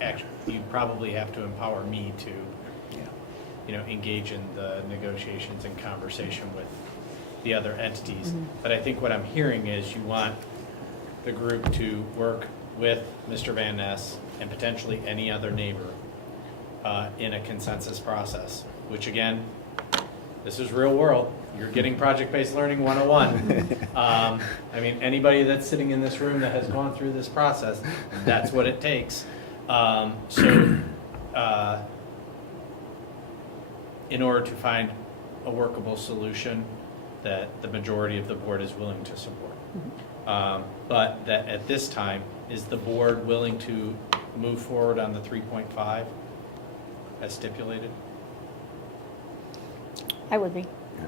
action. You probably have to empower me to, engage in the negotiations and conversation with the other entities. But I think what I'm hearing is you want the group to work with Mr. Van Ness and potentially any other neighbor in a consensus process, which again, this is real world. You're getting project-based learning 101. I mean, anybody that's sitting in this room that has gone through this process, that's what it takes. In order to find a workable solution that the majority of the board is willing to support. But that at this time, is the board willing to move forward on the 3.5 as stipulated? I would be.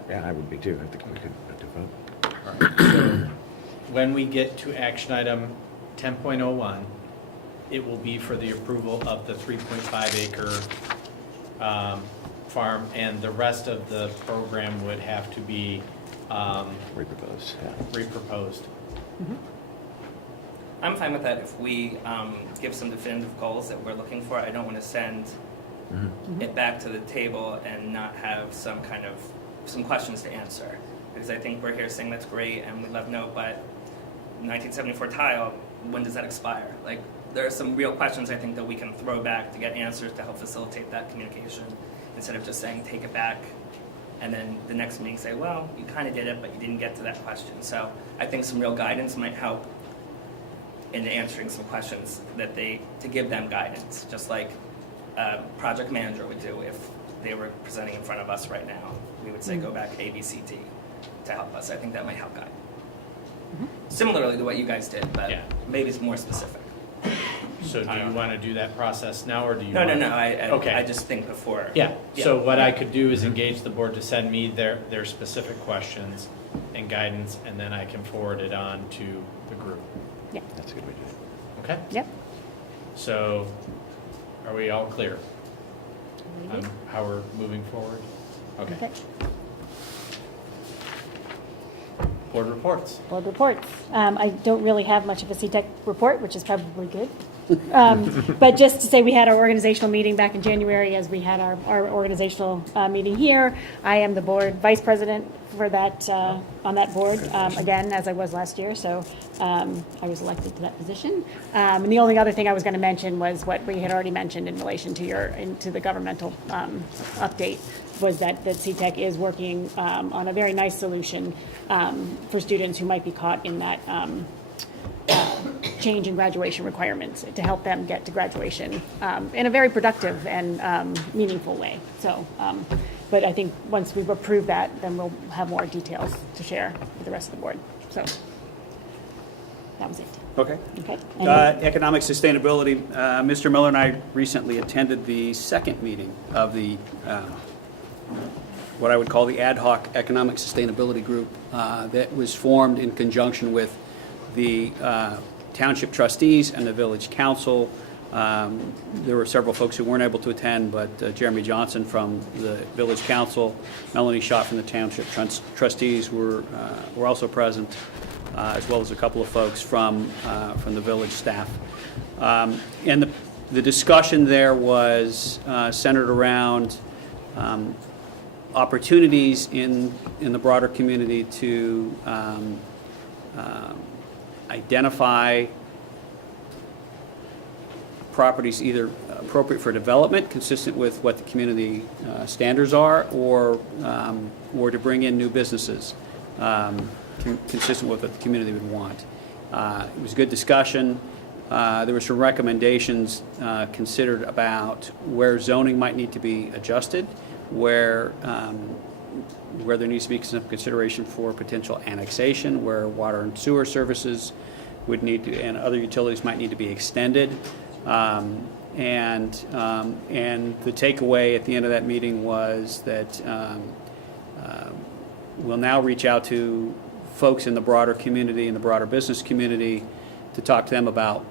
Yeah, I would be too. I think we could vote. All right. So when we get to action item 10.01, it will be for the approval of the 3.5 acre farm, and the rest of the program would have to be reproposed. Reproposed. I'm fine with that if we give some definitive goals that we're looking for. I don't want to send it back to the table and not have some questions to answer. Because I think we're here saying that's great and we love no, but 1974 tile, when does that expire? Like, there are some real questions I think that we can throw back to get answers to help facilitate that communication, instead of just saying take it back and then the next meeting say, well, you kind of did it, but you didn't get to that question. So I think some real guidance might help in answering some questions to give them guidance, just like a project manager would do if they were presenting in front of us right now. We would say go back A, B, C, D to help us. I think that might help guide. Similarly to what you guys did, but maybe it's more specific. So do you want to do that process now, or do you? No. Okay. I just think before. Yeah. So what I could do is engage the board to send me their specific questions and guidance, and then I can forward it on to the group. Yeah. That's a good way to do it. Okay? Yep. So are we all clear on how we're moving forward? Okay. Board reports. Board reports. I don't really have much of a CTEC report, which is probably good. But just to say, we had our organizational meeting back in January, as we had our organizational meeting here. I am the board vice president for that, on that board, again, as I was last year. So I was elected to that position. And the only other thing I was going to mention was what we had already mentioned in relation to the governmental update, was that CTEC is working on a very nice solution for students who might be caught in that change in graduation requirements, to help them get to graduation in a very productive and meaningful way. So, but I think once we've approved that, then we'll have more details to share with the rest of the board. So that was it. Okay. Okay. Economic sustainability. Mr. Miller and I recently attended the second meeting of the what I would call the ad hoc economic sustainability group that was formed in conjunction with the township trustees and the village council. There were several folks who weren't able to attend, but Jeremy Johnson from the village council, Melanie Schott from the township trustees were also present, as well as a couple of folks from the village staff. And the discussion there was centered around opportunities in the broader community to identify properties either appropriate for development, consistent with what the community standards are, or to bring in new businesses consistent with what the community would want. It was a good discussion. There were some recommendations considered about where zoning might need to be adjusted, where there needs to be some consideration for potential annexation, where water and sewer services would need to, and other utilities might need to be extended. And the takeaway at the end of that meeting was that we'll now reach out to folks in the broader community, in the broader business community, to talk to them about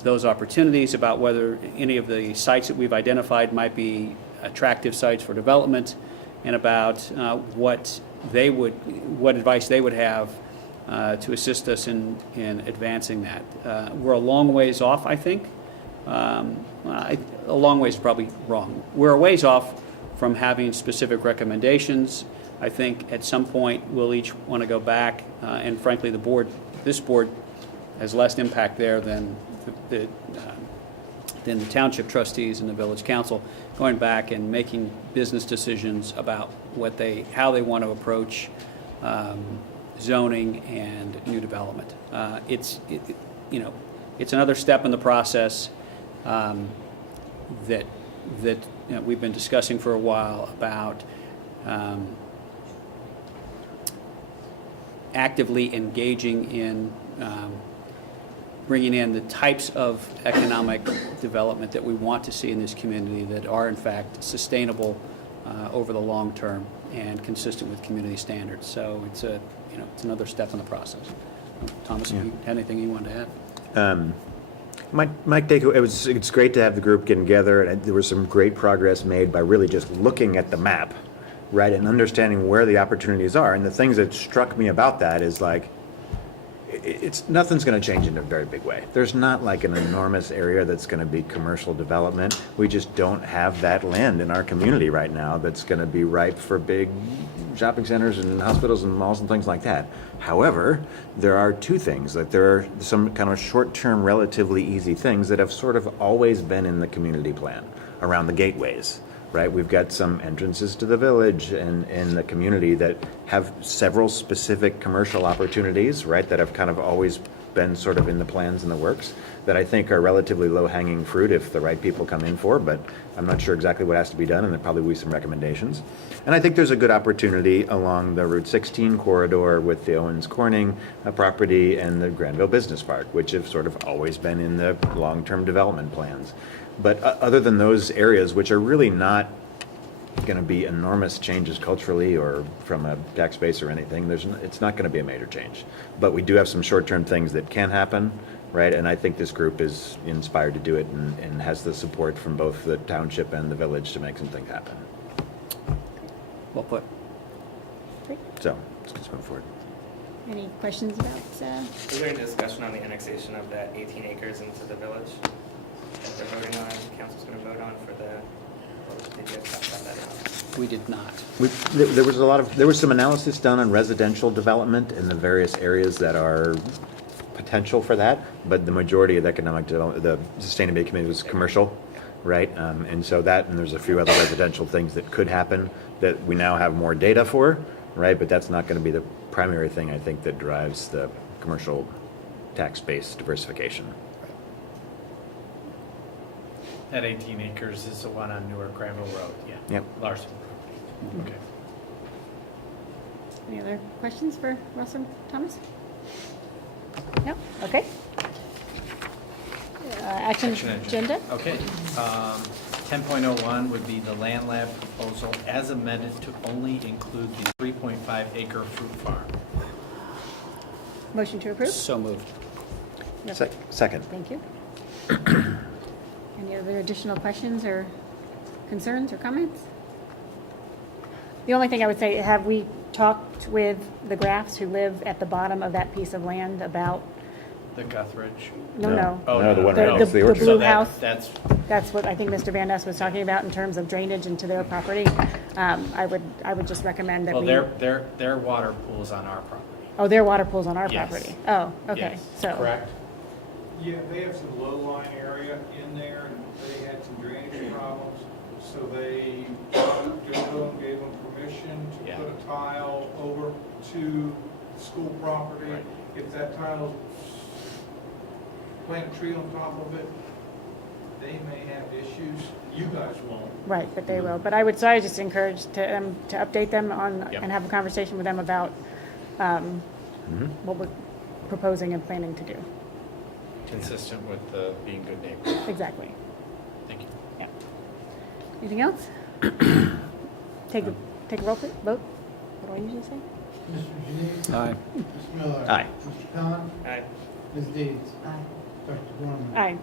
those opportunities, about whether any of the sites that we've identified might be attractive sites for development, and about what advice they would have to assist us in advancing that. We're a long ways off, I think. A long ways is probably wrong. We're a ways off from having specific recommendations. I think at some point we'll each want to go back, and frankly, this board has less impact there than the township trustees and the village council, going back and making business decisions about how they want to approach zoning and new development. It's another step in the process that we've been discussing for a while about actively engaging in bringing in the types of economic development that we want to see in this community that are in fact sustainable over the long term and consistent with community standards. So it's another step in the process. Thomas, if you had anything you wanted to add? My takeaway, it's great to have the group getting together, and there was some great progress made by really just looking at the map, right, and understanding where the opportunities are. And the things that struck me about that is like, nothing's going to change in a very big way. There's not like an enormous area that's going to be commercial development. We just don't have that land in our community right now that's going to be ripe for big shopping centers and hospitals and malls and things like that. However, there are two things. Like there are some kind of short-term, relatively easy things that have sort of always been in the community plan around the gateways. Right, we've got some entrances to the village and in the community that have several specific commercial opportunities, right, that have kind of always been sort of in the plans and the works that I think are relatively low-hanging fruit if the right people come in for, but I'm not sure exactly what has to be done, and there probably will be some recommendations. And I think there's a good opportunity along the Route 16 corridor with the Owens Corning property and the Granville Business Park, which have sort of always been in the long-term development plans. But other than those areas, which are really not going to be enormous changes culturally or from a tax base or anything, it's not going to be a major change. But we do have some short-term things that can happen, right? And I think this group is inspired to do it and has the support from both the township and the village to make some things happen. Well put. Great. So let's move forward. Any questions about? Is there any discussion on the annexation of that 18 acres into the village that they're voting on, the council's going to vote on for did you guys talk about that? We did not. There was some analysis done on residential development in the various areas that are potential for that, but the majority of the economic development, the sustainability committee was commercial, right? And so and there's a few other residential things that could happen that we now have more data for, right? But that's not going to be the primary thing, I think, that drives the commercial tax base diversification. That 18 acres is the one on Newark Granville Road, yeah. Yep. Larson. Okay. Any other questions for Russ and Thomas? No? Okay. Action agenda? Okay. 10.01 would be the land lab proposal as amended to only include the 3.5 acre fruit farm. Motion to approve? So moved. Second. Thank you. Any other additional questions or concerns or comments? The only thing I would say, have we talked with the Graffs who live at the bottom of that piece of land about? The Guthridge? No. Oh, no, the one right the next to the blue orchard. house. That's what I think Mr. Van Ness was talking about in terms of drainage into their property. I would just recommend that their water pool's on our property. Oh, their water pool's on our Yes. property. Oh, okay. Yes. So. Correct. Yeah, they have some low-lying area in there, and they had some drainage problems, so they gave them permission to put a tile over to school property. Right. If that tile, plant a tree on top of it, they may have issues. You guys won't. Right, but they will. But I would just encourage to update them on and have a conversation with them about what we're proposing and planning to do. consistent with the being good neighbors. Exactly. Thank you. Yeah. Anything else? Take a roll, please. Vote. What do I usually say? Mr. Janine? Aye. Mr. Miller? Aye. Mr. Khan? Aye. Ms. Deeds? Dr. Gorman? Aye.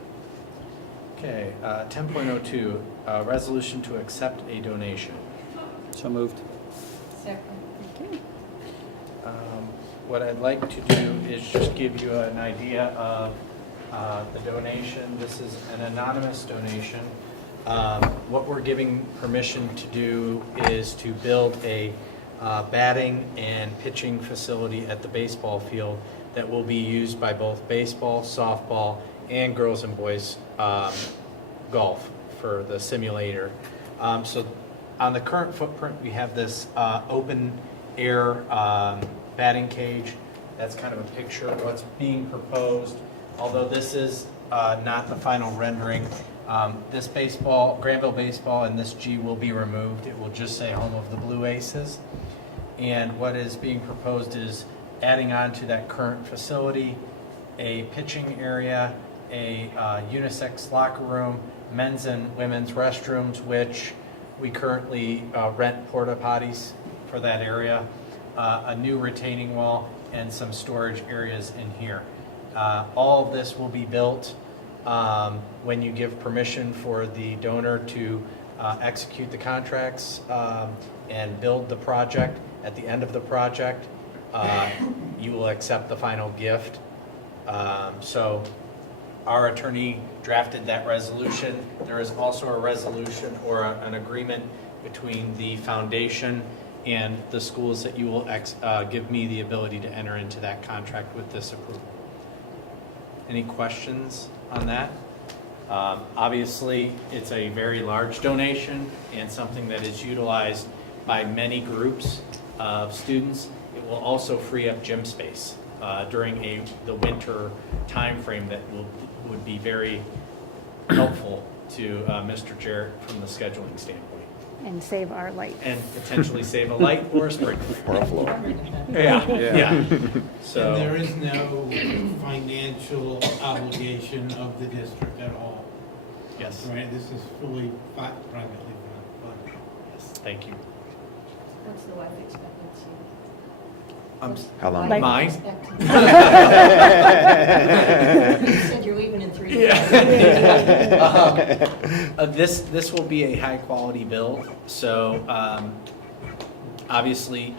Okay, 10.02, resolution to accept a donation. So moved. Okay. What I'd like to do is just give you an idea of the donation. This is an anonymous donation. What we're giving permission to do is to build a batting and pitching facility at the baseball field that will be used by both baseball, softball, and girls and boys golf for the simulator. So on the current footprint, we have this open air batting cage. That's kind of a picture of what's being proposed. Although this is not the final rendering, this baseball, Granville baseball, and this G will be removed. It will just say home of the Blue Aces. And what is being proposed is adding on to that current facility a pitching area, a unisex locker room, men's and women's restrooms, which we currently rent porta potties for that area, a new retaining wall, and some storage areas in here. All of this will be built when you give permission for the donor to execute the contracts and build the project. At the end of the project, you will accept the final gift. So our attorney drafted that resolution. There is also a resolution or an agreement between the foundation and the schools that you will give me the ability to enter into that contract with this approval. Any questions on that? Obviously, it's a very large donation and something that is utilized by many groups of students. It will also free up gym space during the winter time frame that would be very helpful to Mr. Jarrett from the scheduling standpoint. And save our light. And potentially save a light or a sprinkler. Or a floor. Yeah. So And there is no financial obligation of the district at all. Yes. Right, this is fully privately funded. Yes, thank you. What's the life expectancy? How long? Like- Mine? You said you're leaving in 3 years. This will be a high quality build, so obviously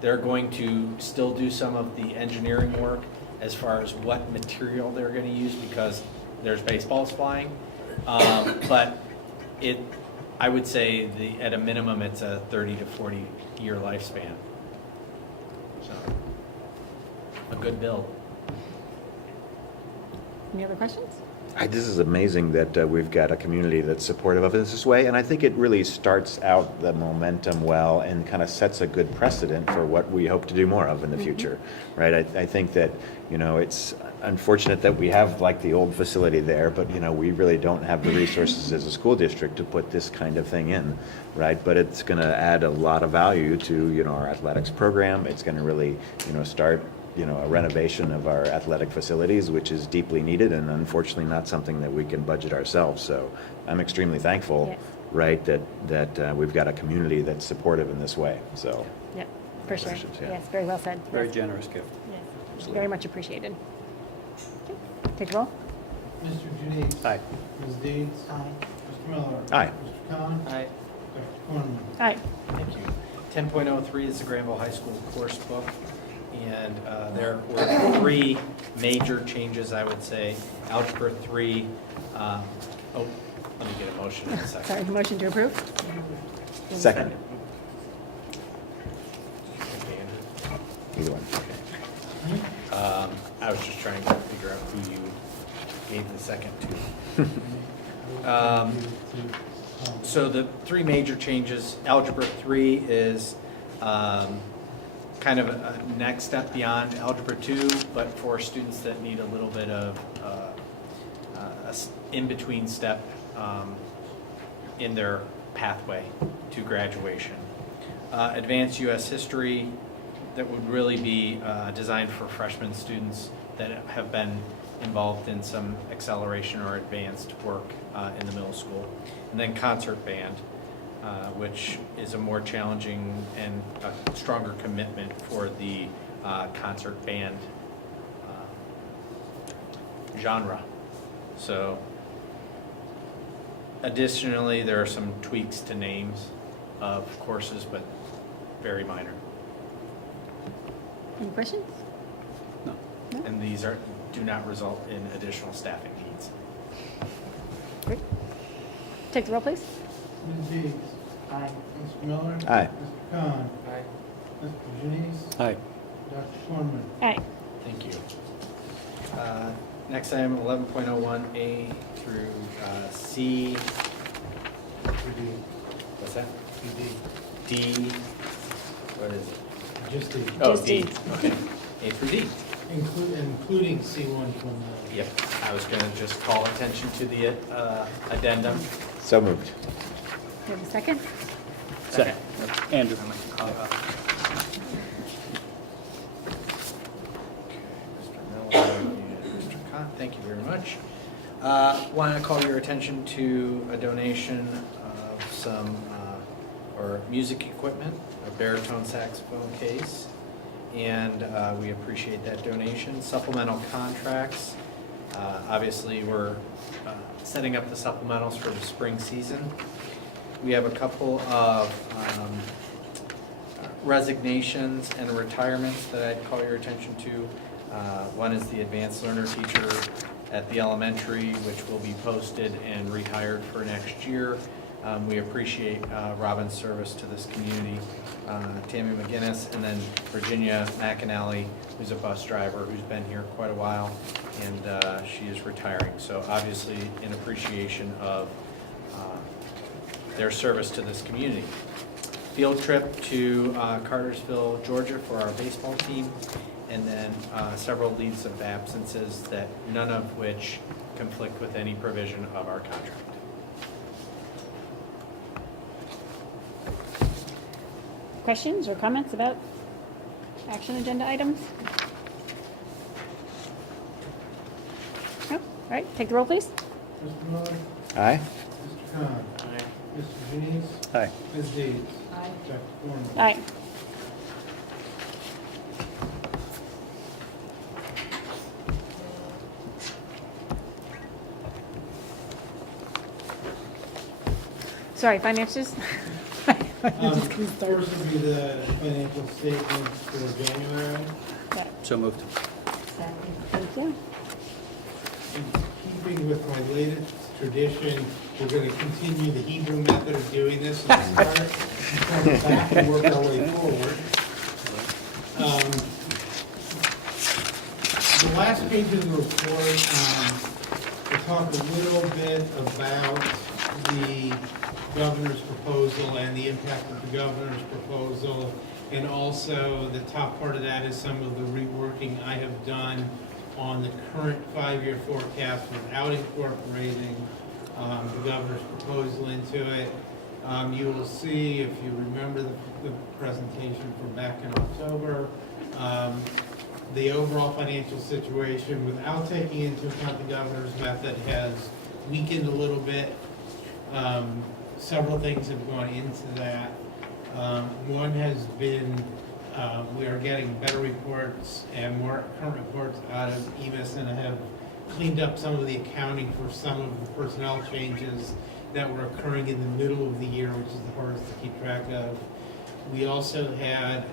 they're going to still do some of the engineering work as far as what material they're going to use because there's baseballs flying, but I would say at a minimum it's a 30 to 40 year lifespan. So a good build. Any other questions? This is amazing that we've got a community that's supportive of it this way, and I think it really starts out the momentum well and kind of sets a good precedent for what we hope to do more of in the future, right? I think that, it's unfortunate that we have like the old facility there, but, we really don't have the resources as a school district to put this kind of thing in, right? But it's going to add a lot of value to, our athletics program. It's going to really, start a renovation of our athletic facilities, which is deeply needed and unfortunately not something that we can budget ourselves. So I'm extremely thankful, Yes. right, that we've got a community that's supportive in this way. So Yeah, for sure. Questions, yeah. Yes, very well said. Very Yes. generous gift. Yes, Absolutely. very much appreciated. Okay. Take a roll. Mr. Janine? Aye. Ms. Deeds? Mr. Miller? Aye. Mr. Khan? Aye. Dr. Gorman? Aye. Thank you. 10.03 is the Granville High School course book, and there were 3 major changes, I would say. Algebra 3, let me get a motion in a second. Sorry, motion to approve? second, either one. I was just trying to figure out who you gave the second to. So the 3 major changes, Algebra 3 is kind of a next step beyond Algebra 2, but for students that need a little bit of in-between step in their pathway to graduation. Advanced U.S. History, that would really be designed for freshman students that have been involved in some acceleration or advanced work in the middle school. And then concert band, which is a more challenging and a stronger commitment for the concert band genre. So additionally, there are some tweaks to names of courses, but very minor. Any questions? No. And these do not result in additional staffing needs. Great. Take the roll, please. Ms. Dees. Aye. Mr. Miller. Aye. Mr. Khan. Aye. Mr. Janice. Aye. Dr. Cornman. Aye. Thank you. Next item, 11.01A through C. What's that? D. What is it? Just D. Oh, Just D. D. Okay. A through D. Including C1 from the. Yep. I was going to just call attention to the addendum. So moved. Do you have a second? Second. Andrew. Mr. Miller and Mr. Khan, thank you very much. Want to call your attention to a donation of some or music equipment, a baritone saxophone case, and we appreciate that donation. Supplemental contracts. Obviously, we're setting up the supplementals for the spring season. We have a couple of resignations and retirements that I'd call your attention to. One is the advanced learner teacher at the elementary, which will be posted and rehired for next year. We appreciate Robin's service to this community. Tammy McGinnis, and then Virginia McAnally, who's a bus driver who's been here quite a while, and she is retiring. So obviously in appreciation of their service to this community. Field trip to Cartersville, Georgia for our baseball team, and then several leaves of absences that none of which conflict with any provision of our contract. Questions or comments about action agenda items? No? All right, take the roll, please. Mr. Miller. Aye. Mr. Khan. Aye. Mr. Janice. Aye. Ms. Dees. Aye. Dr. Cornman. Aye. Sorry, finances? First would be the financial statements for January. So moved. Thank you. In keeping with my latest tradition, we're going to continue the Hebrew method of doing this and start from back and work our way forward. The last page of the report, we talk a little bit about the governor's proposal and the impact of the governor's proposal, and also the top part of that is some of the reworking I have done on the current 5-year forecast without incorporating the governor's proposal into it. You will see, if you remember the presentation from back in October, the overall financial situation without taking into account the governor's method has weakened a little bit. Several things have gone into that. One has been we are getting better reports and more current reports out of EMIS, and have cleaned up some of the accounting for some of the personnel changes that were occurring in the middle of the year, which is the hardest to keep track of. We also had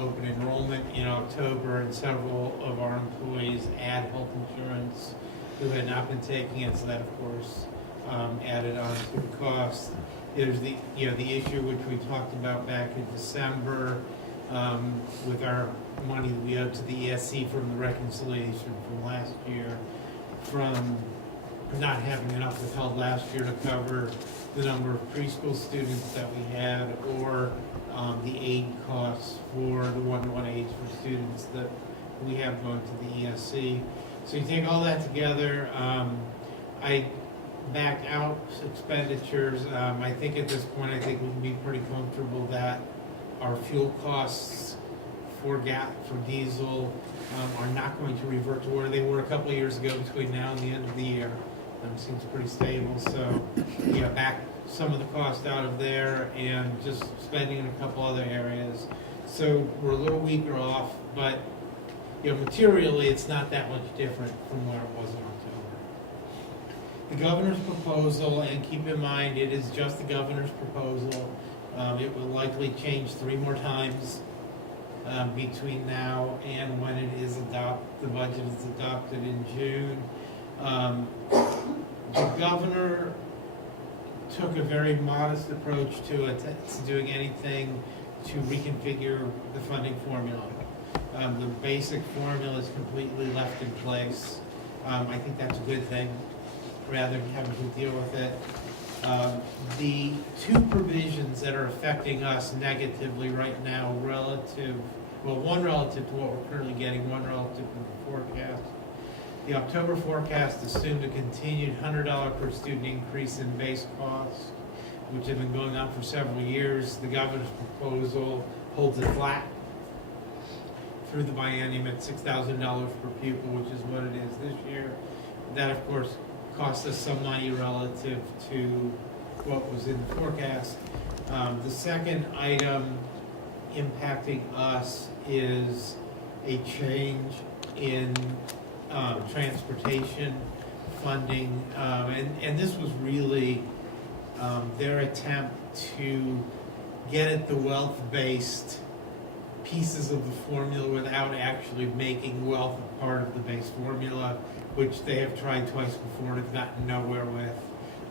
open enrollment in October, and several of our employees add health insurance who had not been taking it, so that of course added on to the cost. There's the issue which we talked about back in December with our money that we owed to the ESC from the reconciliation from last year, from not having enough withheld last year to cover the number of preschool students that we had, or the aid costs for the one-to-one aids for students that we have going to the ESC. So you take all that together, I backed out expenditures. I think at this point, I think we can be pretty comfortable that our fuel costs for diesel are not going to revert to where they were a couple of years ago between now and the end of the year. Seems pretty stable, so back some of the cost out of there and just spending in a couple other areas. So we're a little weaker off, but materially it's not that much different from where it was in October. The governor's proposal, and keep in mind it is just the governor's proposal, it will likely change 3 more times between now and when it is the budget is adopted in June. The governor took a very modest approach to doing anything to reconfigure the funding formula. The basic formula is completely left in place. I think that's a good thing, rather than having to deal with it. The 2 provisions that are affecting us negatively right now one relative to what we're currently getting, one relative to the forecast. The October forecast assumed a continued $100 per student increase in base costs, which have been going on for several years. The governor's proposal holds it flat through the biennium at $6,000 per pupil, which is what it is this year. That, of course, cost us some money relative to what was in the forecast. The second item impacting us is a change in transportation funding, and this was really their attempt to get at the wealth-based pieces of the formula without actually making wealth a part of the base formula, which they have tried twice before and have gotten nowhere with.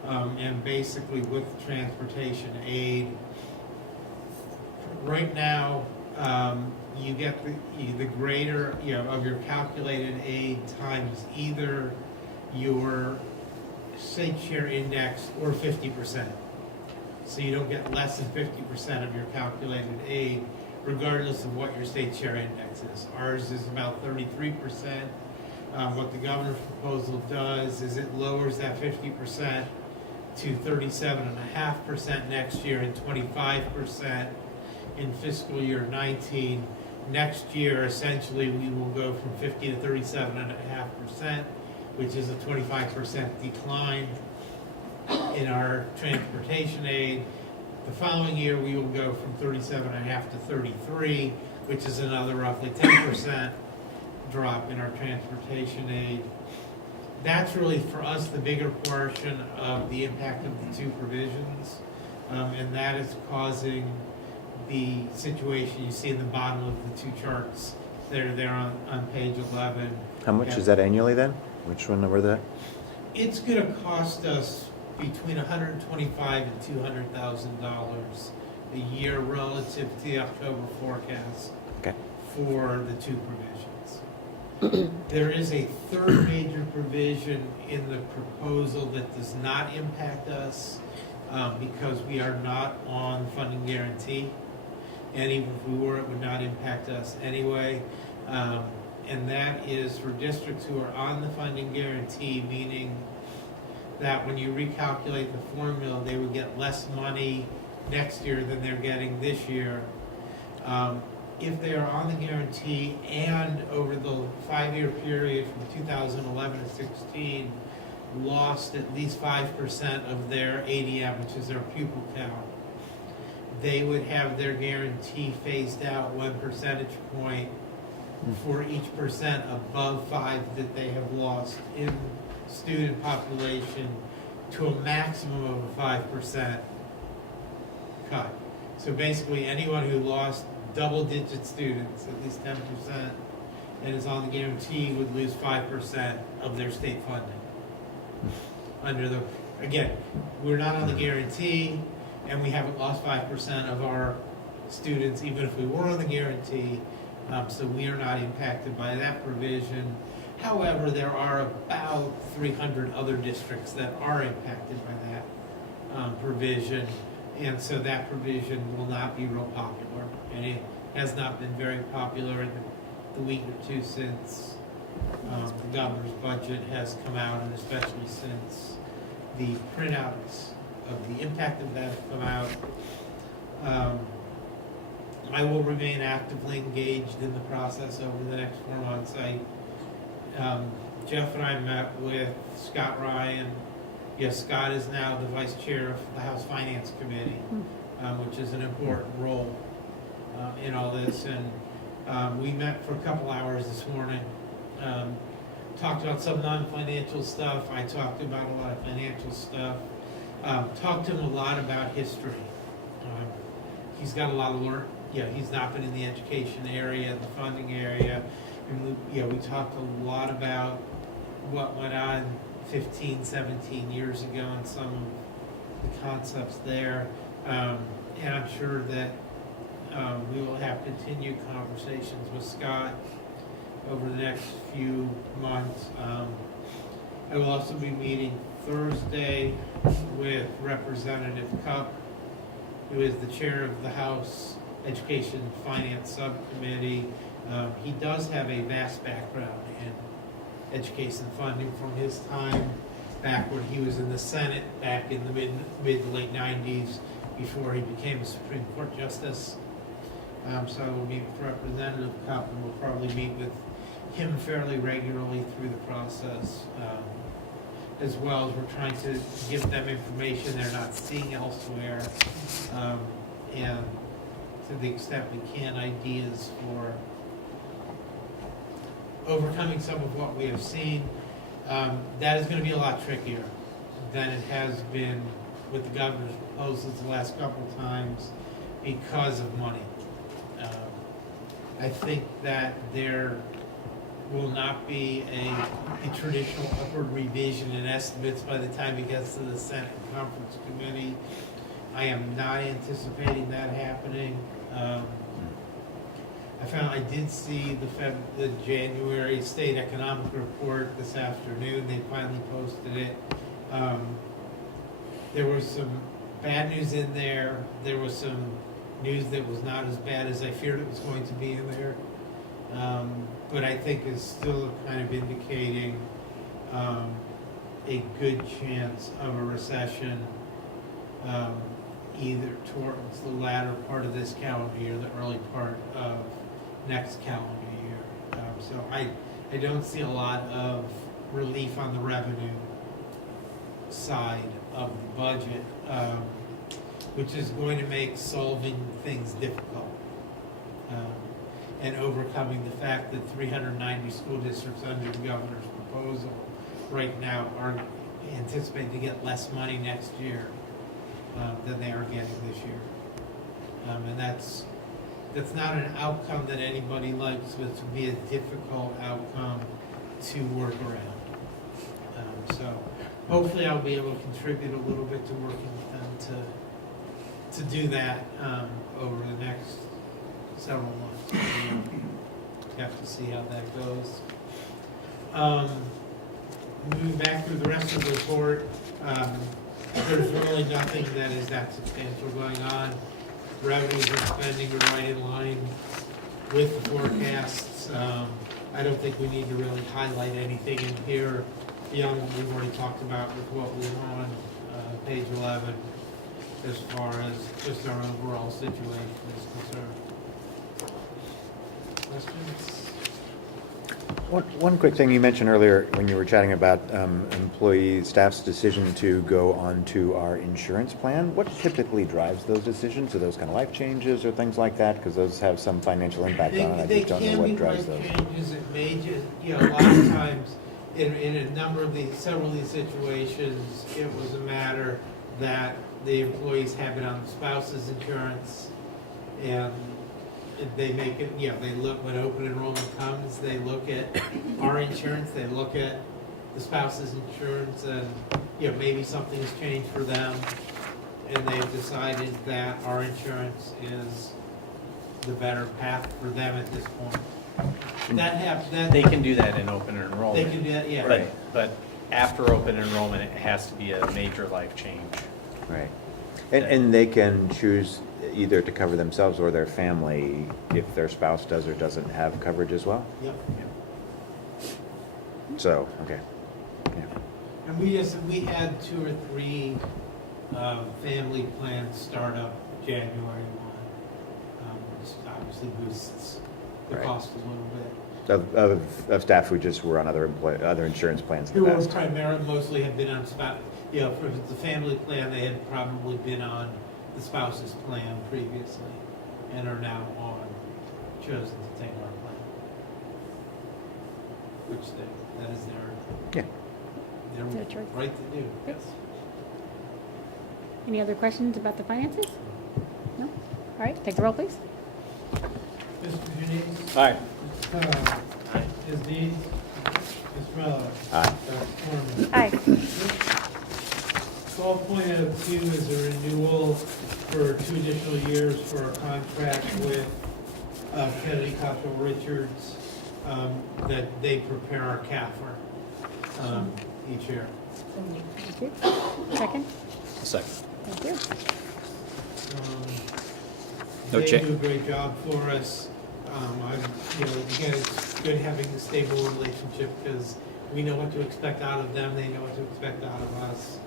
And basically with transportation aid, right now, you get the greater of your calculated aid times either your state share index or 50%. So you don't get less than 50% of your calculated aid, regardless of what your state share index is. Ours is about 33%. What the governor's proposal does is it lowers that 50% to 37.5% next year and 25% in fiscal year 19. Next year, essentially, we will go from 50 to 37.5%, which is a 25% decline in our transportation aid. The following year, we will go from 37.5 to 33, which is another roughly 10% drop in our transportation aid. That's really, for us, the bigger portion of the impact of the 2 provisions, and that is causing the situation you see in the bottom of the 2 charts that are there on page 11. How much is that annually then? Which one were that? It's going to cost us between $125,000 and $200,000 a year relative to the October forecast for the 2 provisions. There is a third major provision in the proposal that does not impact us because we are not on funding guarantee. And even if we were, it would not impact us anyway. And that is for districts who are on the funding guarantee, meaning that when you recalculate the formula, they would get less money next year than they're getting this year. If they are on the guarantee and over the 5-year period from 2011 to 16 lost at least 5% of their ADM, which is their pupil count, they would have their guarantee phased out 1 percentage point for each percent above 5 that they have lost in student population to a maximum of a 5% cut. So basically anyone who lost double-digit students, at least 10%, and is on the guarantee would lose 5% of their state funding. Again, we're not on the guarantee, and we haven't lost 5% of our students, even if we were on the guarantee, so we are not impacted by that provision. However, there are about 300 other districts that are impacted by that provision, and so that provision will not be real popular, and it has not been very popular in the week or 2 since the governor's budget has come out, and especially since the printouts of the impact of that have come out. I will remain actively engaged in the process over the next 4 months. Jeff and I met with Scott Ryan. Yes, Scott is now the vice chair of the House Finance Committee, which is an important role in all this. And we met for a couple hours this morning. Talked about some non-financial stuff. I talked about a lot of financial stuff. Talked to him a lot about history. He's got a lot of learn. He's not been in the education area, the funding area. And we talked a lot about what went on 15, 17 years ago and some of the concepts there. And I'm sure that we will have continued conversations with Scott over the next few months. I will also be meeting Thursday with Representative Cupp, who is the chair of the House Education Finance Subcommittee. He does have a vast background in education funding from his time back when he was in the Senate back in the mid to late 90s before he became a Supreme Court Justice. So I will meet with Representative Cupp, and we'll probably meet with him fairly regularly through the process, as well as we're trying to give them information they're not seeing elsewhere, and to the extent we can, ideas for overcoming some of what we have seen. That is going to be a lot trickier than it has been with the governor's proposals the last couple of times because of money. I think that there will not be a traditional upward revision in estimates by the time it gets to the Senate Conference Committee. I am not anticipating that happening. I did see the January State Economic Report this afternoon. They finally posted it. There was some bad news in there. There was some news that was not as bad as I feared it was going to be in there. But I think it's still kind of indicating a good chance of a recession either towards the latter part of this calendar year, the early part of next calendar year. So I don't see a lot of relief on the revenue side of the budget, which is going to make solving things difficult. And overcoming the fact that 390 school districts under the governor's proposal right now are anticipated to get less money next year than they are getting this year. And that's not an outcome that anybody likes, but to be a difficult outcome to work around. So hopefully I'll be able to contribute a little bit to working with them to do that over the next several months. Have to see how that goes. Moving back through the rest of the report, there's really nothing that is that substantial going on. Revenues and spending are right in line with the forecasts. I don't think we need to really highlight anything in here beyond what we've already talked about with what was on page 11 as far as just our overall situation is concerned. Questions? One quick thing you mentioned earlier when you were chatting about staff's decision to go onto our insurance plan. What typically drives those decisions? Are those kind of life changes or things like that? Because those have some financial impact on it. I just don't know what drives those. They can be life changes. It may just, a lot of times in a number of several of these situations, it was a matter that the employees have it on the spouse's insurance, and they make it, they look, when open enrollment comes, they look at our insurance, they look at the spouse's insurance, and, maybe something has changed for them, and they've decided that our insurance is the better path for them at this point. They can do that in open enrollment. They can do that, yeah. But after open enrollment, it has to be a major life change. Right. And they can choose either to cover themselves or their family if their spouse does or doesn't have coverage as well? Yep. So, okay. Yeah. And we had 2 or 3 family plans start up January 1. just obviously boosts the Right. cost a little bit. Of staff who just were on other insurance plans in Who the were past. primarily, mostly have been on spouse, you know, for the family plan, they had probably been on the spouse's plan previously and are now chosen to take our plan. Which that is Yeah. Their choice. right to do. Yes. Any other questions about the finances? No? All right, take the roll, please. Mr. Janine? Aye. Mr. Powell? Aye. Ms. Dees? Mr. Miller? Aye. Dr. Corman? Aye. 12.02 is a renewal for 2 additional years for a contract with Kennedy Cottrell Richards that they prepare our CAFR each year. Thank you. Second? A second. Thank you. No They change. do a great job for us. Again, it's good having a stable relationship because we know what to expect out of them, they know what to expect out of us.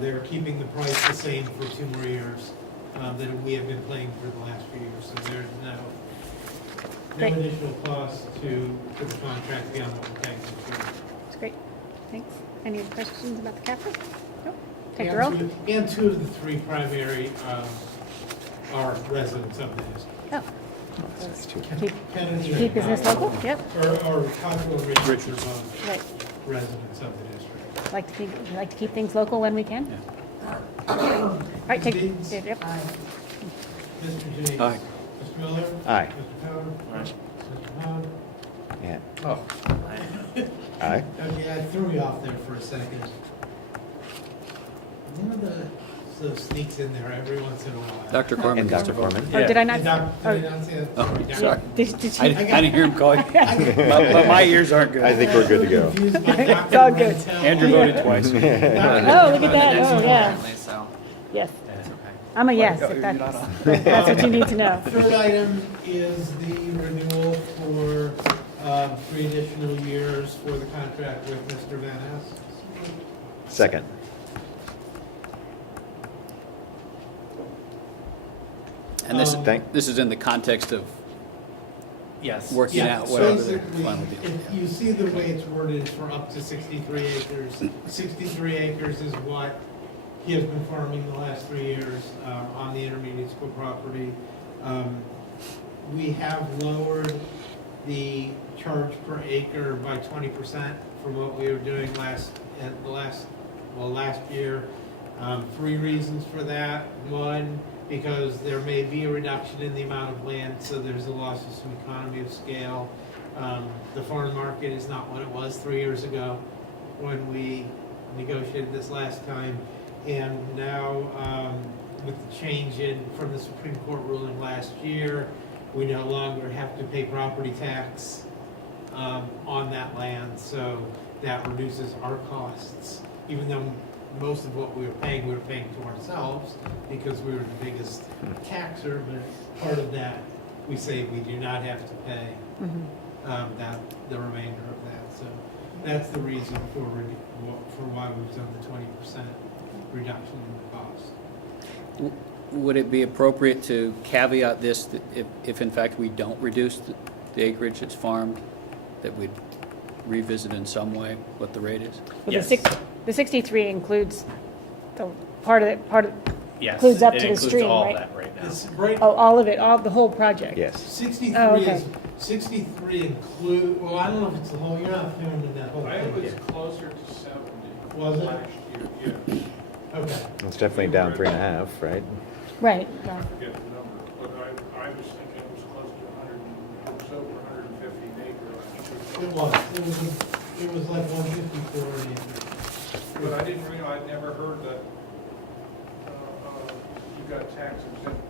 They're keeping the price the same for 2 more years that we have been paying for the last few years. So there's no Great. additional cost to the contract beyond what we're paying this year. That's great. Thanks. Any questions about the CAFR? No? Take the roll. And 2 of the 3 primary are residents of the district. Oh. That's too. Kennedy Keep business local? Yep. Or Cottrell Richards are both Right. residents of the district. Like to keep things local when we can? All right, take, Dees? yep. Mr. Janine? Aye. Mr. Miller? Aye. Mr. Powell? Aye. Mr. Powell? Yeah. Oh. Aye. Okay, I threw me off there for a second. One of those sneaks in there every once in a while. Dr. Corman And gets to Dr. vote. Corman. Or did I not? Did I not say that? Oh, Sorry. sorry. Did I didn't hear him call you. But my ears aren't good. I think we're good to go. Confused by It's Dr. all good. Rantel. Andrew voted twice. Oh, look at that. Oh, yeah. So, Yes. it's okay. I'm a yes, Oh, if you're not that's what you need to know. Third item is the renewal for 3 additional years for the contract with Mr. Van Ness. Second. And this, Thank- this is in the context of Yes. working Yeah, out whatever the basically, final deal. if you see the way it's worded, it's for up to 63 acres. 63 acres is what he has been farming the last 3 years on the intermediate school property. We have lowered the charge per acre by 20% from what we were doing last year. 3 reasons for that. One, because there may be a reduction in the amount of land, so there's a loss of some economy of scale. The farm market is not what it was 3 years ago when we negotiated this last time. And now, with the change from the Supreme Court ruling last year, we no longer have to pay property tax on that land, so that reduces our costs. Even though most of what we were paying to ourselves because we were the biggest taxer, but part of that we say we do not have to pay the remainder of that. So that's the reason for why we've done the 20% reduction in the cost. Would it be appropriate to caveat this, that if in fact we don't reduce the acreage that's farmed, that we'd revisit in some way what the rate is? Well, Yes. the 63 includes the part of Yes, includes up it to the includes stream, all right? that right now. It's right, Oh, all of it, the whole project? Yes. 63 Oh, okay. is 63 include. Well, I don't know if it's the whole. You're not filming that whole I thing. was closer to 70. Was it? Last year, yeah. Okay. It's definitely down 3.5, right? Right. I forget the number, but I was thinking it was close to 100, it was over 150 an acre. It was like 154 an acre. But I didn't realize, I never heard that you got tax exempt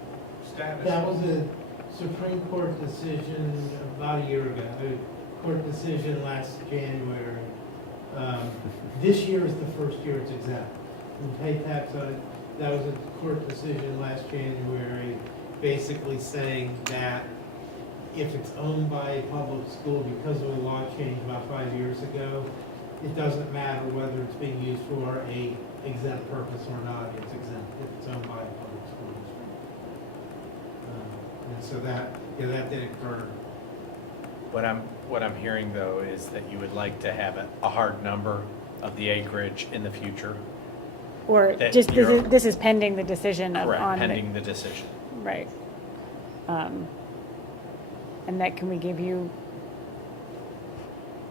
status. That was a Supreme Court decision about a year ago, a court decision last January. This year is the first year it's exempt. We pay tax on it. That was a court decision last January, basically saying that if it's owned by a public school, because of a law change about 5 years ago, it doesn't matter whether it's being used for a exempt purpose or not, it's exempt if it's owned by a public school district. And so that, that did occur. What I'm hearing though is that you would like to have a hard number of the acreage in the future. Or That just, you're- this is pending the decision of, Correct, on. pending the decision. Right. And that, can we give you,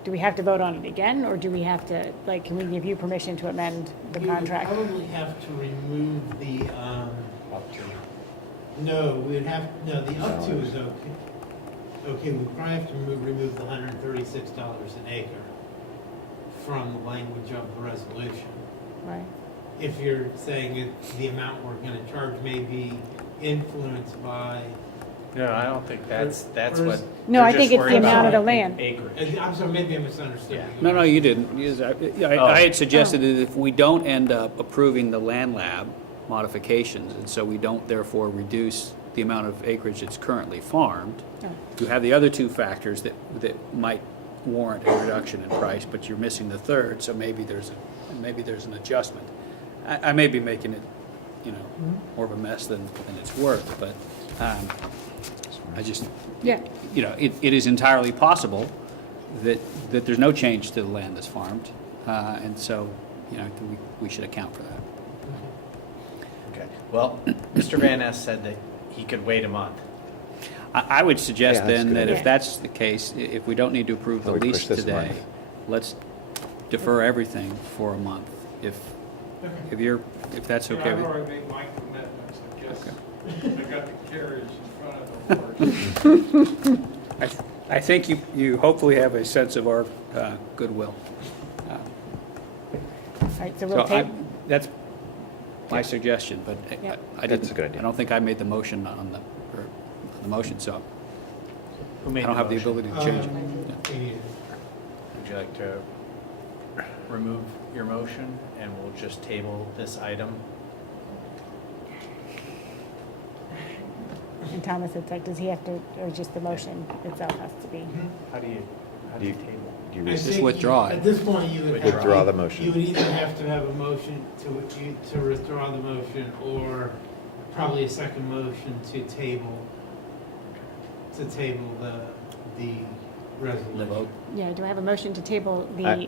do we have to vote on it again, or do we have to, like, can we give you permission to amend the contract? You would probably have to remove the, Up to. no, we'd have, no, the up to is okay. Okay, we probably have to remove the $136 an acre from the language of the resolution. Right. If you're saying the amount we're gonna charge may be influenced by. No, I don't think that's what. No, they're I think just it's the worried amount of about the land. Acreage. I'm sorry, maybe I misunderstood. No, you didn't. I had suggested that if we don't end up approving the land lab modifications, and so we don't therefore reduce the amount of acreage that's currently farmed, you have the other two factors that might warrant a reduction in price, but you're missing the third, so maybe there's an adjustment. I may be making it, more of a mess than it's worth, but I just, it is entirely possible that there's no change to the land that's farmed, and so, we should account for that. Okay, well, Mr. Van Ness said that he could wait a month. I would suggest Yeah, that's then good. that Yeah. if that's the case, if we don't need to approve the Why don't we lease push this a today, month? let's defer everything for a month, if that's okay I've with you. already made my commitments, I guess. I got the carriage in front of the horse. I think you hopefully have a sense of our goodwill. All right, so So we'll take, that's my suggestion, but Yeah. I That's a good idea. I don't think I made the motion on the motion, so Who I made don't have the motion? ability to change it. Would you like to remove your motion and we'll just table this item? and Thomas, it's like, does he have to, or just the motion itself has to be? How do you table? Do you I Just think withdraw it. At this point, you would have. Withdraw the motion. You would either have to have a motion to withdraw the motion, or probably a second motion to table the resolution. The vote. Yeah, do I have a motion to table the, I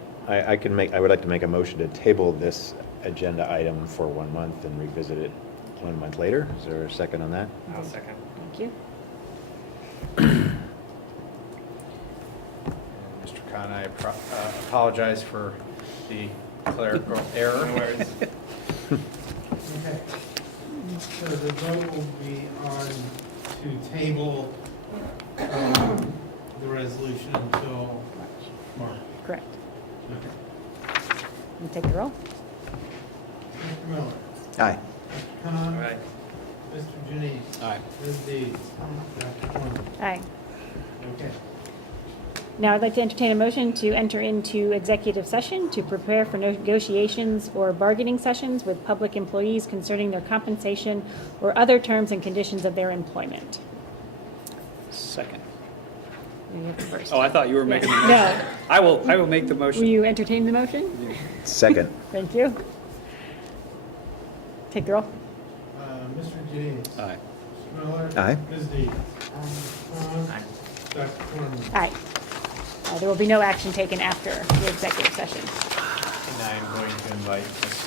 would like to make a motion to table this agenda item for 1 month and revisit it 1 month later. Is there a second on that? I'll second. thank you. Mr. Khan, I apologize for the clerical error. Okay. So the vote will be on to table the resolution until March. Correct. Okay. You take the roll? Mr. Miller. Aye. Mr. Khan. Right. Mr. Janice. Aye. Ms. Deeds. Dr. Corman. Aye. Okay. Now, I'd like to entertain a motion to enter into executive session to prepare for negotiations or bargaining sessions with public employees concerning their compensation or other terms and conditions of their employment. Second. You have the first. Oh, I thought you were making the motion. No. I will make the Will motion. you entertain the motion? Second. Thank you. Take the roll. Mr. Janice. Aye. Mr. Miller. Aye. Ms. Deeds. Mr. Khan. Dr. Corman. Aye. There will be no action taken after the executive session. And I'm going to invite Ms.